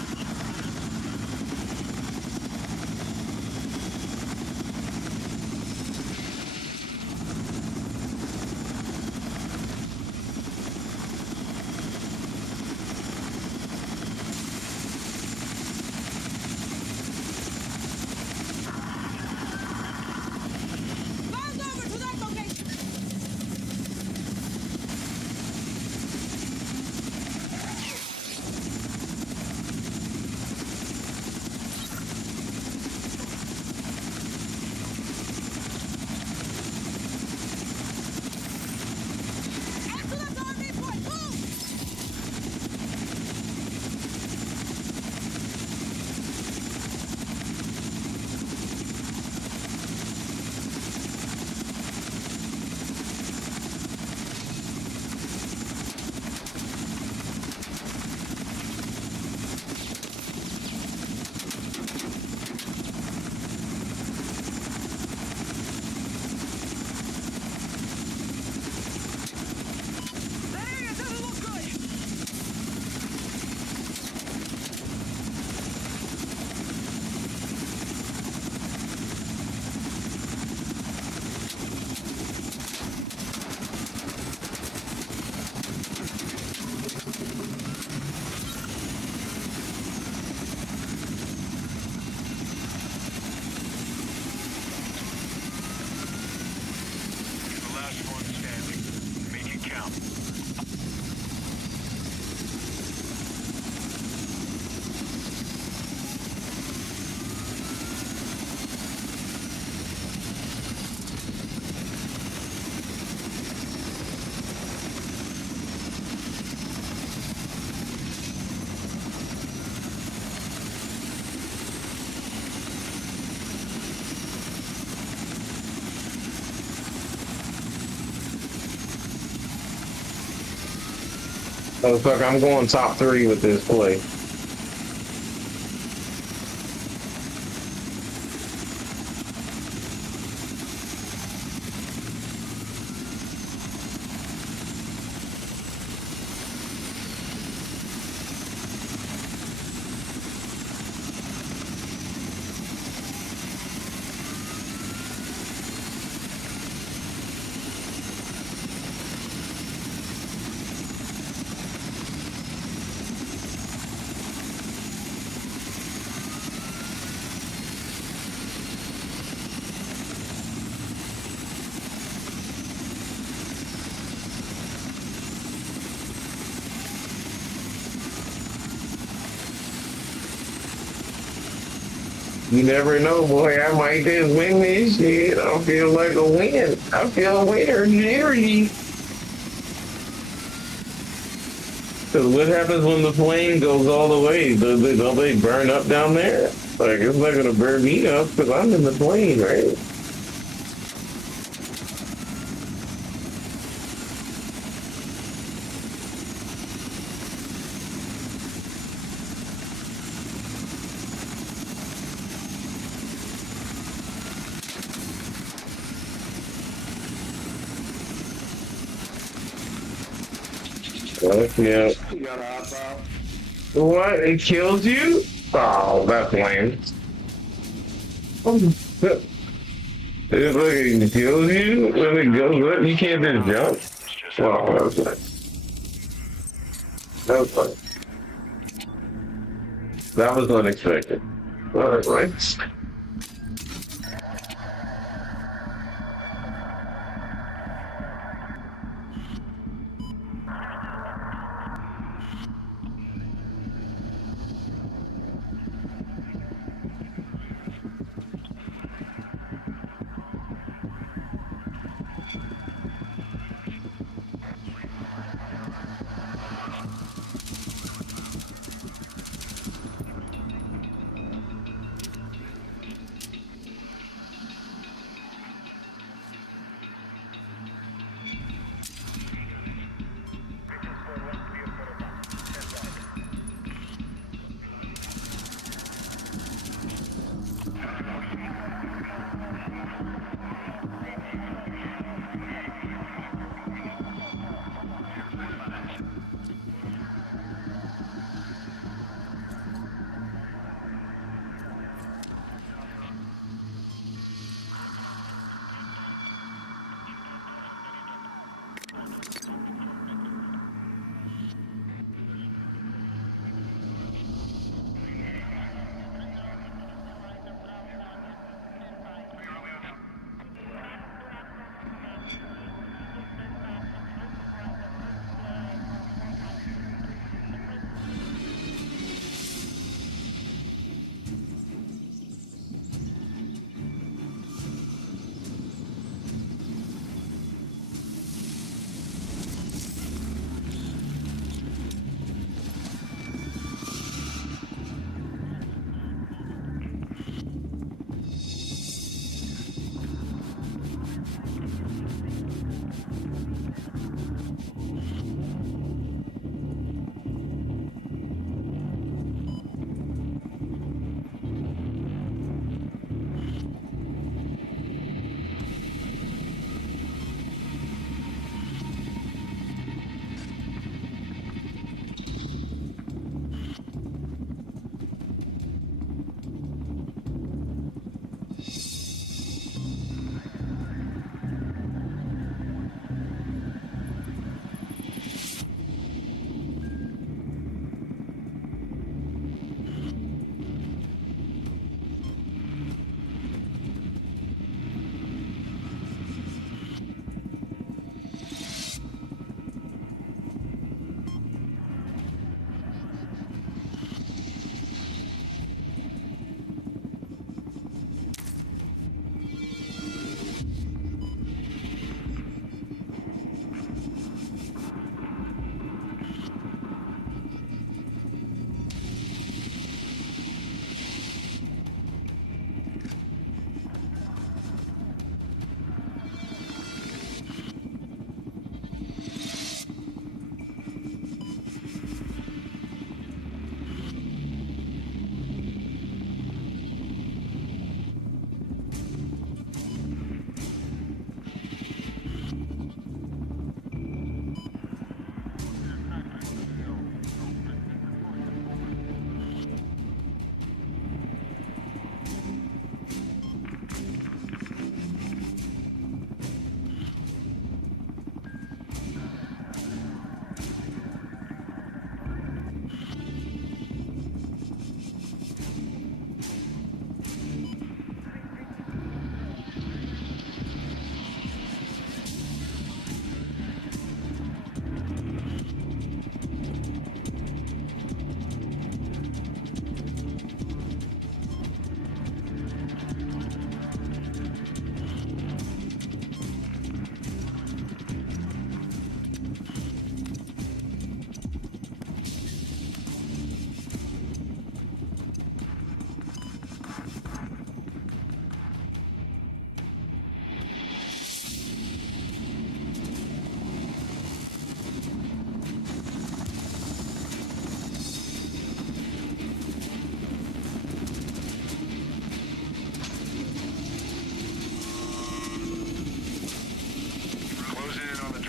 Motherfucker, I'm going top 3 with this play. You never know, boy. I might just win this shit. I feel like a win. I feel a winner energy. Because what happens when the plane goes all the way? Don't they burn up down there? Like, it's not going to burn me up because I'm in the plane, right? Yeah. What? It kills you? Oh, that's lame. It fucking kills you when it goes up. You can't just jump. Oh, that's nice. That was fun. That was unexpected. Alright.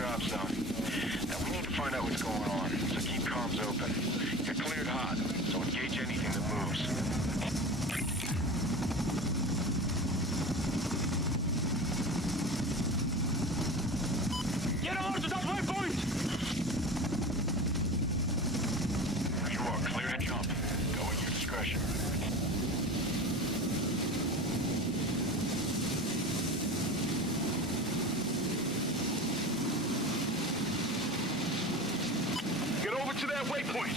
drop zone. Now we need to find out what's going on, so keep comms open. You're cleared hot, so engage anything that moves. Get on to that waypoint! You are clear to jump. Go at your discretion. Get over to that waypoint!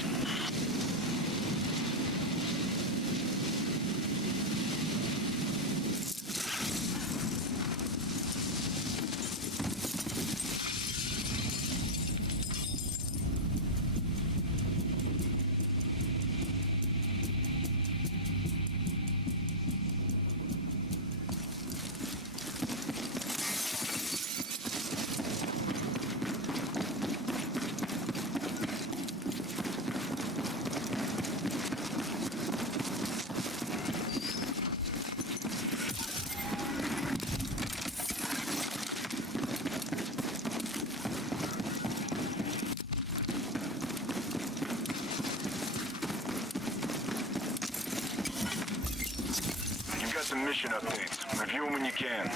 You've got some mission updates. Review them when you can.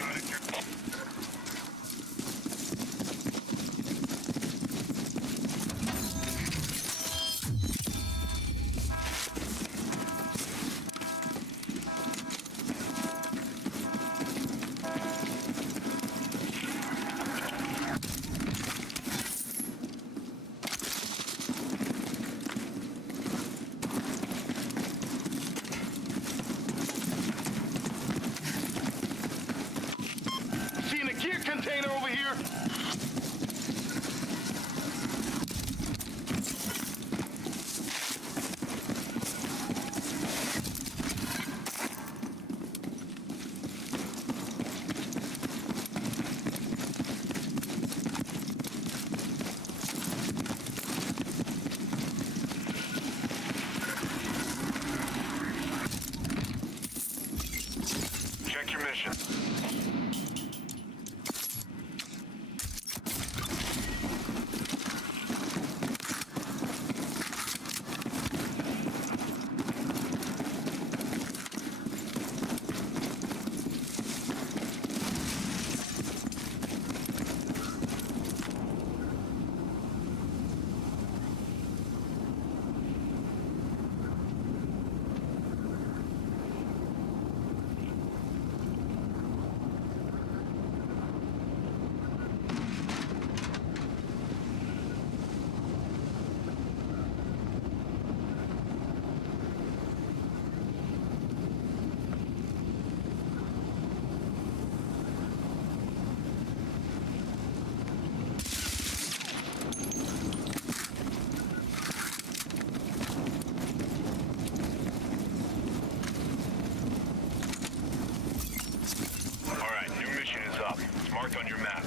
Seeing a gear container over here? Check your mission. Alright, new mission is up. It's marked on your map.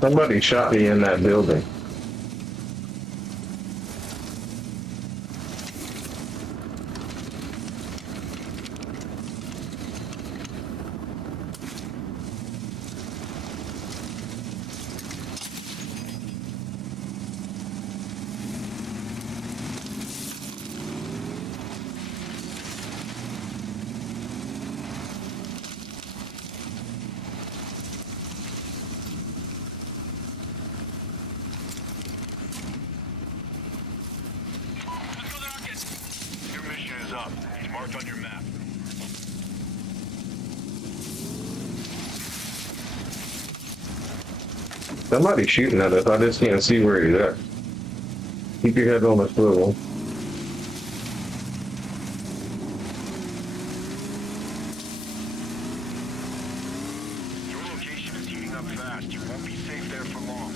Somebody shot me in that building. on your map. Somebody's shooting at us. I just can't see where he's at. Keep your head on the swivel. Your location is heating up fast. You won't be safe there for long.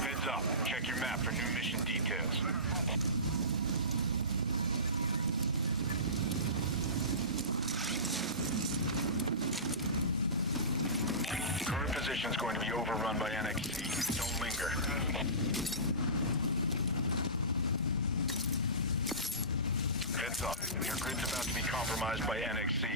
Heads up. Check your map for new mission details. Current position is going to be overrun by NXC. Don't linger. Heads up. Your grid's about to be compromised by NXC.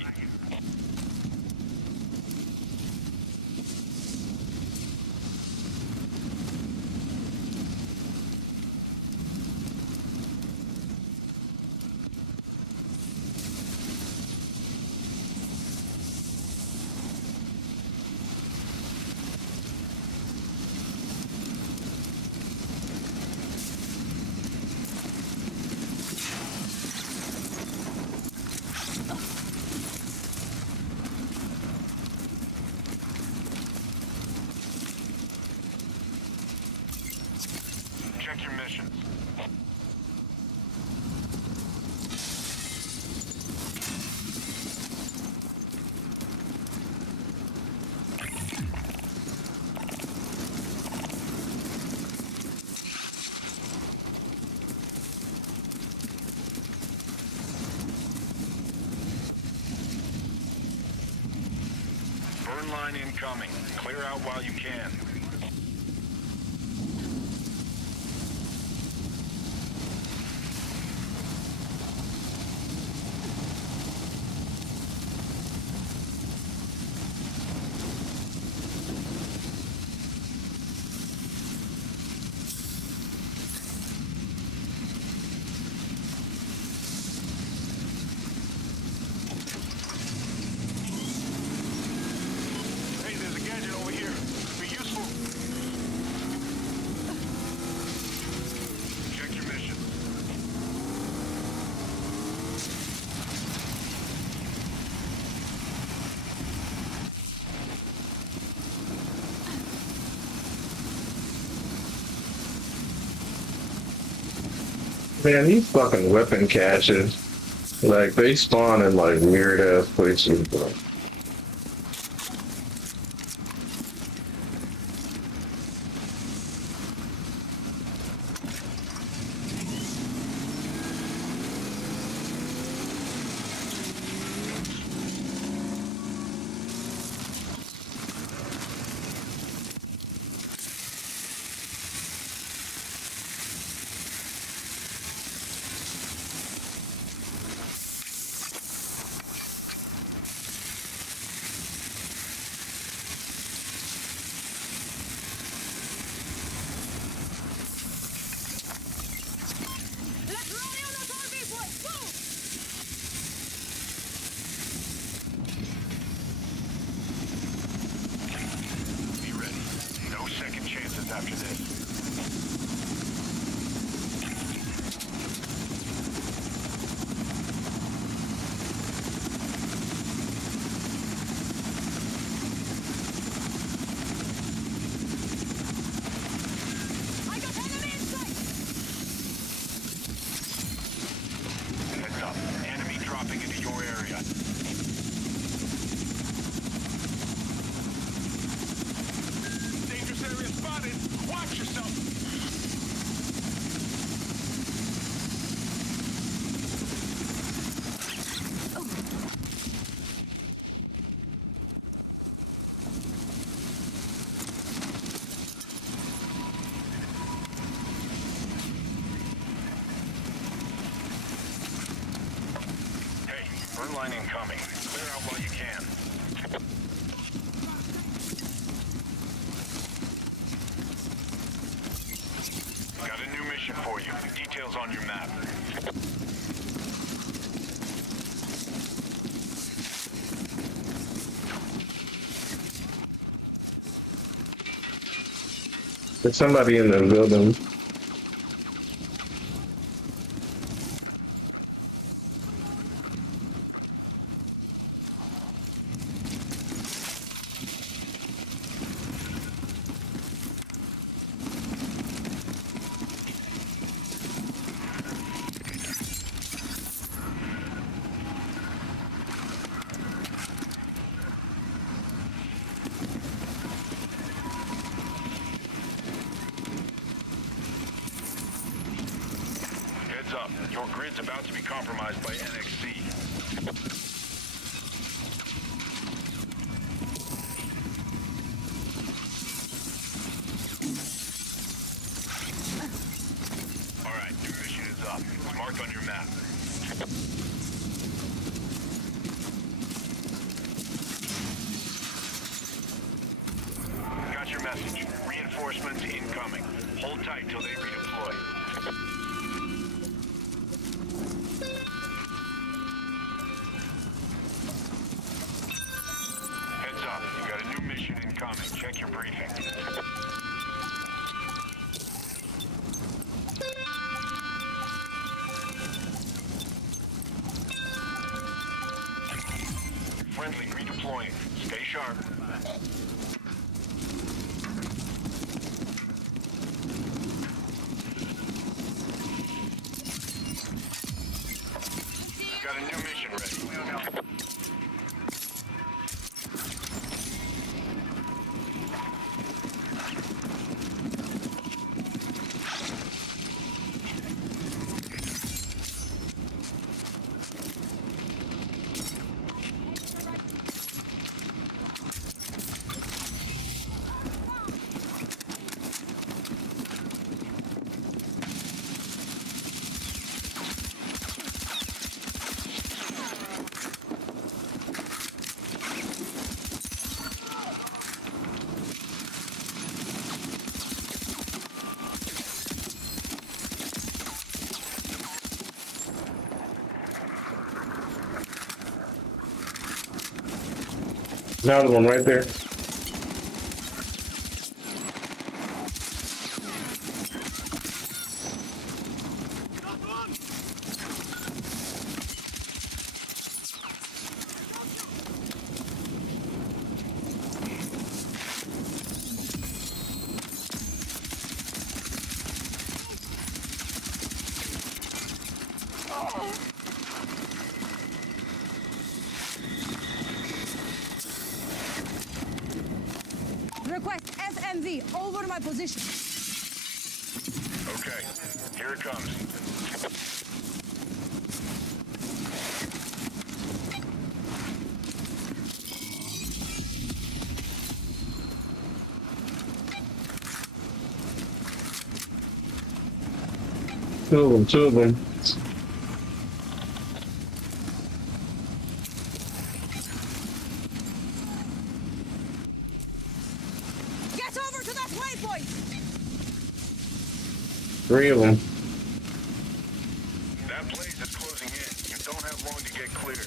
Check your missions. Burn line incoming. Clear out while you can. Hey, there's a gadget over here. Could be useful. Check your mission. Man, these fucking weapon caches, like, they spawn in, like, weird-ass places, bro. Be ready. No second chances after this. Heads up. Enemy dropping into your area. Dangerous area spotted. Watch yourself. Burn line incoming. Clear out while you can. Got a new mission for you. Details on your map. There's somebody in the building. Heads up. Your grid's about to be compromised by NXC. Alright, your mission is up. It's marked on your map. Got your message. Reinforcements incoming. Hold tight till they redeploy. Heads up. You got a new mission incoming. Check your briefing. Friendly redeploying. Stay sharp. Got a new mission ready. Another one right there. Request SMV over my position. Okay, here it comes. Two of them. Get over to that waypoint! Three of them. That blaze is closing in. You don't have long to get clear.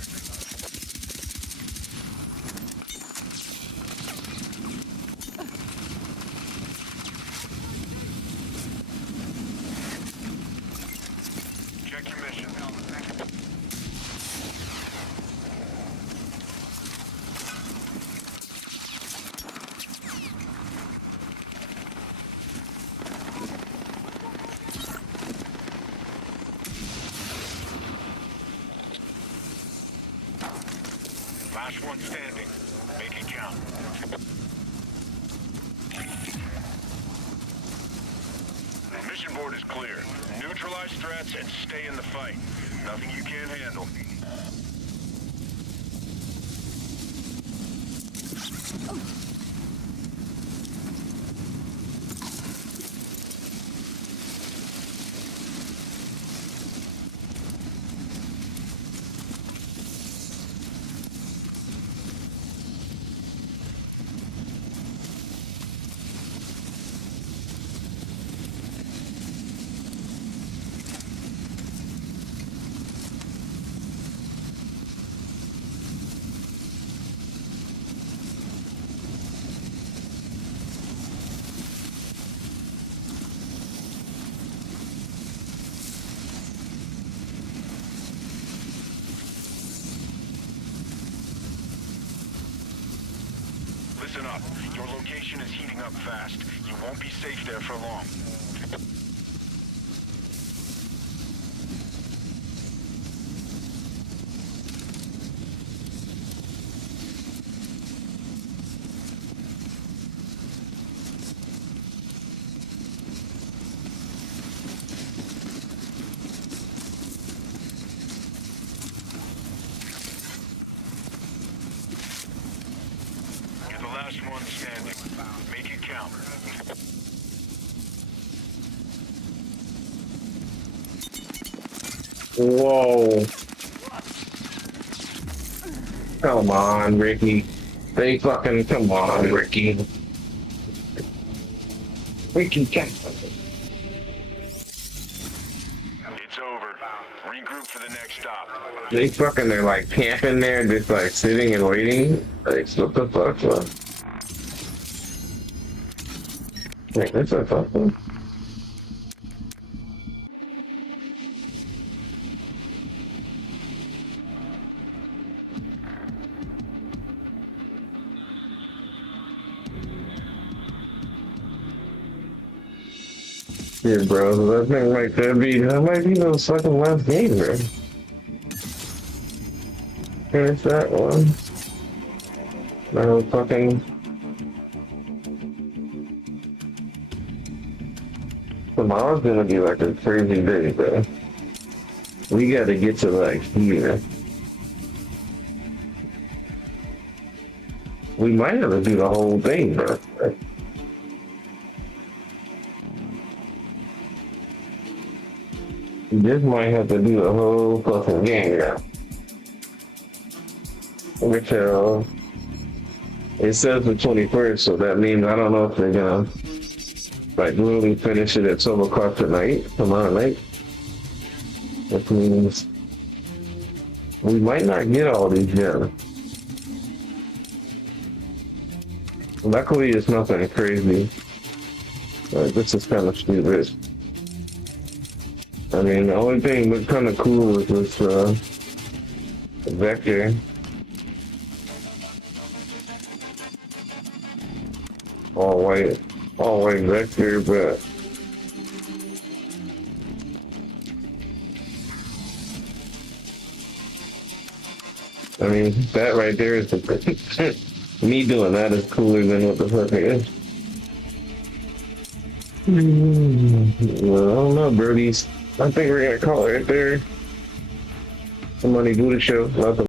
Check your mission. Last one standing. Make it count. Mission board is clear. Neutralize threats and stay in the fight. Nothing you can't handle. Listen up. Your location is heating up fast. You won't be safe there for long. You're the last one standing. Make it count. Whoa. Come on, Ricky. They fucking come on, Ricky. Ricky, come on. It's over. Regroup for the next stop. They fucking, they're like camping there, just like sitting and waiting. Like, what the fuck, bro? Like, that's a fucking. Yeah, bro, that thing like that might be the fucking last game, bro. Finish that one. No fucking. Tomorrow's gonna be like a crazy day, bro. We gotta get to like here. We might have to do the whole thing, bro. We just might have to do the whole fucking game now. Which, it says the 21st, so that means I don't know if they're gonna, like, really finish it at 12 o'clock tonight, tomorrow night. Which means we might not get all these gems. Luckily, it's nothing crazy. Like, this is kind of stupid. I mean, the only thing that's kind of cool is this, vector. All white vector, but I mean, that right there is the me doing that is cooler than what the fuck it is. Well, I don't know, birdies. I think we're gonna call it right there. Somebody do the show.